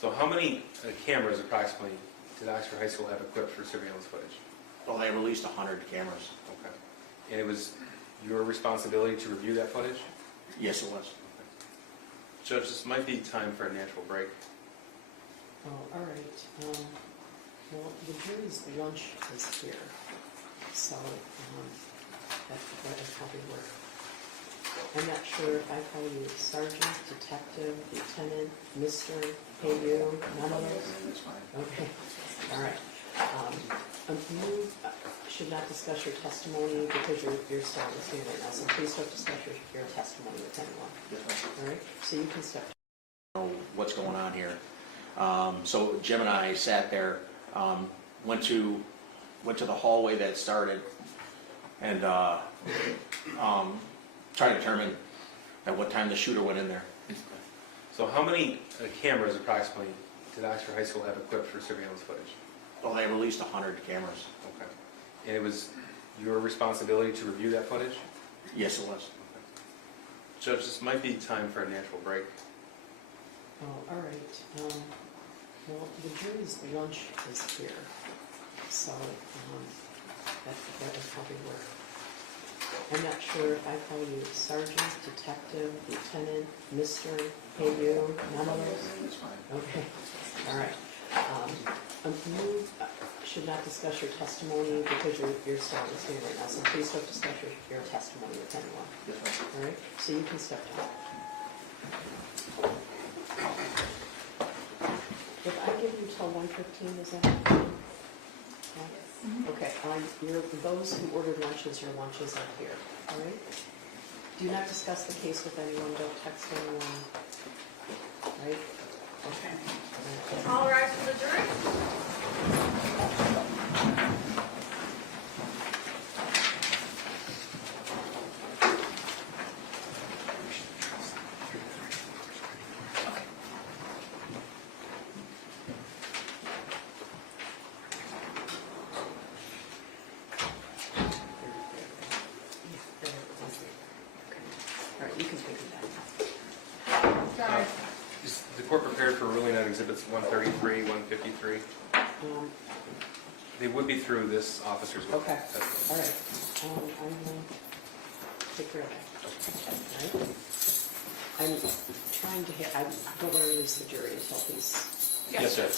So how many cameras approximately did Oxford High School have equipped for surveillance footage? Well, they released 100 cameras. Okay. And it was your responsibility to review that footage? Yes, it was. Judge, this might be time for a natural break. Oh, all right. Well, the jury's lunch is here. So that would probably work. I'm not sure if I call you sergeant, detective, lieutenant, mister, hey you, none of those? That's fine. Okay, all right. You should not discuss your testimony because you're still listening right now, so please don't discuss your testimony with anyone, Yes, ma'am. all right? So you can step. Know what's going on here. So Jim and I sat there, went to the hallway that started, and tried to determine at what time the shooter went in there. So how many cameras approximately did Oxford High School have equipped for surveillance footage? Well, they released 100 cameras. Okay. And it was your responsibility to review that footage? Yes, it was. Judge, this might be time for a natural break. Oh, all right. Well, the jury's lunch is here, so that would probably work. I'm not sure if I call you sergeant, detective, lieutenant, mister, hey you, none of those? That's fine. Okay, all right. You should not discuss your testimony because you're still listening right now, so please don't discuss your testimony with anyone, Yes, ma'am. all right? So you can step down. If I give you till 1:15, is that okay? Yeah? Okay, those who ordered lunches, your lunches are here, all right? Do not discuss the case with anyone, don't text anyone, right? Okay. All rise for the jury. All right, you can take it back. Is the court prepared for ruling on exhibits 133, 153? Um, They would be through this officer's. Okay, That's- all right. I will take care of that. All right? I'm trying to hit, I don't want to lose the jury until he's. Yes, sir.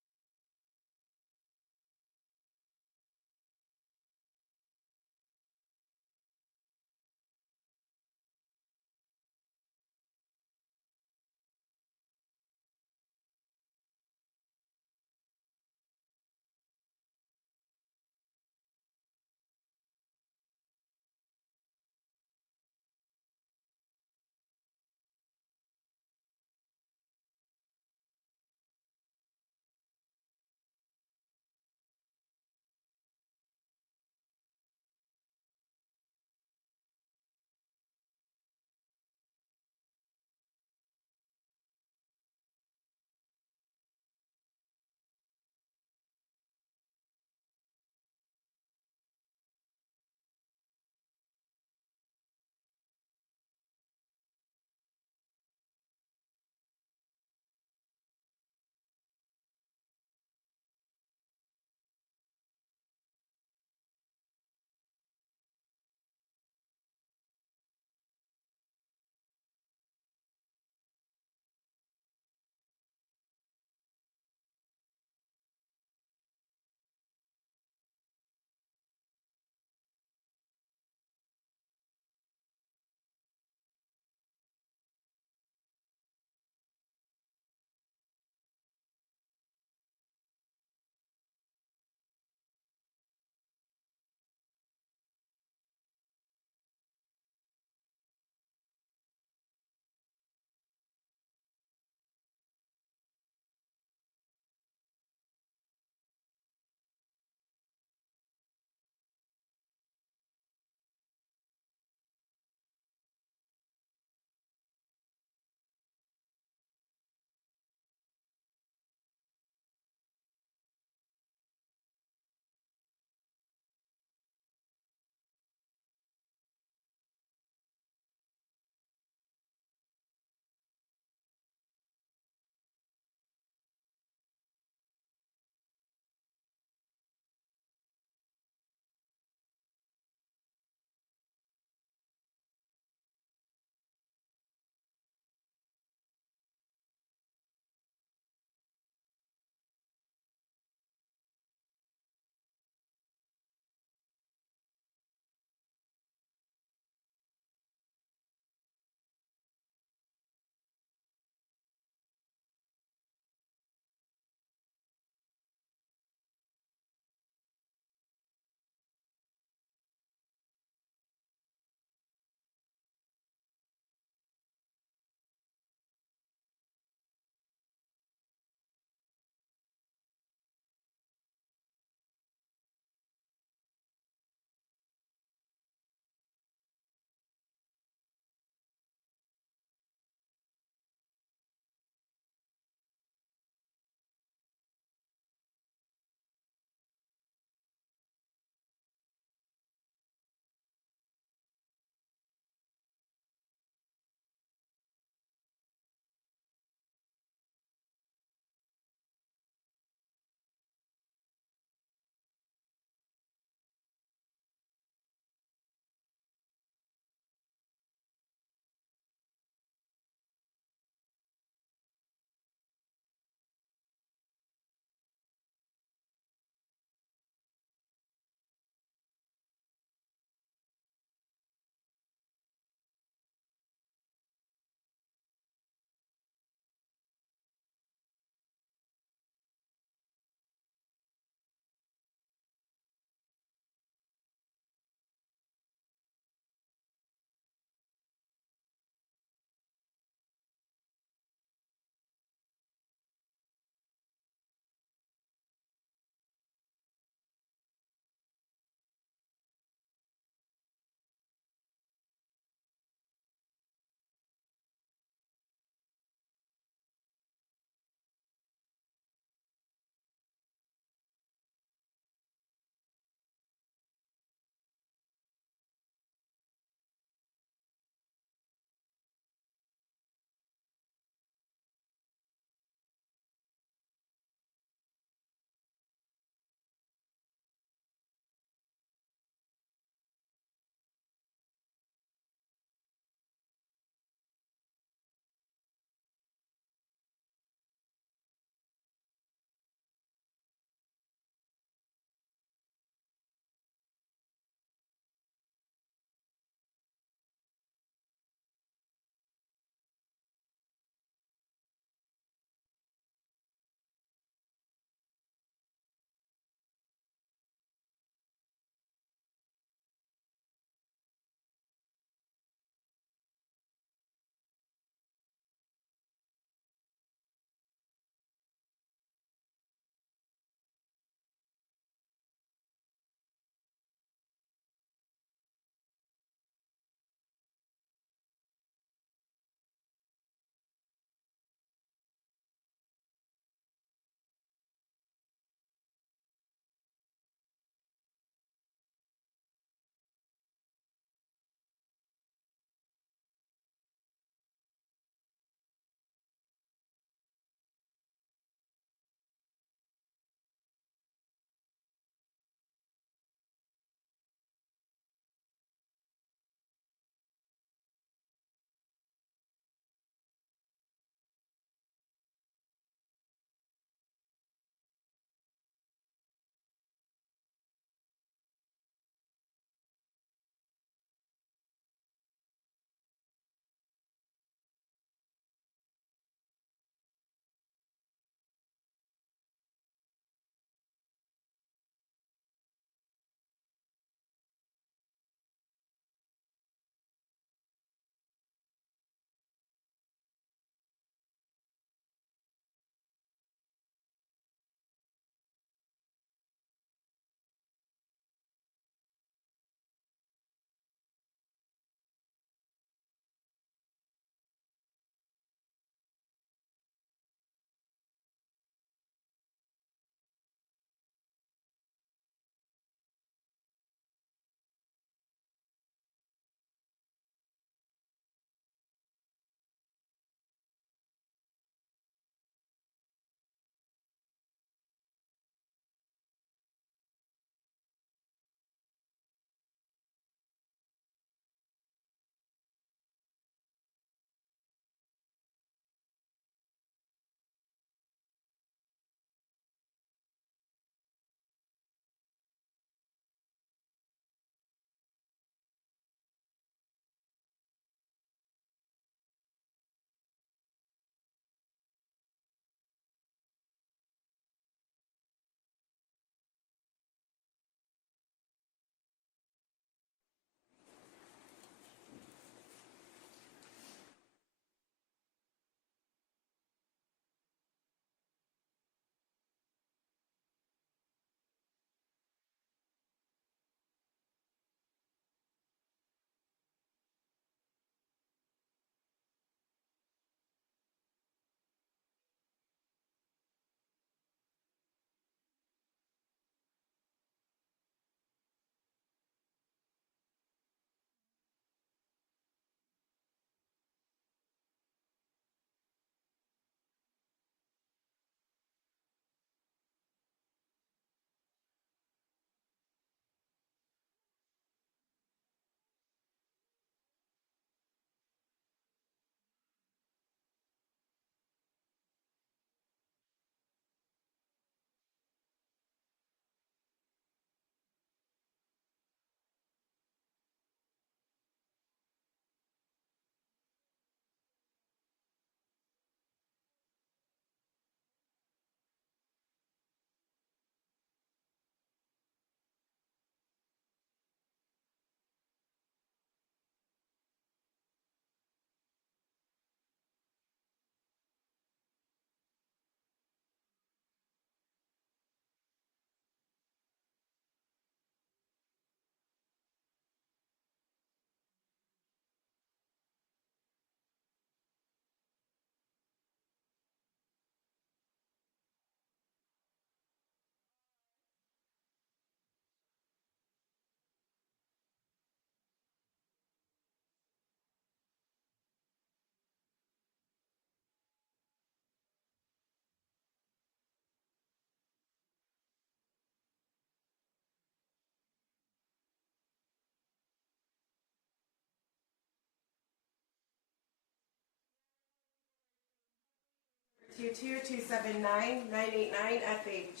22279-989-FH.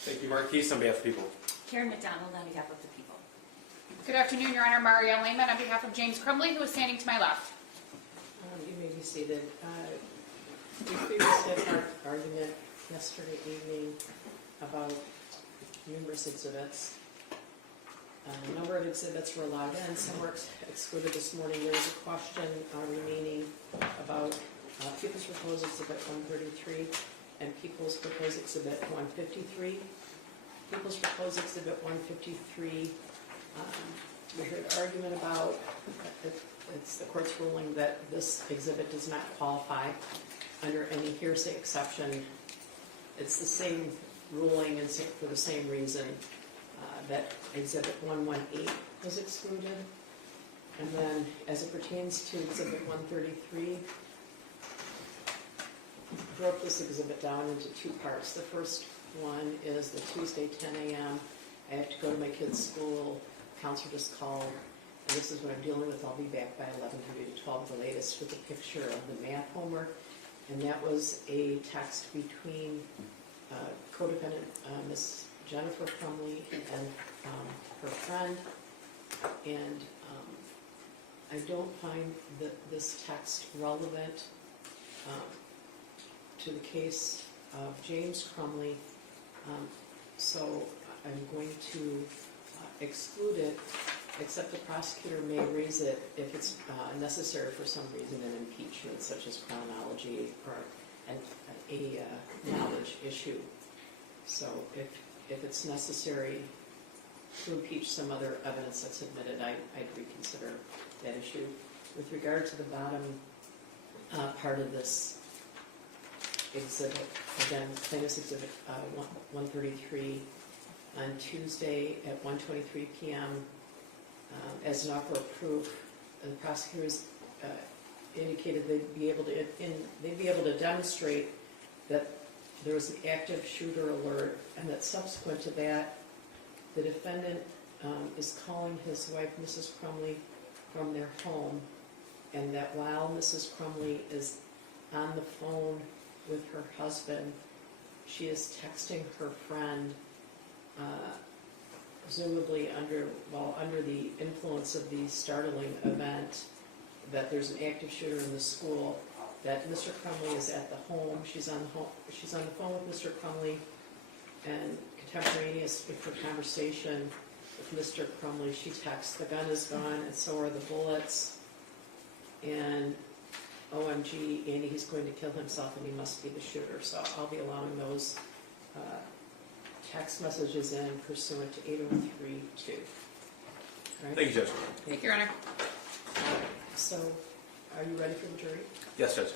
Thank you, Marquise, on behalf of the people. Karen McDonald on behalf of the people. Good afternoon, Your Honor. Maria Lehman on behalf of James Crumbley, who is standing to my left. You may be seated. We previously had an argument yesterday evening about numerous exhibits. A number of exhibits were allowed in, some were excluded this morning. There was a question remaining about People's Proposed Exhibit 133 and People's Proposed Exhibit 153. People's Proposed Exhibit 153, we heard argument about, it's the court's ruling that this exhibit does not qualify under any hearsay exception. It's the same ruling and for the same reason that Exhibit 118 was excluded. And then as it pertains to Exhibit 133, broke this exhibit down into two parts. The first one is the Tuesday 10 a.m. I have to go to my kid's school, counselor just called, and this is what I'm dealing with. I'll be back by 11:30 to 12, the latest, with a picture of the math homework. And that was a text between co-defendant Miss Jennifer Crumbley and her friend. And I don't find this text relevant to the case of James Crumbley, so I'm going to exclude it, except the prosecutor may raise it if it's necessary for some reason in impeachment, such as chronology or a knowledge issue. So if it's necessary to impeach some other evidence that's admitted, I'd reconsider that issue. With regard to the bottom part of this exhibit, again, plaintiff's exhibit 133, on Tuesday at 1:23 p.m. As an offer of proof, the prosecutors indicated they'd be able to demonstrate that there was an active shooter alert, and that subsequent to that, the defendant is calling his wife, Mrs. Crumbley, from their home, and that while Mrs. Crumbley is on the phone with her husband, she is texting her friend, presumably under the influence of the startling event, that there's an active shooter in the school, that Mr. Crumbley is at the home. She's on the phone with Mr. Crumbley, and contemporaneous with her conversation with Mr. Crumbley, she texts, "The gun is gone, and so are the bullets, and OMG, Andy, he's going to kill himself, and he must be the shooter." So I'll be allowing those text messages in pursuant to 803-2. Right? Thank you, Judge. Thank you, Your Honor. So, are you ready for the jury? Yes, Judge.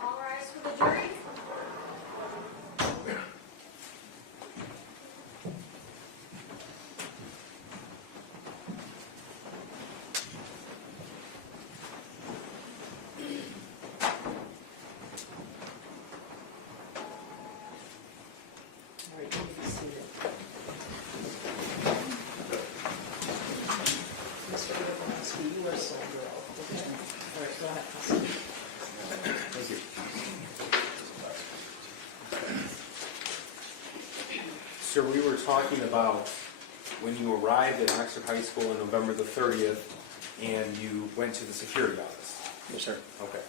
All rise for the jury. All right, you may be seated. Mr. Wagrowski, you are sole girl, okay? All right, go ahead, prosecutor. Thank you. Sir, we were talking about when you arrived at Oxford High School on November the 30th and you went to the security office. Yes, sir. Okay.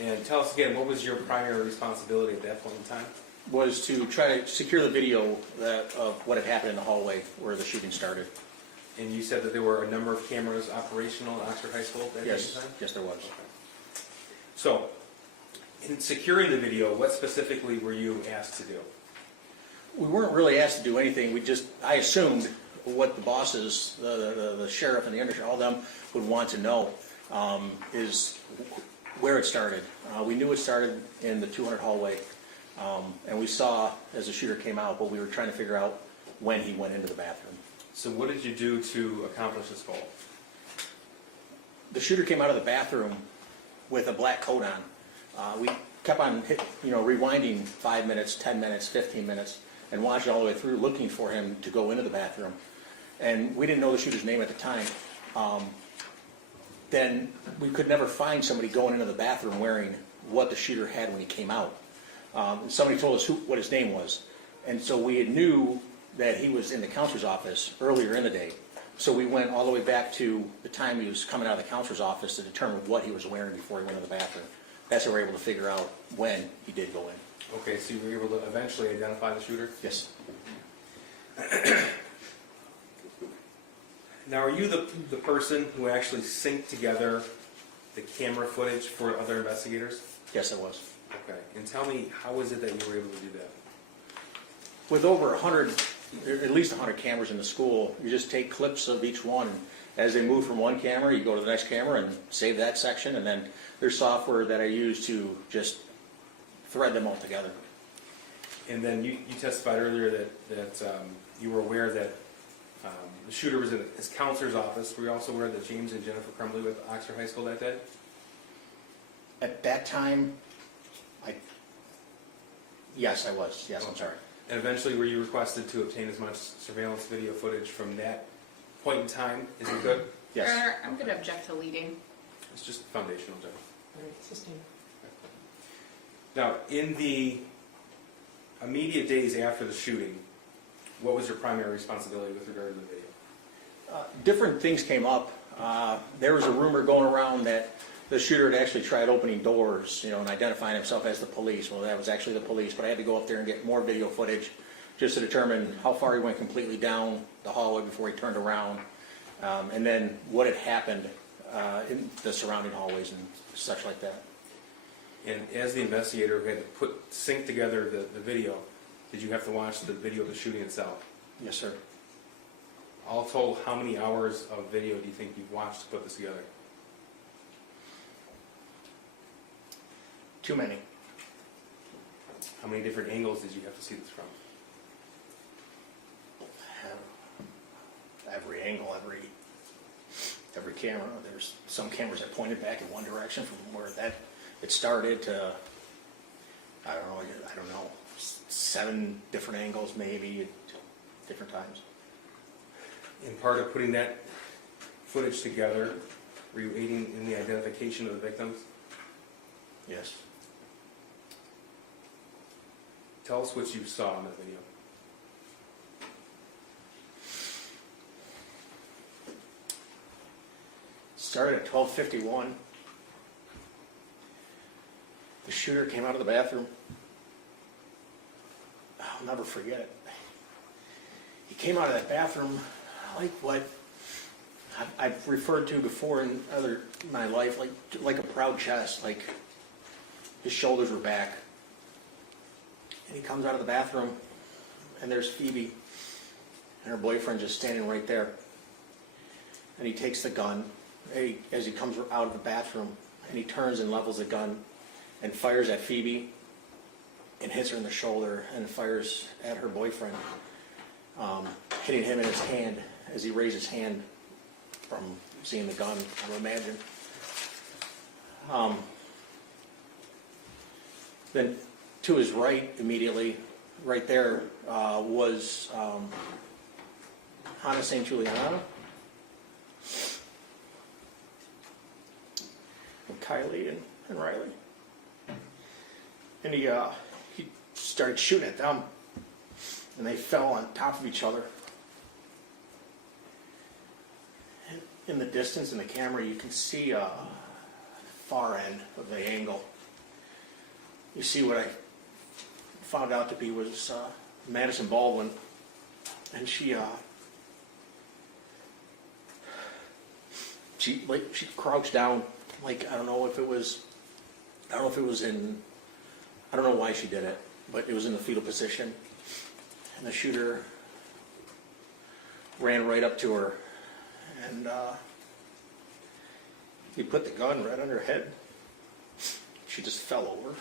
And tell us again, what was your primary responsibility at that point in time? was to try to secure the video of what had happened in the hallway where the shooting started. And you said that there were a number of cameras operational at Oxford High School at that Yes, time? yes, there was. So, in securing the video, what specifically were you asked to do? We weren't really asked to do anything. I assumed what the bosses, the sheriff and the undersheriff, all of them would want to know is where it started. We knew it started in the 200 hallway, and we saw as the shooter came out, but we were trying to figure out when he went into the bathroom. So what did you do to accomplish this goal? The shooter came out of the bathroom with a black coat on. We kept on rewinding 5 minutes, 10 minutes, 15 minutes, and watching all the way through looking for him to go into the bathroom. And we didn't know the shooter's name at the time. Then we could never find somebody going into the bathroom wearing what the shooter had when he came out. Somebody told us what his name was. And so we knew that he was in the counselor's office earlier in the day. So we went all the way back to the time he was coming out of the counselor's office to determine what he was wearing before he went to the bathroom. That's how we were able to figure out when he did go in. Okay, so you were able to eventually identify the shooter? Yes. Now, are you the person who actually synced together the camera footage for other investigators? Yes, it was. Okay, and tell me, how is it that you were able to do that? With over 100, at least 100 cameras in the school, you just take clips of each one. As they move from one camera, you go to the next camera and save that section, and then there's software that I use to just thread them all together. And then you testified earlier that you were aware that the shooter was in his counselor's office. Were you also aware that James and Jennifer Crumbley were at Oxford High School that day? At that time, yes, I was. Yes, I'm sorry. And eventually, were you requested to obtain as much surveillance video footage from that point in time as you could? Yes. Your Honor, I'm going to object to leading. It's just foundational, Jeff. Very consistent. Now, in the immediate days after the shooting, what was your primary responsibility with regard to the video? Different things came up. There was a rumor going around that the shooter had actually tried opening doors, and identifying himself as the police. Well, that was actually the police, but I had to go up there and get more video footage just to determine how far he went completely down the hallway before he turned around, and then what had happened in the surrounding hallways and such like that. And as the investigator who had to sync together the video, did you have to watch the video of the shooting itself? Yes, sir. All told, how many hours of video do you think you've watched to put this together? Too many. How many different angles did you have to see this from? Every angle, every camera. There's some cameras that pointed back in one direction from where it started to, I don't know, 7 different angles maybe at different times. In part of putting that footage together, were you aiding in the identification of the victims? Yes. Tell us what you saw in the video. Started at 12:51. The shooter came out of the bathroom. I'll never forget it. He came out of that bathroom like what I've referred to before in my life, like a proud chest, like his shoulders were back. And he comes out of the bathroom, and there's Phoebe and her boyfriend just standing right there. And he takes the gun as he comes out of the bathroom, and he turns and levels the gun and fires at Phoebe and hits her in the shoulder and fires at her boyfriend, hitting him in his hand as he raised his hand from seeing the gun, I would imagine. Then to his right, immediately, right there, was Hannah St. Juliana and Kylie and Riley. And he started shooting at them, and they fell on top of each other. In the distance, in the camera, you can see the far end of the angle. You see what I found out to be was Madison Baldwin, and she crouched down, like, I don't know if it was in, I don't know why she did it, but it was in the fetal position, and the shooter ran right up to her, and he put the gun right on her head. She just fell over.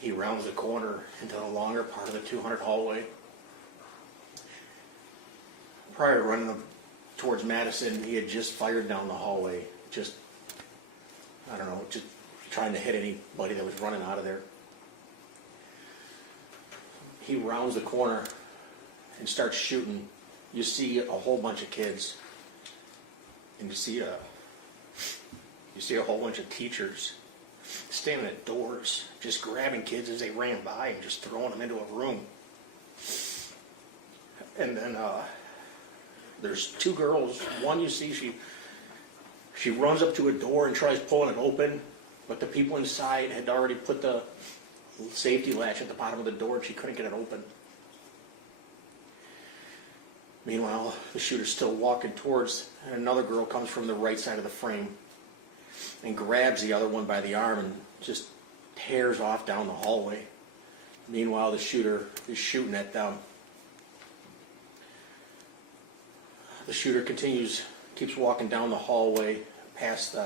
He rounds the corner into the longer part of the 200 hallway. Prior to running towards Madison, he had just fired down the hallway, just trying to hit anybody that was running out of there. He rounds the corner and starts shooting. You see a whole bunch of kids, and you see a whole bunch of teachers standing at doors, just grabbing kids as they ran by and just throwing them into a room. And then there's two girls. One, you see, she runs up to a door and tries pulling it open, but the people inside had already put the safety latch at the bottom of the door and she couldn't get it open. Meanwhile, the shooter's still walking towards, and another girl comes from the right side of the frame and grabs the other one by the arm and just tears off down the hallway. Meanwhile, the shooter is shooting at them. The shooter keeps walking down the hallway past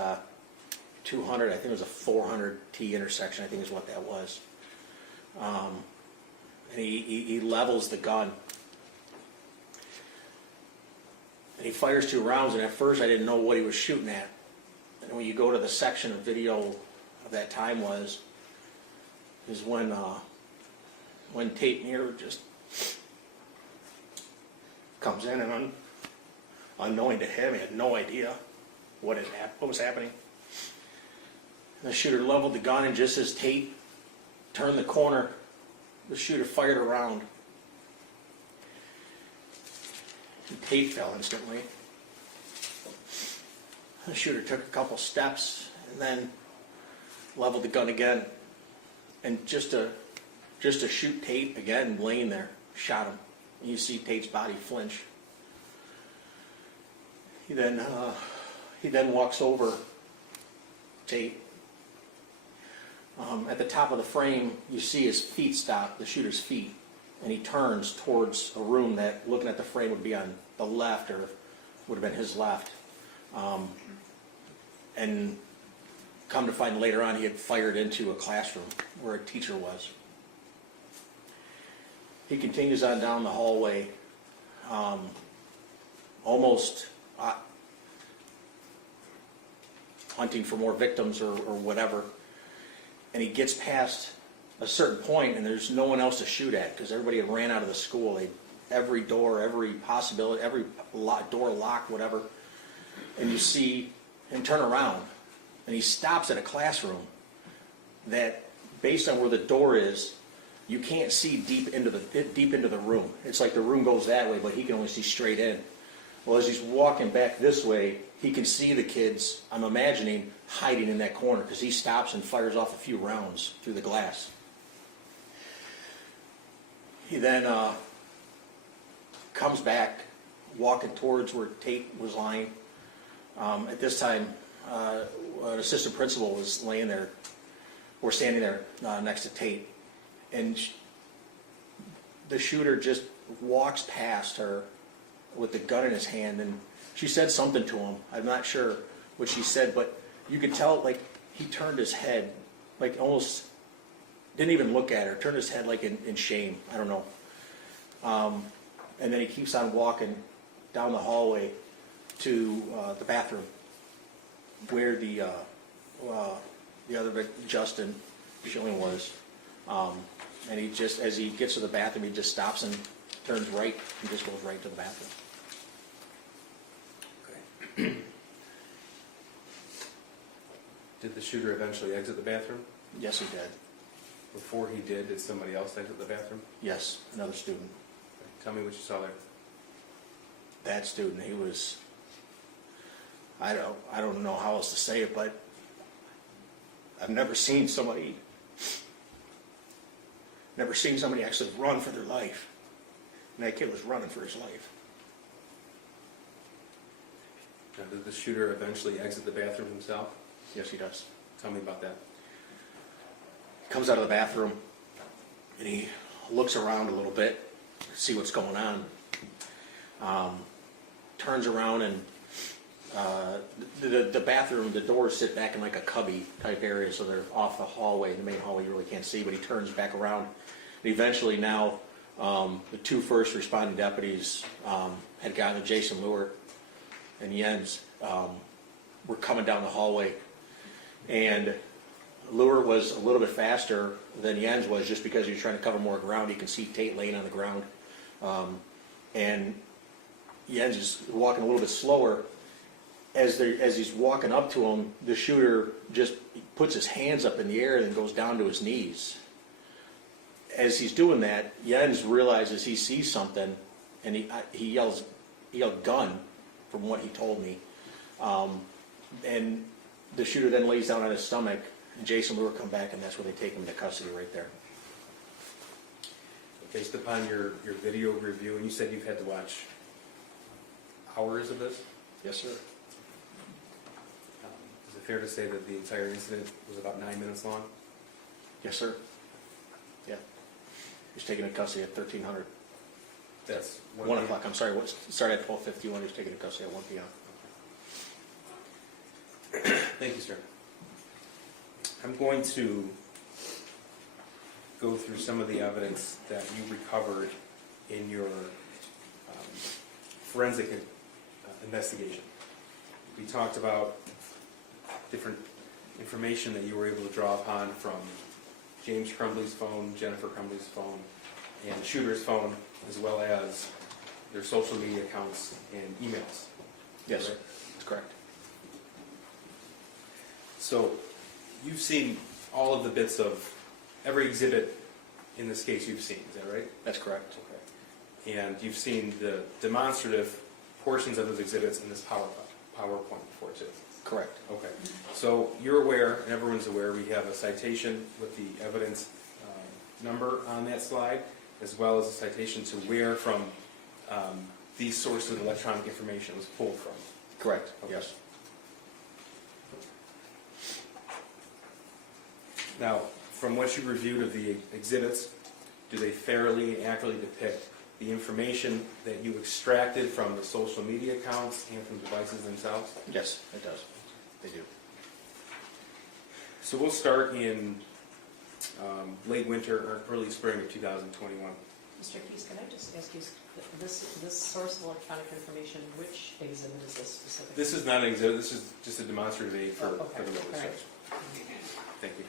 200, I think it was a 400 T intersection, I think is what that was. And he levels the gun. And he fires 2 rounds, and at first I didn't know what he was shooting at. And when you go to the section of video of that time is when Tate Muir just comes in, and unknowing to him, he had no idea what was happening. And the shooter leveled the gun, and just as Tate turned the corner, the shooter fired a round. And Tate fell instantly. The shooter took a couple steps and then leveled the gun again. And just to shoot Tate again, laying there, shot him. And you see Tate's body flinch. He then walks over Tate. At the top of the frame, you see his feet stop, the shooter's feet, and he turns towards a room that, looking at the frame, would be on the left, or would have been his left. And come to find later on, he had fired into a classroom where a teacher was. He continues on down the hallway, almost hunting for more victims or whatever. And he gets past a certain point, and there's no one else to shoot at because everybody had ran out of the school. Every door, every possibility, every door locked, whatever. And you see him turn around, and he stops at a classroom that, based on where the door is, you can't see deep into the room. It's like the room goes that way, but he can only see straight in. Well, as he's walking back this way, he can see the kids, I'm imagining, hiding in that corner, because he stops and fires off a few rounds through the glass. He then comes back, walking towards where Tate was lying. At this time, an assistant principal was laying there, or standing there next to Tate. And the shooter just walks past her with the gun in his hand, and she said something to him. I'm not sure what she said, but you could tell, like, he turned his head, like, almost didn't even look at her, turned his head like in shame. I don't know. And then he keeps on walking down the hallway to the bathroom where the other victim, Justin Schilling, was. And he just, as he gets to the bathroom, he just stops and turns right. He just goes right to the bathroom. Okay. Did the shooter eventually exit the bathroom? Yes, he did. Before he did somebody else exit the bathroom? Yes, another student. Tell me what you saw there. That student, he was, I don't know how else to say it, but I've never seen somebody actually run for their life. And that kid was running for his life. Now, did the shooter eventually exit the bathroom himself? Yes, he does. Tell me about that. Comes out of the bathroom and he looks around a little bit to see what's going on. Turns around and the bathroom, the doors sit back in like a cubby type area, so they're off the hallway, the main hallway you really can't see, but he turns back around. And eventually now, the two first responding deputies had gotten to Jason Lure and Jens, were coming down the hallway. And Lure was a little bit faster than Jens was, just because he was trying to cover more ground. You can see Tate laying on the ground. And Jens is walking a little bit slower. As he's walking up to him, the shooter just puts his hands up in the air and then goes down to his knees. As he's doing that, Jens realizes he sees something, and he yelled gun, from what he told me. And the shooter then lays down on his stomach, and Jason Lure come back, and that's where they take him into custody right there. Based upon your video review, and you said you've had to watch hours of this? Yes, sir. Is it fair to say that the entire incident was about 9 minutes long? Yes, sir. Yeah. He was taken into custody at 1300. That's 1 o'clock, I'm sorry. Started at 12:51. He was taken into custody at 1 p.m. Thank you, sir. I'm going to go through some of the evidence that you recovered in your forensic investigation. We talked about different information that you were able to draw upon from James Crumbley's phone, Jennifer Crumbley's phone, and the shooter's phone, as well as their social media accounts and emails. Yes, Right? that's correct. So you've seen all of the bits of every exhibit in this case you've seen, is that right? That's correct. Okay. And you've seen the demonstrative portions of those exhibits in this PowerPoint before too? Correct. Okay. So you're aware, and everyone's aware, we have a citation with the evidence number on that slide, as well as a citation to where from these sources of electronic information was pulled from. Correct, Okay. yes. Now, from what you reviewed of the exhibits, do they fairly and accurately depict the information that you extracted from the social media accounts and from devices themselves? Yes, it does. They do. So we'll start in late winter or early spring of 2021. Mr. Keys, can I just ask you, this source of electronic information, which exhibit is this specifically? This is not an exhibit, this is just a demonstrative aid for, Oh, okay. for the All research. right. Thank you.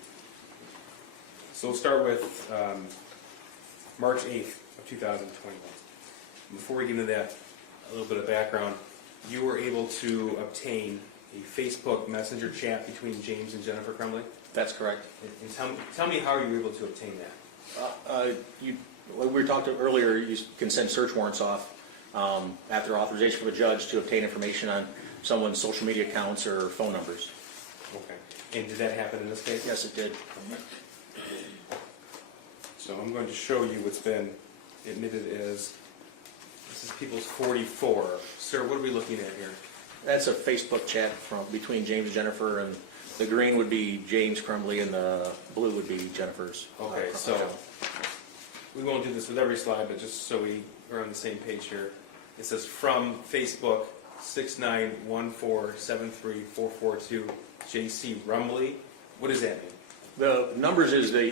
So we'll start with March 8th of 2021. Before we get into that, a little bit of background. You were able to obtain a Facebook Messenger chat between James and Jennifer Crumbley? That's correct. And tell me how you were able to obtain that. We were talking earlier, you can send search warrants off after authorization from a judge to obtain information on someone's social media accounts or phone numbers. Okay. And did that happen in this case? Yes, it did. So I'm going to show you what's been admitted as, this is People's 44. Sir, what are we looking at here? That's a Facebook chat between James and Jennifer, and the green would be James Crumbley and the blue would be Jennifer's. Okay, so we won't do this with every slide, but just so we are on the same page here. It says from Facebook 691473442 JC Rumbley. What does that mean? The numbers is the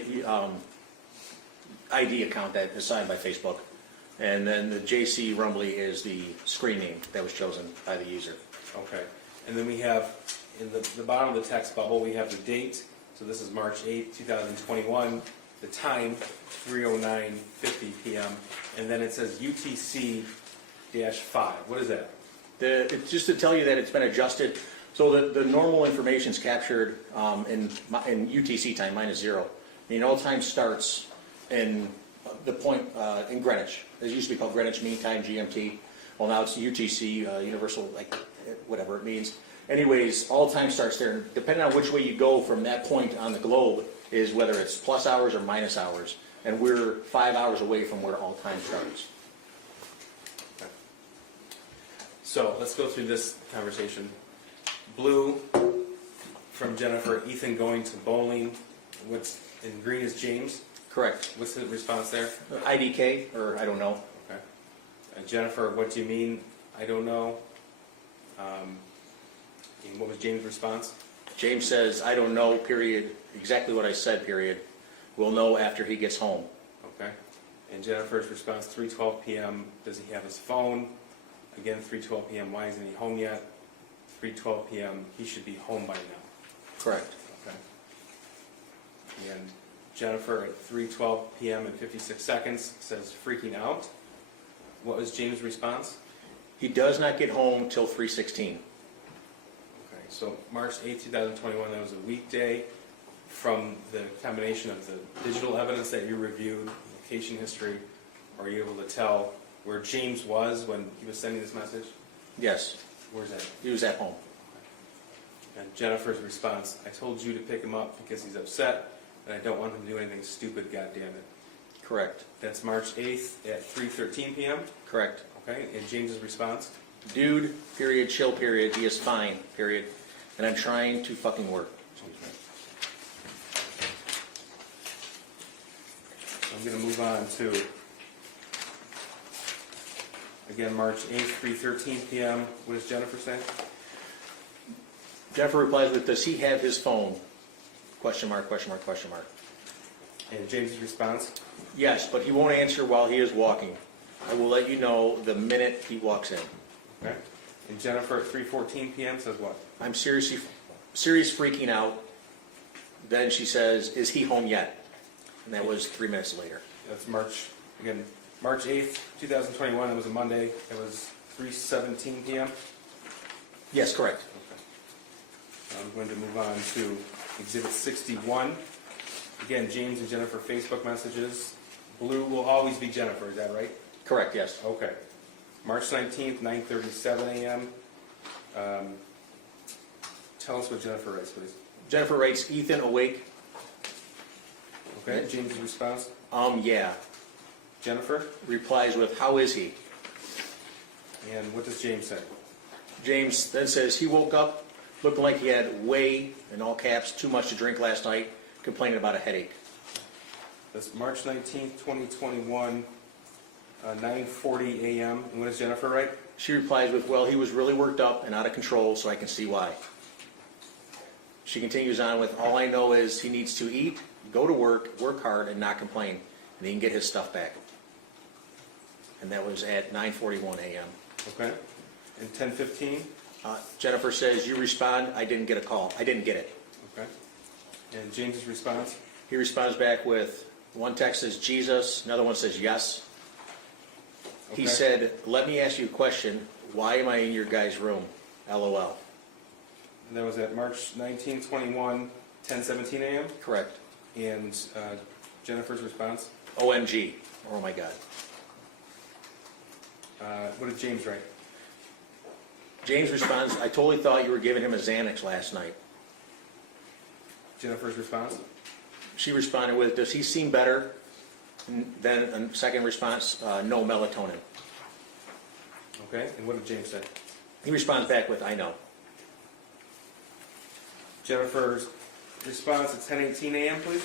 ID account that is signed by Facebook, and then the JC Rumbley is the screen name that was chosen by the user. Okay. And then we have, in the bottom of the text bubble, we have the date. So this is March 8th, 2021. The time, 3:09:50 p.m. And then it says UTC-5. What is that? It's just to tell you that it's been adjusted. So the normal information is captured in UTC time, -0. And all time starts in the point in Greenwich. It used to be called Greenwich Mean Time, GMT. Well, now it's UTC, Universal, like whatever it means. Anyways, all time starts there. Depending on which way you go from that point on the globe is whether it's plus hours or minus hours. And we're 5 hours away from where all time starts. So let's go through this conversation. Blue from Jennifer, Ethan going to bowling. What's in green is James. Correct. What's the response there? IDK, or I don't know. Okay. Jennifer, what do you mean? I don't know. And what was James' response? James says, I don't know, period. Exactly what I said, period. We'll know after he gets home. Okay. And Jennifer's response, 3:12 p.m. Does he have his phone? Again, 3:12 p.m. Why isn't he home yet? 3:12 p.m. He should be home by now. Correct. Okay. And Jennifer at 3:12 p.m. and 56 seconds says freaking out. What was James' response? He does not get home till 3:16. Okay, so March 8, 2021, that was a weekday. From the combination of the digital evidence that you reviewed, location history, are you able to tell where James was when he was sending this message? Yes, Where's that? he was at home. And Jennifer's response, I told you to pick him up because he's upset and I don't want him to do anything stupid, goddammit. Correct. That's March 8th at 3:13 p.m. Correct. Okay, and James's response? Dude, period, chill, period. He is fine, period. And I'm trying to fucking work. I'm going to move on to, again, March 8th, 3:13 p.m. What does Jennifer say? Jennifer replies with, does he have his phone? Question mark, question mark, question mark. And James's response? Yes, but he won't answer while he is walking. I will let you know the minute he walks in. Okay. And Jennifer at 3:14 p.m. says what? I'm serious freaking out. Then she says, is he home yet? And that was 3 minutes later. That's March 8th, 2021. It was a Monday. It was 3:17 p.m. Yes, correct. Okay. I'm going to move on to Exhibit 61. Again, James and Jennifer Facebook messages. Blue will always be Jennifer, is that right? Correct, yes. Okay. March 19th, 9:37 a.m. Tell us what Jennifer writes, please. Jennifer writes, Ethan awake? Okay, James' response. Yeah. Jennifer, Replies with, how is he? and what does James say? James then says he woke up looking like he had way, in all caps, too much to drink last night, complaining about a headache. That's March 19th, 2021, 9:40 a.m. And what does Jennifer write? She replies with, well, he was really worked up and out of control, so I can see why. She continues on with, all I know is he needs to eat, go to work hard, and not complain, and he can get his stuff back. And that was at 9:41 a.m. Okay. And 10:15. Jennifer says, you respond, I didn't get a call. I didn't get it. Okay. And James's response. He responds back with, one text says Jesus, another one says yes. He Okay. said, let me ask you a question. Why am I in your guys' room? LOL. And that was at March 19th, 21, 10:17 a.m. Correct. And Jennifer's response. OMG. Oh my God. What did James write? James responds, I totally thought you were giving him a Xanax last night. Jennifer's response. She responded with, does he seem better? Then a second response, no melatonin. Okay. And what did James say? He responds back with, I know. Jennifer's response at 10:18 a.m., please.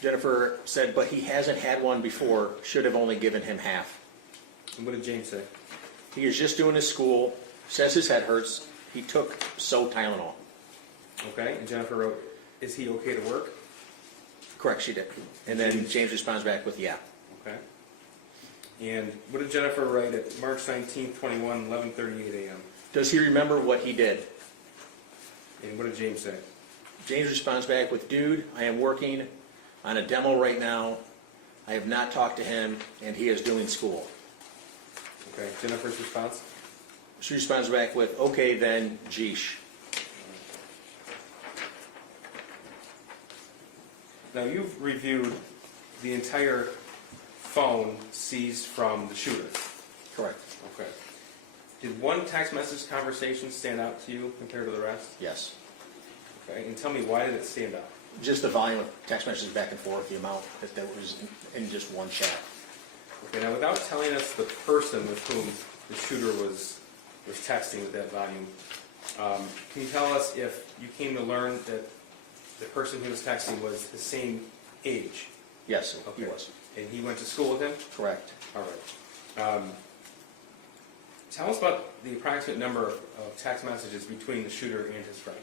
Jennifer said, but he hasn't had one before, should have only given him half. And what did James say? He is just doing his school, says his head hurts, he took Tylenol. Okay. And Jennifer wrote, is he okay to work? Correct, she did. And then James responds back with, yeah. Okay. And what did Jennifer write at March 19th, 21, 11:38 a.m.? Does he remember what he did? And what did James say? James responds back with, dude, I am working on a demo right now. I have not talked to him, and he is doing school. Okay. Jennifer's response. She responds back with, okay then, geesh. Now you've reviewed the entire phone seized from the shooter. Correct. Okay. Did one text message conversation stand out to you compared to the rest? Yes. Okay, and tell me, why did it stand out? Just the volume of text messages back and forth, the amount that was in just one chat. Okay, now without telling us the person with whom the shooter was texting with that volume, can you tell us if you came to learn that the person who was texting was the same age? Yes, he Okay. was. And he went to school with him? Correct. All right. Tell us about the approximate number of text messages between the shooter and his friend.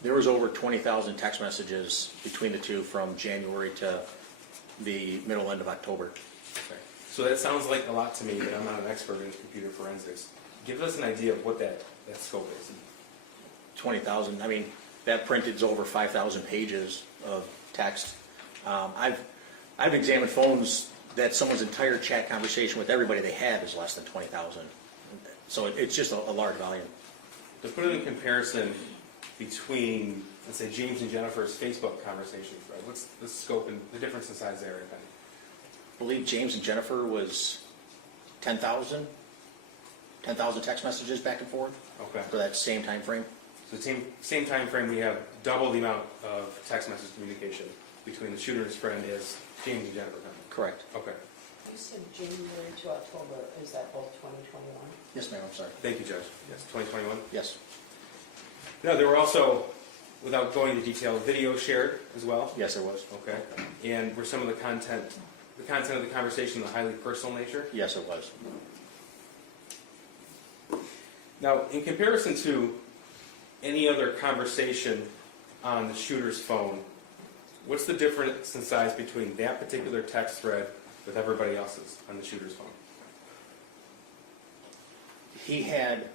There was over 20,000 text messages between the two from January to the middle end of October. Okay. So that sounds like a lot to me, but I'm not an expert in computer forensics. Give us an idea of what that scope is. 20,000, I mean, that printed's over 5,000 pages of text. I've examined phones that someone's entire chat conversation with everybody they have is less than 20,000. So it's just a large volume. To put it in comparison between, let's say, James and Jennifer's Facebook conversations, right? What's the scope and the difference in size there, if any? I believe James and Jennifer was 10,000 text messages back and forth Okay. for that same time frame. So same time frame, we have double the amount of text message communication between the shooter and his friend as James and Jennifer. Correct. Okay. You said January to October, is that both 2021? Yes, ma'am, I'm sorry. Thank you, Judge. Yes, 2021. Yes, No, there were also, without going into detail, video shared as well. yes, there was. Okay. And were some of the content of the conversation of a highly personal nature? Yes, it was. Now, in comparison to any other conversation on the shooter's phone, what's the difference in size between that particular text thread with everybody else's on the shooter's phone? He had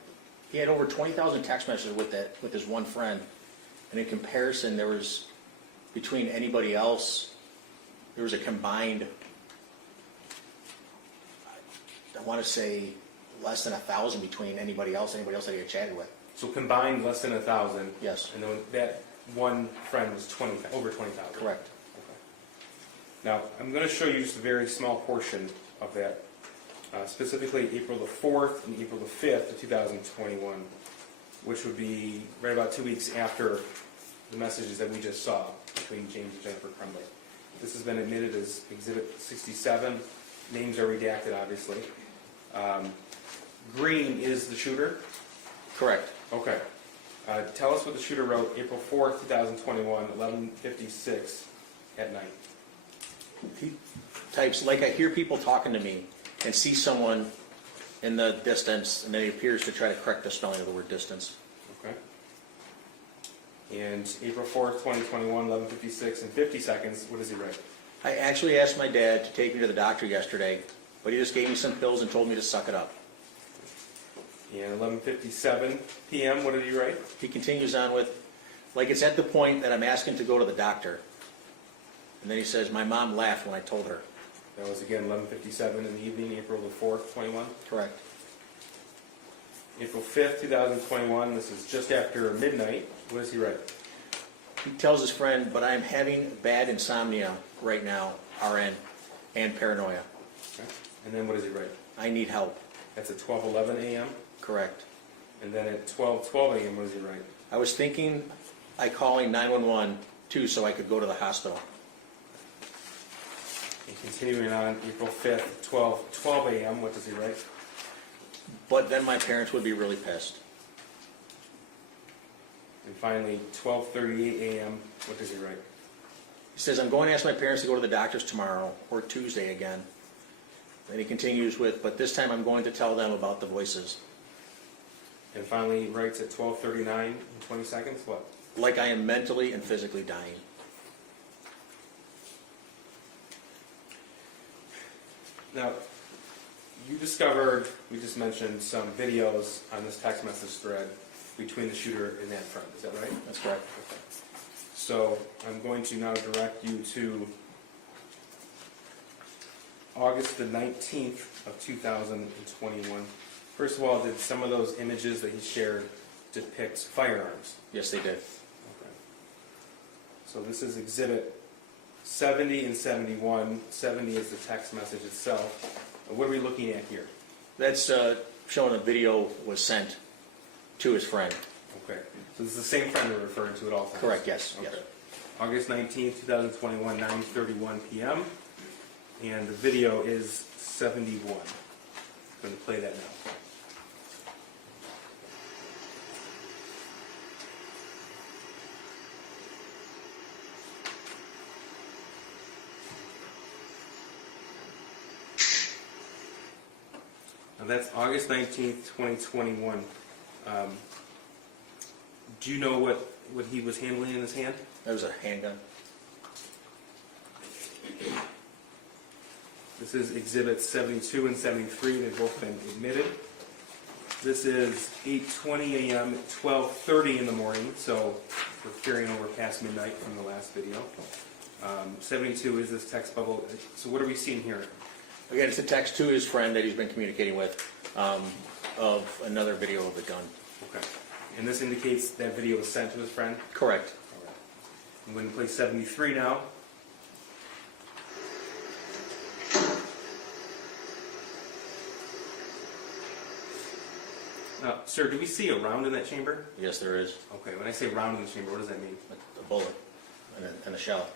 over 20,000 text messages with his one friend, and in comparison, there was between anybody else, there was a combined, I want to say, less than 1,000 between anybody else that he had chatted with. So combined, less than 1,000. Yes, And then that one friend was over 20,000. correct. Okay. Now, I'm going to show you just a very small portion of that, specifically April the 4th and April the 5th of 2021, which would be right about 2 weeks after the messages that we just saw between James and Jennifer Crumbley. This has been admitted as Exhibit 67. Names are redacted, obviously. Green is the shooter. Correct. Okay. Tell us what the shooter wrote April 4th, 2021, 11:56 at night. He types, like I hear people talking to me and see someone in the distance, and then he appears to try to correct the spelling of the word distance. Okay. And April 4th, 2021, 11:56 and 50 seconds, what does he write? I actually asked my dad to take me to the doctor yesterday, but he just gave me some pills and told me to suck it up. And 11:57 p.m., what did he write? He continues on with, like it's at the point that I'm asking to go to the doctor. And then he says, my mom laughed when I told her. That was again 11:57 in the evening, April the 4th, 21. Correct. April 5th, 2021, this is just after midnight. What does he write? He tells his friend, but I'm having bad insomnia right now, RN, and paranoia. Okay. And then what does he write? I need help. That's at 12:11 a.m. Correct. And then at 12:12 a.m., what does he write? I was thinking I calling 911 too so I could go to the hospital. And continuing on, April 5th, 12:12 a.m., what does he write? But then my parents would be really pissed. And finally, 12:38 a.m., what does he write? He says, I'm going to ask my parents to go to the doctor's tomorrow or Tuesday again. Then he continues with, but this time I'm going to tell them about the voices. And finally, he writes at 12:39 and 20 seconds, what? Like I am mentally and physically dying. Now, you discovered, we just mentioned, some videos on this text message thread between the shooter and that friend. Is that right? That's correct. Okay. So I'm going to now direct you to August the 19th of 2021. First of all, did some of those images that he shared depict firearms? Yes, they did. Okay. So this is Exhibit 70 and 71. 70 is the text message itself. What are we looking at here? That's showing a video was sent to his friend. Okay, so this is the same friend we're referring to at all times? Correct, yes, yes. Okay. August 19th, 2021, 9:31 p.m. And the video is 71. I'm going to play that now. Now that's August 19th, 2021. Do you know what he was handling in his hand? That was a handgun. This is Exhibit 72 and 73. They've both been admitted. This is 8:20 a.m. at 12:30 in the morning, so we're carrying over past midnight from the last video. 72 is this text bubble. So what are we seeing here? Again, it's a text to his friend that he's been communicating with of another video of the gun. Okay. And this indicates that video was sent to his friend? Correct. All right. I'm going to play 73 now. Now, sir, do we see a round in that chamber? Yes, there is Okay, when I say round in the chamber, what does that mean? a bullet and a shell.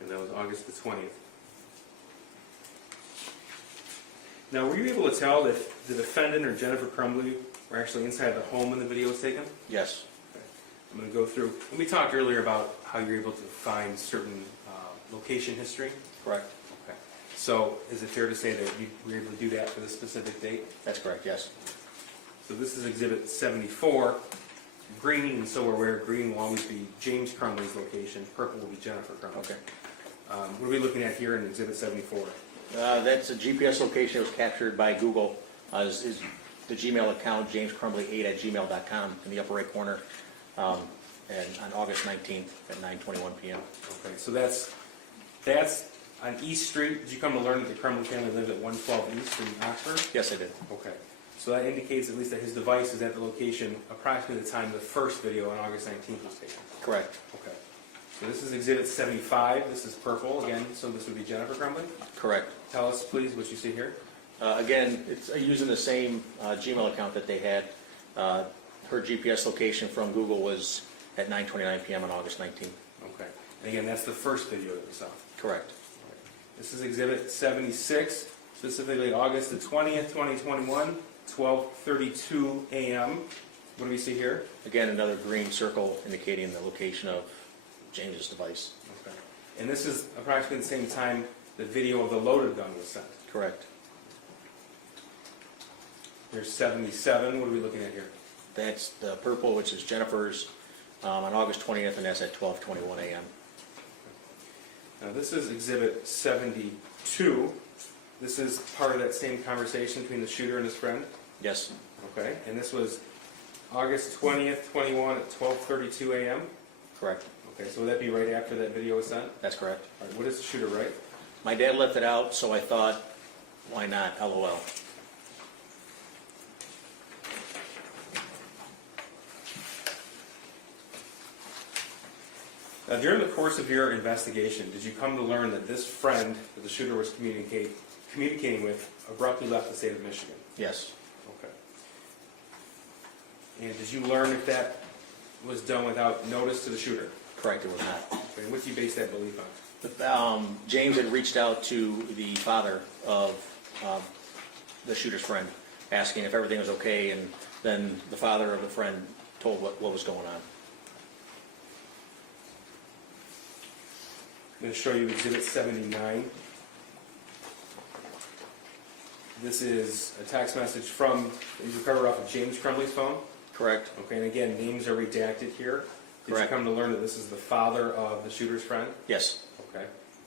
And that was August the 20th. Now, were you able to tell if the defendant or Jennifer Crumbley were actually inside the home when the video was taken? Yes. Okay. I'm going to go through, and we talked earlier about how you're able to find certain location history. Correct. Okay. So, is it fair to say that you were able to do that for this specific date? That's correct, yes. So this is Exhibit 74. Green, and so we're aware, green will always be James Crumbley's location. Purple will be Jennifer Crumbley. Okay. What are we looking at here in Exhibit 74? That's a GPS location that was captured by Google. Is the Gmail account, jamescrumbly8@gmail.com, in the upper right corner, and on August 19th at 9:21 p.m. Okay, so that's on East Street. Did you come to learn that the Crumbley family lived at 112 East in Oxford? Yes, I did. Okay. So that indicates at least that his device is at the location approximately the time the first video on August 19th was taken. Correct. Okay. So this is Exhibit 75. This is purple again, so this would be Jennifer Crumbley. Correct. Tell us, please, what you see here. Again, it's using the same Gmail account that they had. Her GPS location from Google was at 9:29 p.m. on August 19th. Okay. And again, that's the first video that we saw. Correct. This is Exhibit 76, specifically August the 20th, 2021, 12:32 a.m. What do we see here? Again, another green circle indicating the location of James's device. Okay. And this is approximately the same time the video of the loaded gun was sent. Correct. Here's 77. What are we looking at here? That's the purple, which is Jennifer's, on August 20th, and that's at 12:21 a.m. Now this is Exhibit 72. This is part of that same conversation between the shooter and his friend. Yes. Okay. And this was August 20th, 21 at 12:32 a.m. Correct. Okay. So would that be right after that video was sent? That's correct. All right. What does the shooter write? My dad left it out, so I thought, why not? LOL. Now, during the course of your investigation, did you come to learn that this friend that the shooter was communicating with abruptly left the state of Michigan? Yes. Okay. And did you learn if that was done without notice to the shooter? Correct, it was not. Okay. And what do you base that belief on? James had reached out to the father of the shooter's friend, asking if everything was okay, and then the father of the friend told what was going on. I'm going to show you Exhibit 79. This is a text message from, you recovered off of James Crumbley's phone. Correct. Okay, and again, names are redacted here. Did Correct. you come to learn that this is the father of the shooter's friend? Yes. Okay.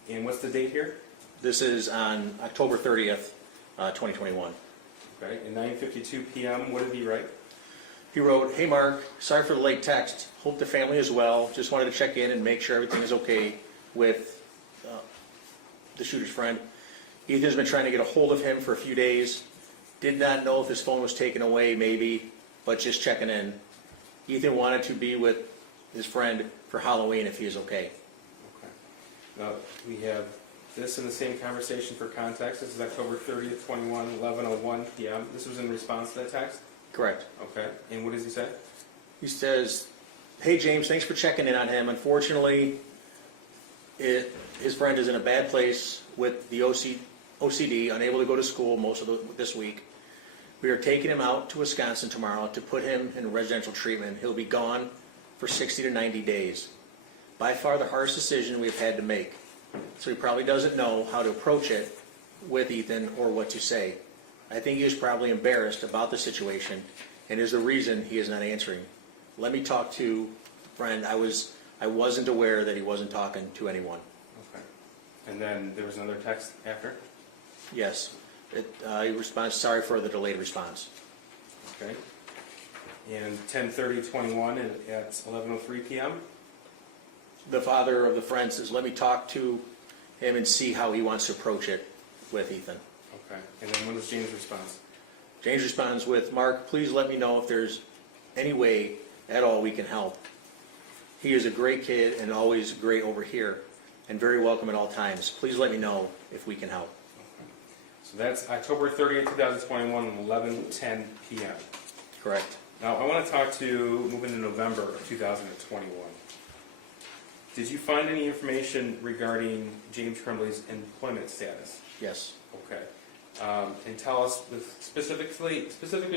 And what's the date here? This is on October 30th, 2021. Okay, at 9:52 p.m., what did he write? He wrote, "Hey Mark, sorry for the late text. Hope the family is well. Just wanted to check in and make sure everything is okay with the shooter's friend. Ethan's been trying to get a hold of him for a few days. Did not know if his phone was taken away, maybe, but just checking in. Ethan wanted to be with his friend for Halloween if he is okay." We have this in the same conversation for context. This is October 30th, 21, 11:01 p.m. This was in response to that text? Correct. Okay. And what does he say? He says, "Hey James, thanks for checking in on him. Unfortunately, his friend is in a bad place with the OCD, unable to go to school most of this week. We are taking him out to Wisconsin tomorrow to put him in residential treatment. He'll be gone for 60 to 90 days. By far the hardest decision we've had to make. So he probably doesn't know how to approach it with Ethan or what to say. I think he is probably embarrassed about the situation and is the reason he is not answering. Let me talk to a friend. I wasn't aware that he wasn't talking to anyone." Okay. And then there was another text after? Yes. He responds, "Sorry for the delayed response." Okay. And 10:30:21 at 11:03 p.m.? The father of the friend says, "Let me talk to him and see how he wants to approach it with Ethan." Okay. And then when does James respond? James responds with, "Mark, please let me know if there's any way at all we can help. He is a great kid and always great over here and very welcome at all times. Please let me know if we can help." So that's October 30th, 2021, 11:10 p.m. Correct. Now, I want to talk to, move into November of 2021. Did you find any information regarding James Crumbley's employment status? Yes. Okay. And tell us specifically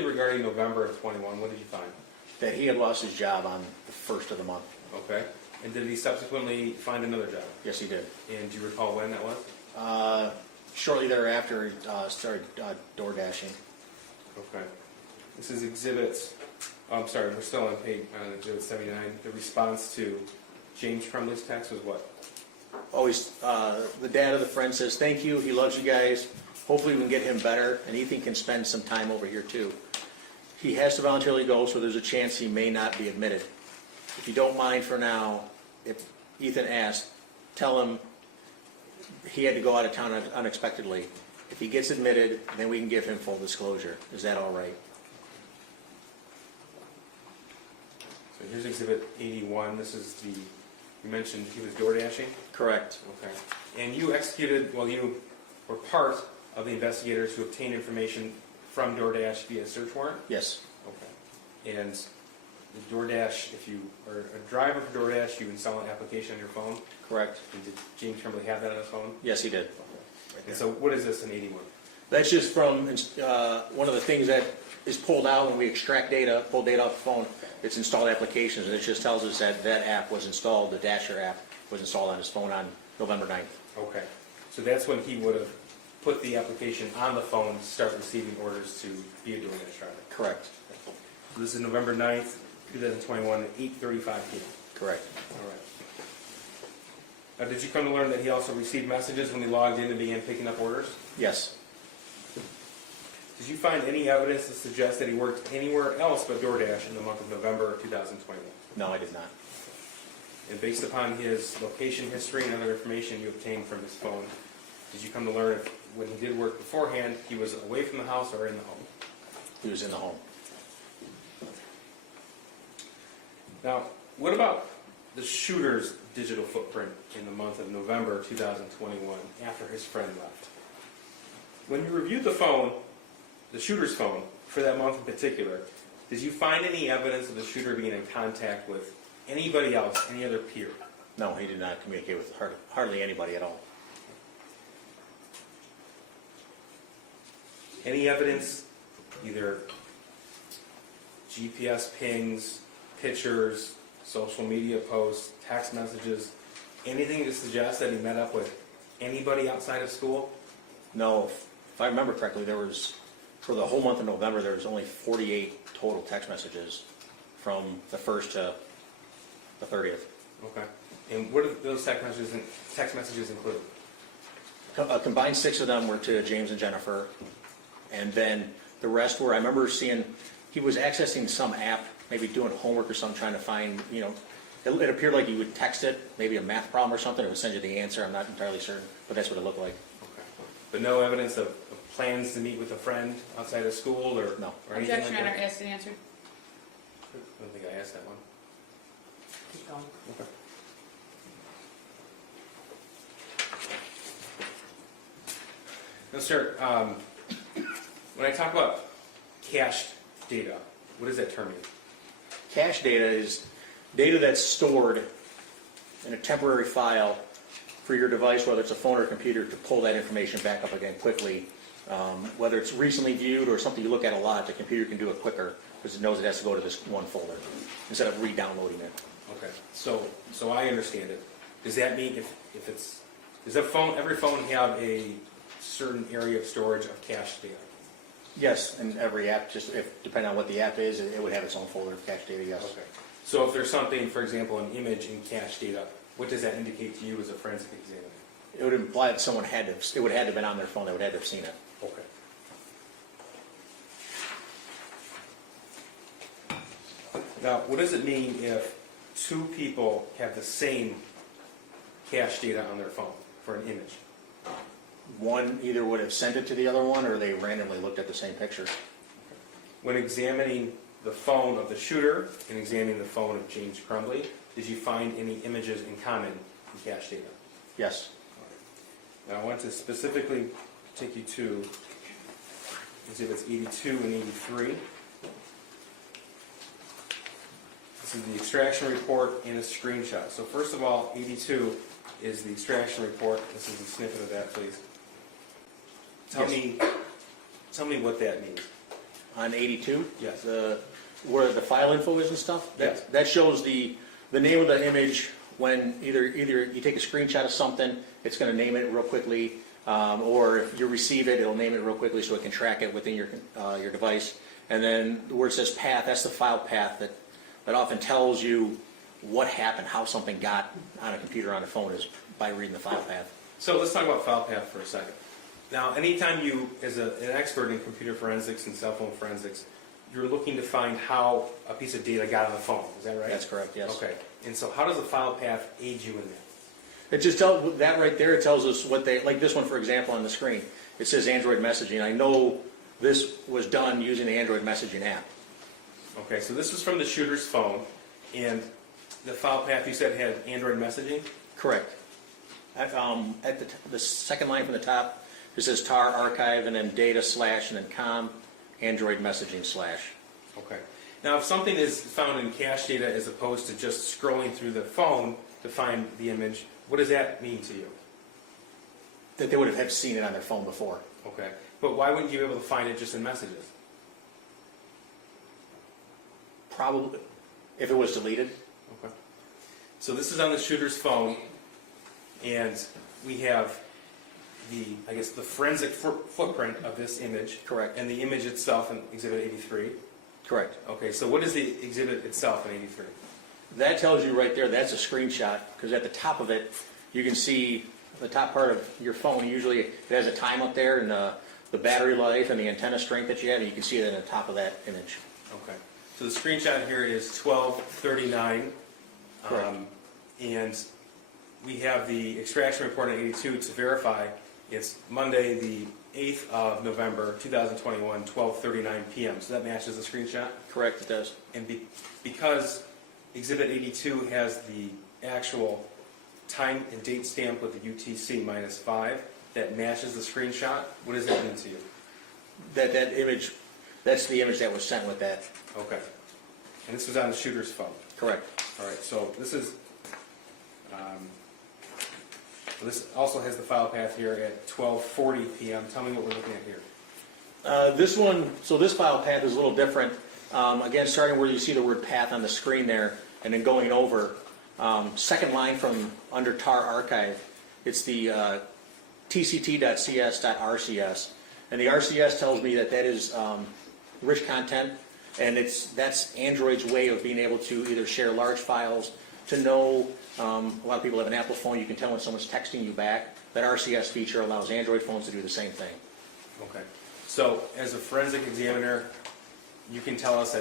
regarding November of 21, what did you find? That he had lost his job on the first of the month. Okay. And did he subsequently find another job? Yes, he did. And do you recall when that was? Shortly thereafter, he started door dashing. Okay. This is exhibit, I'm sorry, we're still on page, exhibit 79. The response to James Crumbley's text was what? Always, the dad of the friend says, "Thank you, he loves you guys. Hopefully we can get him better, and Ethan can spend some time over here too. He has to voluntarily go, so there's a chance he may not be admitted. If you don't mind for now, if Ethan asked, tell him he had to go out of town unexpectedly. If he gets admitted, then we can give him full disclosure. Is that all right?" So here's exhibit 81. This is the, you mentioned he was door dashing? Correct. Okay. And you executed, well, you were part of the investigators who obtained information from DoorDash via search warrant? Yes. Okay. And the DoorDash, if you are a driver for DoorDash, you install an application on your phone? Correct. And did James Crumbley have that on his phone? Yes, he did. And so what is this in 81? That's just from one of the things that is pulled out when we extract data, pull data off the phone. It's installed applications, and it just tells us that that app was installed, the Dasher app was installed on his phone on November 9th. Okay. So that's when he would have put the application on the phone to start receiving orders to be a DoorDash driver? Correct. So this is November 9th, 2021, at 8:35 p.m. Correct. All right. Now, did you come to learn that he also received messages when he logged in and began picking up orders? Yes. Did you find any evidence to suggest that he worked anywhere else but DoorDash in the month of November of 2021? No, I did not. And based upon his location history and other information you obtained from his phone, did you come to learn if when he did work beforehand, he was away from the house or in the home? He was in the home. Now, what about the shooter's digital footprint in the month of November 2021 after his friend left? When you reviewed the phone, the shooter's phone, for that month in particular, did you find any evidence of the shooter being in contact with anybody else, any other peer? No, he did not communicate with hardly anybody at all. Any evidence, either GPS pings, pictures, social media posts, text messages, anything to suggest that he met up with anybody outside of school? No, if I remember correctly, there was, for the whole month of November, there was only 48 total text messages from the 1st to the 30th. Okay. And what do those text messages include? A combined 6 of them were to James and Jennifer, and then the rest were, I remember seeing, he was accessing some app, maybe doing homework or something, trying to find, it appeared like you would text it, maybe a math problem or something, it would send you the answer, I'm not entirely certain, but that's what it looked like. Okay. But no evidence of plans to meet with a friend outside of school or, No. or anything Objection, like Honor, that? asked and answered. I don't think I asked that one. Keep going. Okay. Now, sir, when I talk about cached data, what does that term mean? Cache data is data that's stored in a temporary file for your device, whether it's a phone or a computer, to pull that information back up again quickly. Whether it's recently viewed or something you look at a lot, the computer can do it quicker because it knows it has to go to this one folder instead of re-downloading it. Okay, so I understand it. Does that mean if it's, does every phone have a certain area of storage of cache data? Yes, and every app, just depending on what the app is, it would have its own folder of cache data, yes. Okay. So if there's something, for example, an image in cache data, what does that indicate to you as a forensic examiner? It would imply that someone had to, it would have had to have been on their phone, they would have to have seen it. Okay. Now, what does it mean if two people have the same cache data on their phone for an image? One either would have sent it to the other one, or they randomly looked at the same picture. When examining the phone of the shooter and examining the phone of James Crumbley, did you find any images in common in cache data? Yes. Now, I want to specifically take you to exhibits 82 and 83. This is the extraction report and a screenshot. So first of all, 82 is the extraction report. This is a snippet of that, please. Tell me what that means. On 82? Yes. Where the file info is and stuff? Yes. That shows the name of the image when either you take a screenshot of something, it's going to name it real quickly, or if you receive it, it'll name it real quickly so it can track it within your device. And then where it says path, that's the file path that often tells you what happened, how something got on a computer, on a phone, is by reading the file path. So let's talk about file path for a second. Now, anytime you, as an expert in computer forensics and cell phone forensics, you're looking to find how a piece of data got on the phone. Is that right? That's correct, yes. Okay. And so how does the file path aid you in that? It just tells, that right there, it tells us what they, like this one, for example, on the screen. It says Android messaging. I know this was done using the Android messaging app. Okay, so this was from the shooter's phone, and the file path you said had Android messaging? Correct. At the second line from the top, it says tar archive, and then data / and then com, Android messaging /. Okay. Now, if something is found in cache data as opposed to just scrolling through the phone to find the image, what does that mean to you? That they would have seen it on their phone before. Okay. But why wouldn't you be able to find it just in messages? Probably, if it was deleted. Okay. So this is on the shooter's phone, and we have the forensic footprint of this image. Correct. And the image itself in Exhibit 83. Correct. Okay, so what is the exhibit itself in 83? That tells you right there, that's a screenshot, because at the top of it, you can see the top part of your phone. Usually it has a time up there, and the battery life and the antenna strength that you have, and you can see it on the top of that image. Okay. So the screenshot here is 12/39. Correct. And we have the extraction report on 82 to verify. It's Monday, the 8th of November, 2021, 12:39 p.m. So that matches the screenshot? Correct, it does. And because Exhibit 82 has the actual time and date stamp with the UTC -5 that matches the screenshot, what does that mean to you? That image, that's the image that was sent with that. Okay. And this was on the shooter's phone? Correct. All right, so this is, this also has the file path here at 12:40 p.m. Tell me what we're looking at here. This one, so this file path is a little different. Again, starting where you see the word path on the screen there, and then going over, second line from under tar archive, it's the tct.cs.rcs, and the RCS tells me that is rich content, and that's Android's way of being able to either share large files, to know, a lot of people have an Apple phone, you can tell when someone's texting you back. That RCS feature allows Android phones to do the same thing. Okay. So as a forensic examiner, you can tell us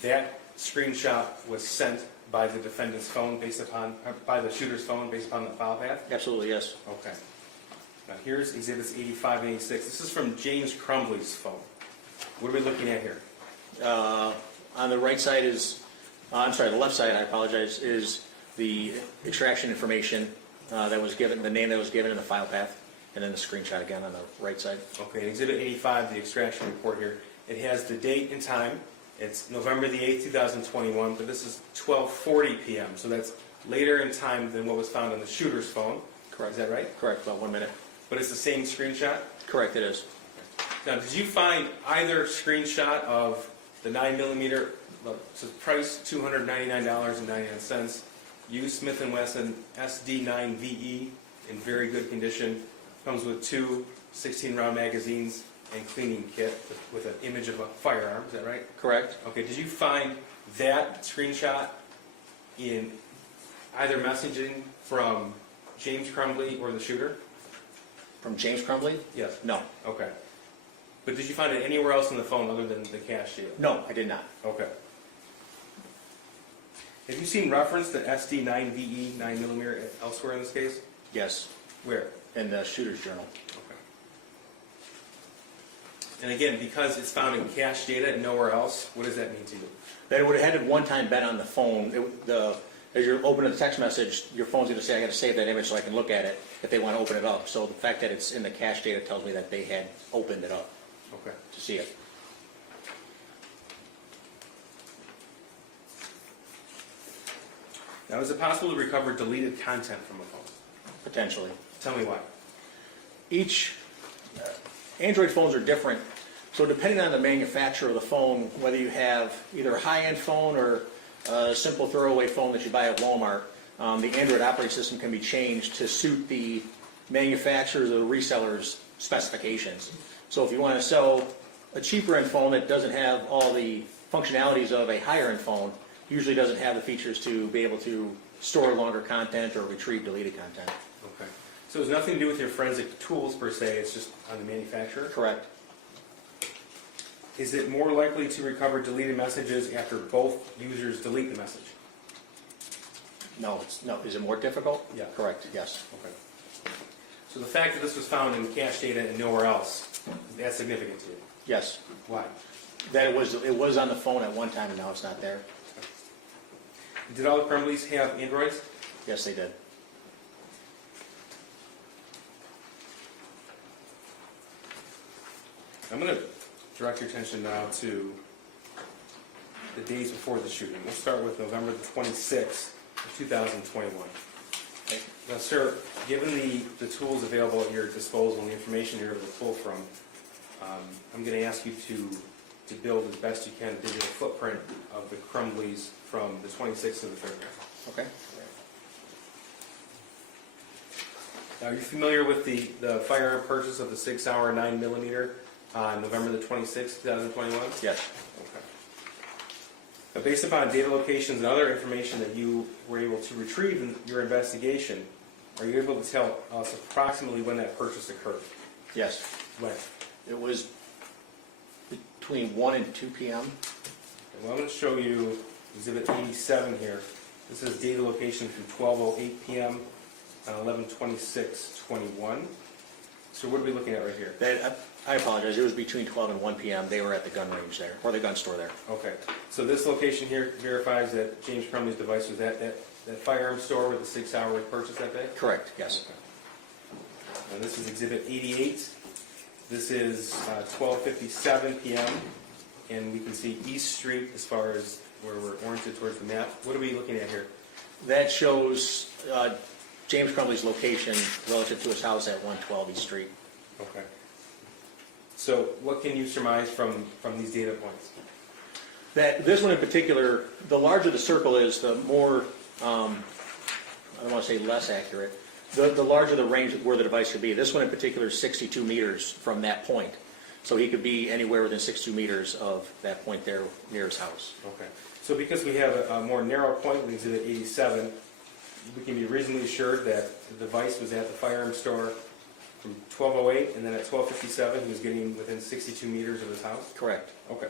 that screenshot was sent by the defendant's phone based upon, by the shooter's phone based upon the file path? Absolutely, yes. Okay. Now here's exhibits 85 and 86. This is from James Crumbley's phone. What are we looking at here? On the right side is, I'm sorry, the left side, I apologize, is the extraction information that was given, the name that was given in the file path. and then the screenshot again on the right side. Okay, Exhibit 85, the extraction report here. It has the date and time. It's November the 8th, 2021, but this is 12:40 p.m., so that's later in time than what was found on the shooter's phone. Correct. Is that right? Correct, about 1 minute. But it's the same screenshot? Correct, it is. Now, did you find either screenshot of the 9mm, so price $299.99, used Smith & Wesson SD9VE in very good condition, comes with 2 16-round magazines and cleaning kit with an image of a firearm, is that right? Correct. Okay, did you find that screenshot in either messaging from James Crumbley or the shooter? From James Crumbley? Yes. No. Okay. But did you find it anywhere else on the phone other than the cache data? No, I did not. Okay. Have you seen reference to SD9VE 9mm elsewhere in this case? Yes, Where? in the shooter's journal. Okay. And again, because it's found in cache data and nowhere else, what does that mean to you? That it would have had one time been on the phone. As you're opening the text message, your phone's going to say, I got to save that image so I can look at it if they want to open it up. So the fact that it's in the cache data tells me that they had opened it up Okay. to see it. Now, is it possible to recover deleted content from a phone? Potentially. Tell me why. Each Android phones are different, so depending on the manufacturer of the phone, whether you have either a high-end phone or a simple throwaway phone that you buy at Walmart, the Android operating system can be changed to suit the manufacturer's or the reseller's specifications. So if you want to sell a cheaper-end phone that doesn't have all the functionalities of a higher-end phone, usually doesn't have the features to be able to store longer content or retrieve deleted content. Okay. So it has nothing to do with your forensic tools per se, it's just on the manufacturer? Correct. Is it more likely to recover deleted messages after both users delete the message? No, is it more difficult? Yeah. Correct, yes. Okay. So the fact that this was found in cache data and nowhere else, that's significant to you? Yes. Why? That it was on the phone at one time and now it's not there. Did all the Crumbleys have Androids? Yes, they did. I'm going to direct your attention now to the days before the shooting. We'll start with November the 26th of 2021. Okay. Now, sir, given the tools available at your disposal and the information you're able to pull from, I'm going to ask you to build as best you can a digital footprint of the Crumbleys from the 26th to the 30th. Okay. Now, are you familiar with the firearm purchase of the 6-hour 9mm on November the 26th, 2021? Yes. Okay. Now, based upon data locations and other information that you were able to retrieve in your investigation, are you able to tell us approximately when that purchase occurred? Yes. When? It was between 1 and 2 p.m. Well, I'm going to show you Exhibit 87 here. This is data location from 12:08 p.m. on 11/26/21. So what are we looking at right here? I apologize. It was between 12 and 1 p.m. They were at the gun range there, or the gun store there. Okay. So this location here verifies that James Crumbley's device was at that firearm store where the 6-hour was purchased that day? Correct, yes. Okay. And this is Exhibit 88. This is 12:57 p.m. And we can see East Street as far as where we're oriented towards the map. What are we looking at here? That shows James Crumbley's location relative to his house at 112 East Street. Okay. So what can you surmise from these data points? That this one in particular, the larger the circle is, the more, I don't want to say less accurate, the larger the range where the device could be. This one in particular is 62 meters from that point. So he could be anywhere within 62 meters of that point there near his house. Okay. So because we have a more narrow point with Exhibit 87, we can be reasonably assured that the device was at the firearm store from 12:08, and then at 12:57 he was getting within 62 meters of his house? Correct. Okay.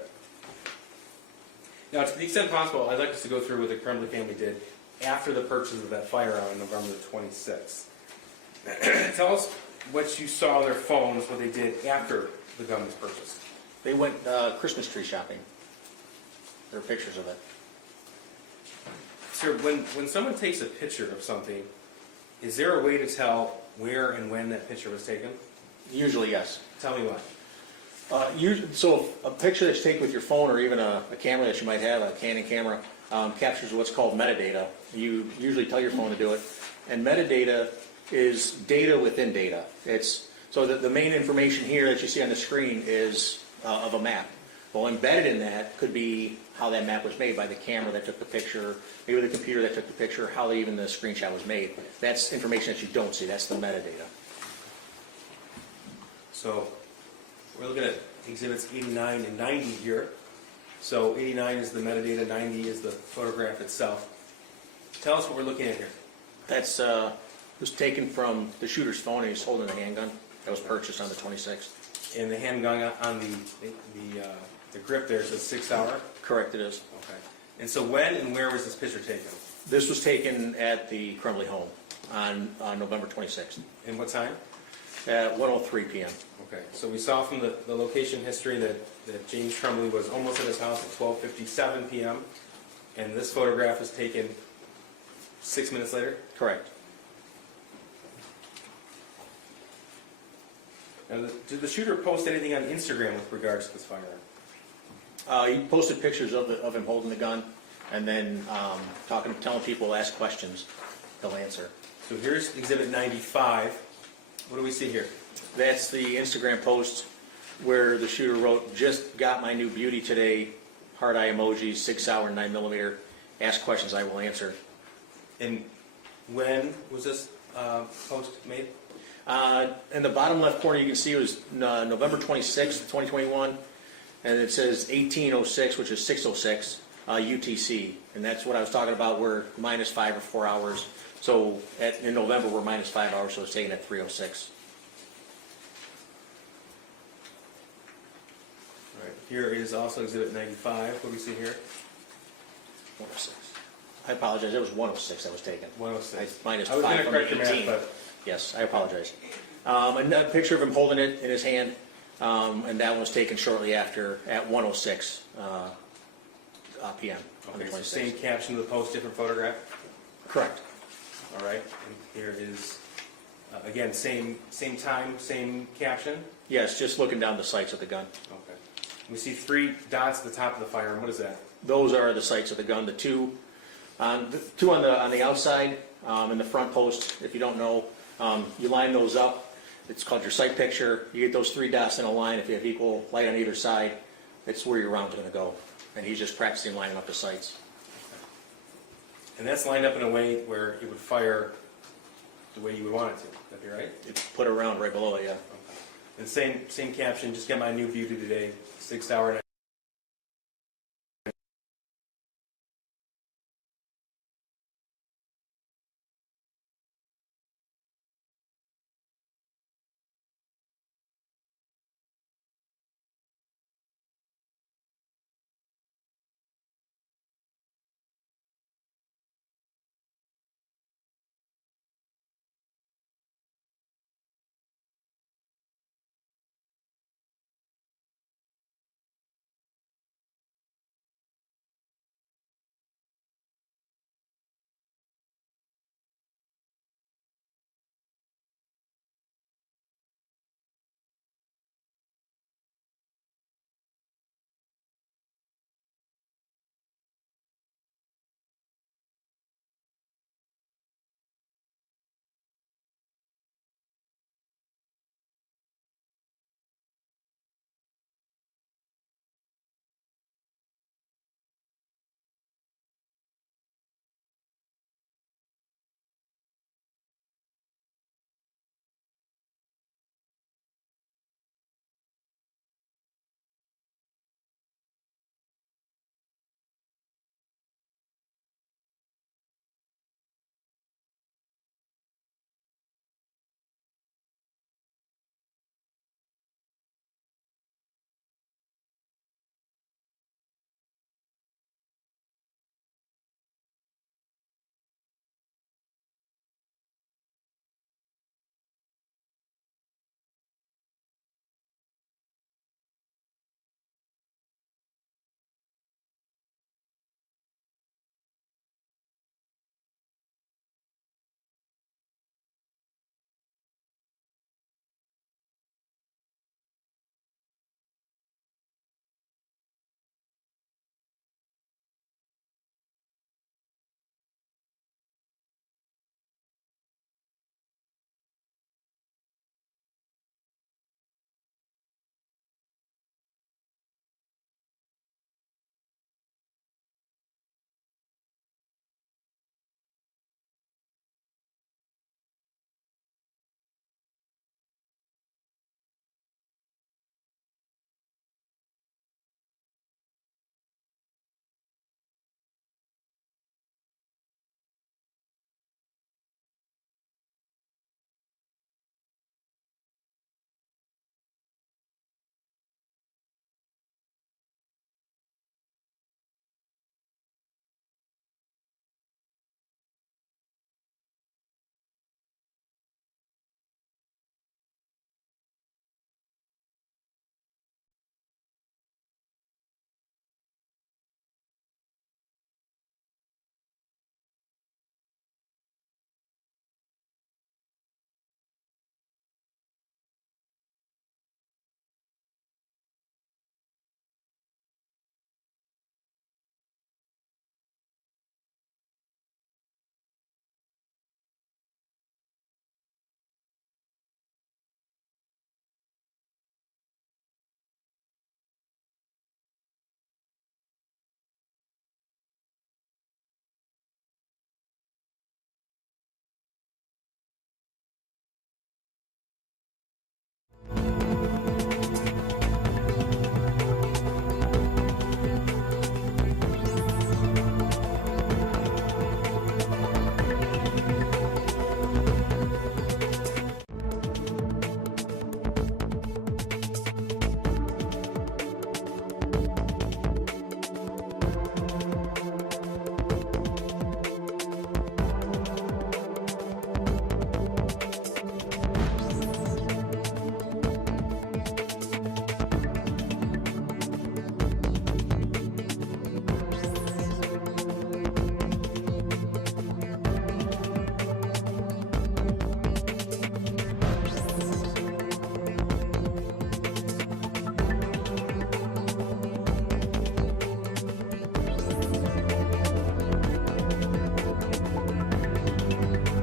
Now, to the extent possible, I'd like us to go through what the Crumbley family did after the purchase of that firearm on November the 26th. Tell us what you saw on their phones, what they did after the gun was purchased. They went Christmas tree shopping. There are pictures of it. Sir, when someone takes a picture of something, is there a way to tell where and when that picture was taken? Usually, yes. Tell me why. So a picture that's taken with your phone or even a camera that you might have, a Canon camera, captures what's called metadata. You usually tell your phone to do it. And metadata is data within data. So the main information here that you see on the screen is of a map. Well, embedded in that could be how that map was made by the camera that took the picture, maybe the computer that took the picture, how even the screenshot was made. That's information that you don't see. That's the metadata. So we're looking at exhibits 89 and 90 here. So 89 is the metadata, 90 is the photograph itself. Tell us what we're looking at here. That's was taken from the shooter's phone, and he's holding a handgun that was purchased on the 26th. And the handgun on the grip there says 6 hour? Correct, it is. Okay. And so when and where was this picture taken? This was taken at the Crumbley home on November 26th And what time? at 1:03 p.m. Okay, so we saw from the location history that James Crumbley was almost at his house at 12:57 p.m. And this photograph was taken 6 minutes later? Correct. Now, did the shooter post anything on Instagram with regards to this firearm? He posted pictures of him holding the gun, and then telling people, ask questions, they'll answer. So here's exhibit 95. What do we see here? That's the Instagram post where the shooter wrote, "Just got my new beauty today, heart eye emojis, 6 hour, 9mm. Ask questions, I will answer." And when was this post made? In the bottom left corner, you can see it was November 26th, 2021, and it says 1806, which is 606 UTC, and that's what I was talking about. We're -5 or 4 hours. So in November, we're -5 hours, so it's taken at 3:06. All right. Here is also exhibit 95. What do we see here? 106. I apologize. It was 106 that was taken. 106. -5 I was going to from correct your 18. math, but Yes, I apologize. A picture of him holding it in his hand, and that was taken shortly after at 1:06 p.m. on the okay, so 26th. same caption of the post, different photograph. Correct. All right. And here is again same time, same caption. Yes, just looking down the sights of the gun. Okay. We see 3 dots at the top of the firearm. What is that? Those are the sights of the gun. The two on the outside in the front post. If you don't know, you line those up. It's called your sight picture. You get those 3 dots in a line. If you have equal light on either side, that's where your round's going to go. And he's just practicing lining up the sights. And that's lined up in a way where it would fire the way you would want it to. Would that be right? It's put around right below it, yeah. Okay. And same caption. Just got my new beauty today. 6 hour.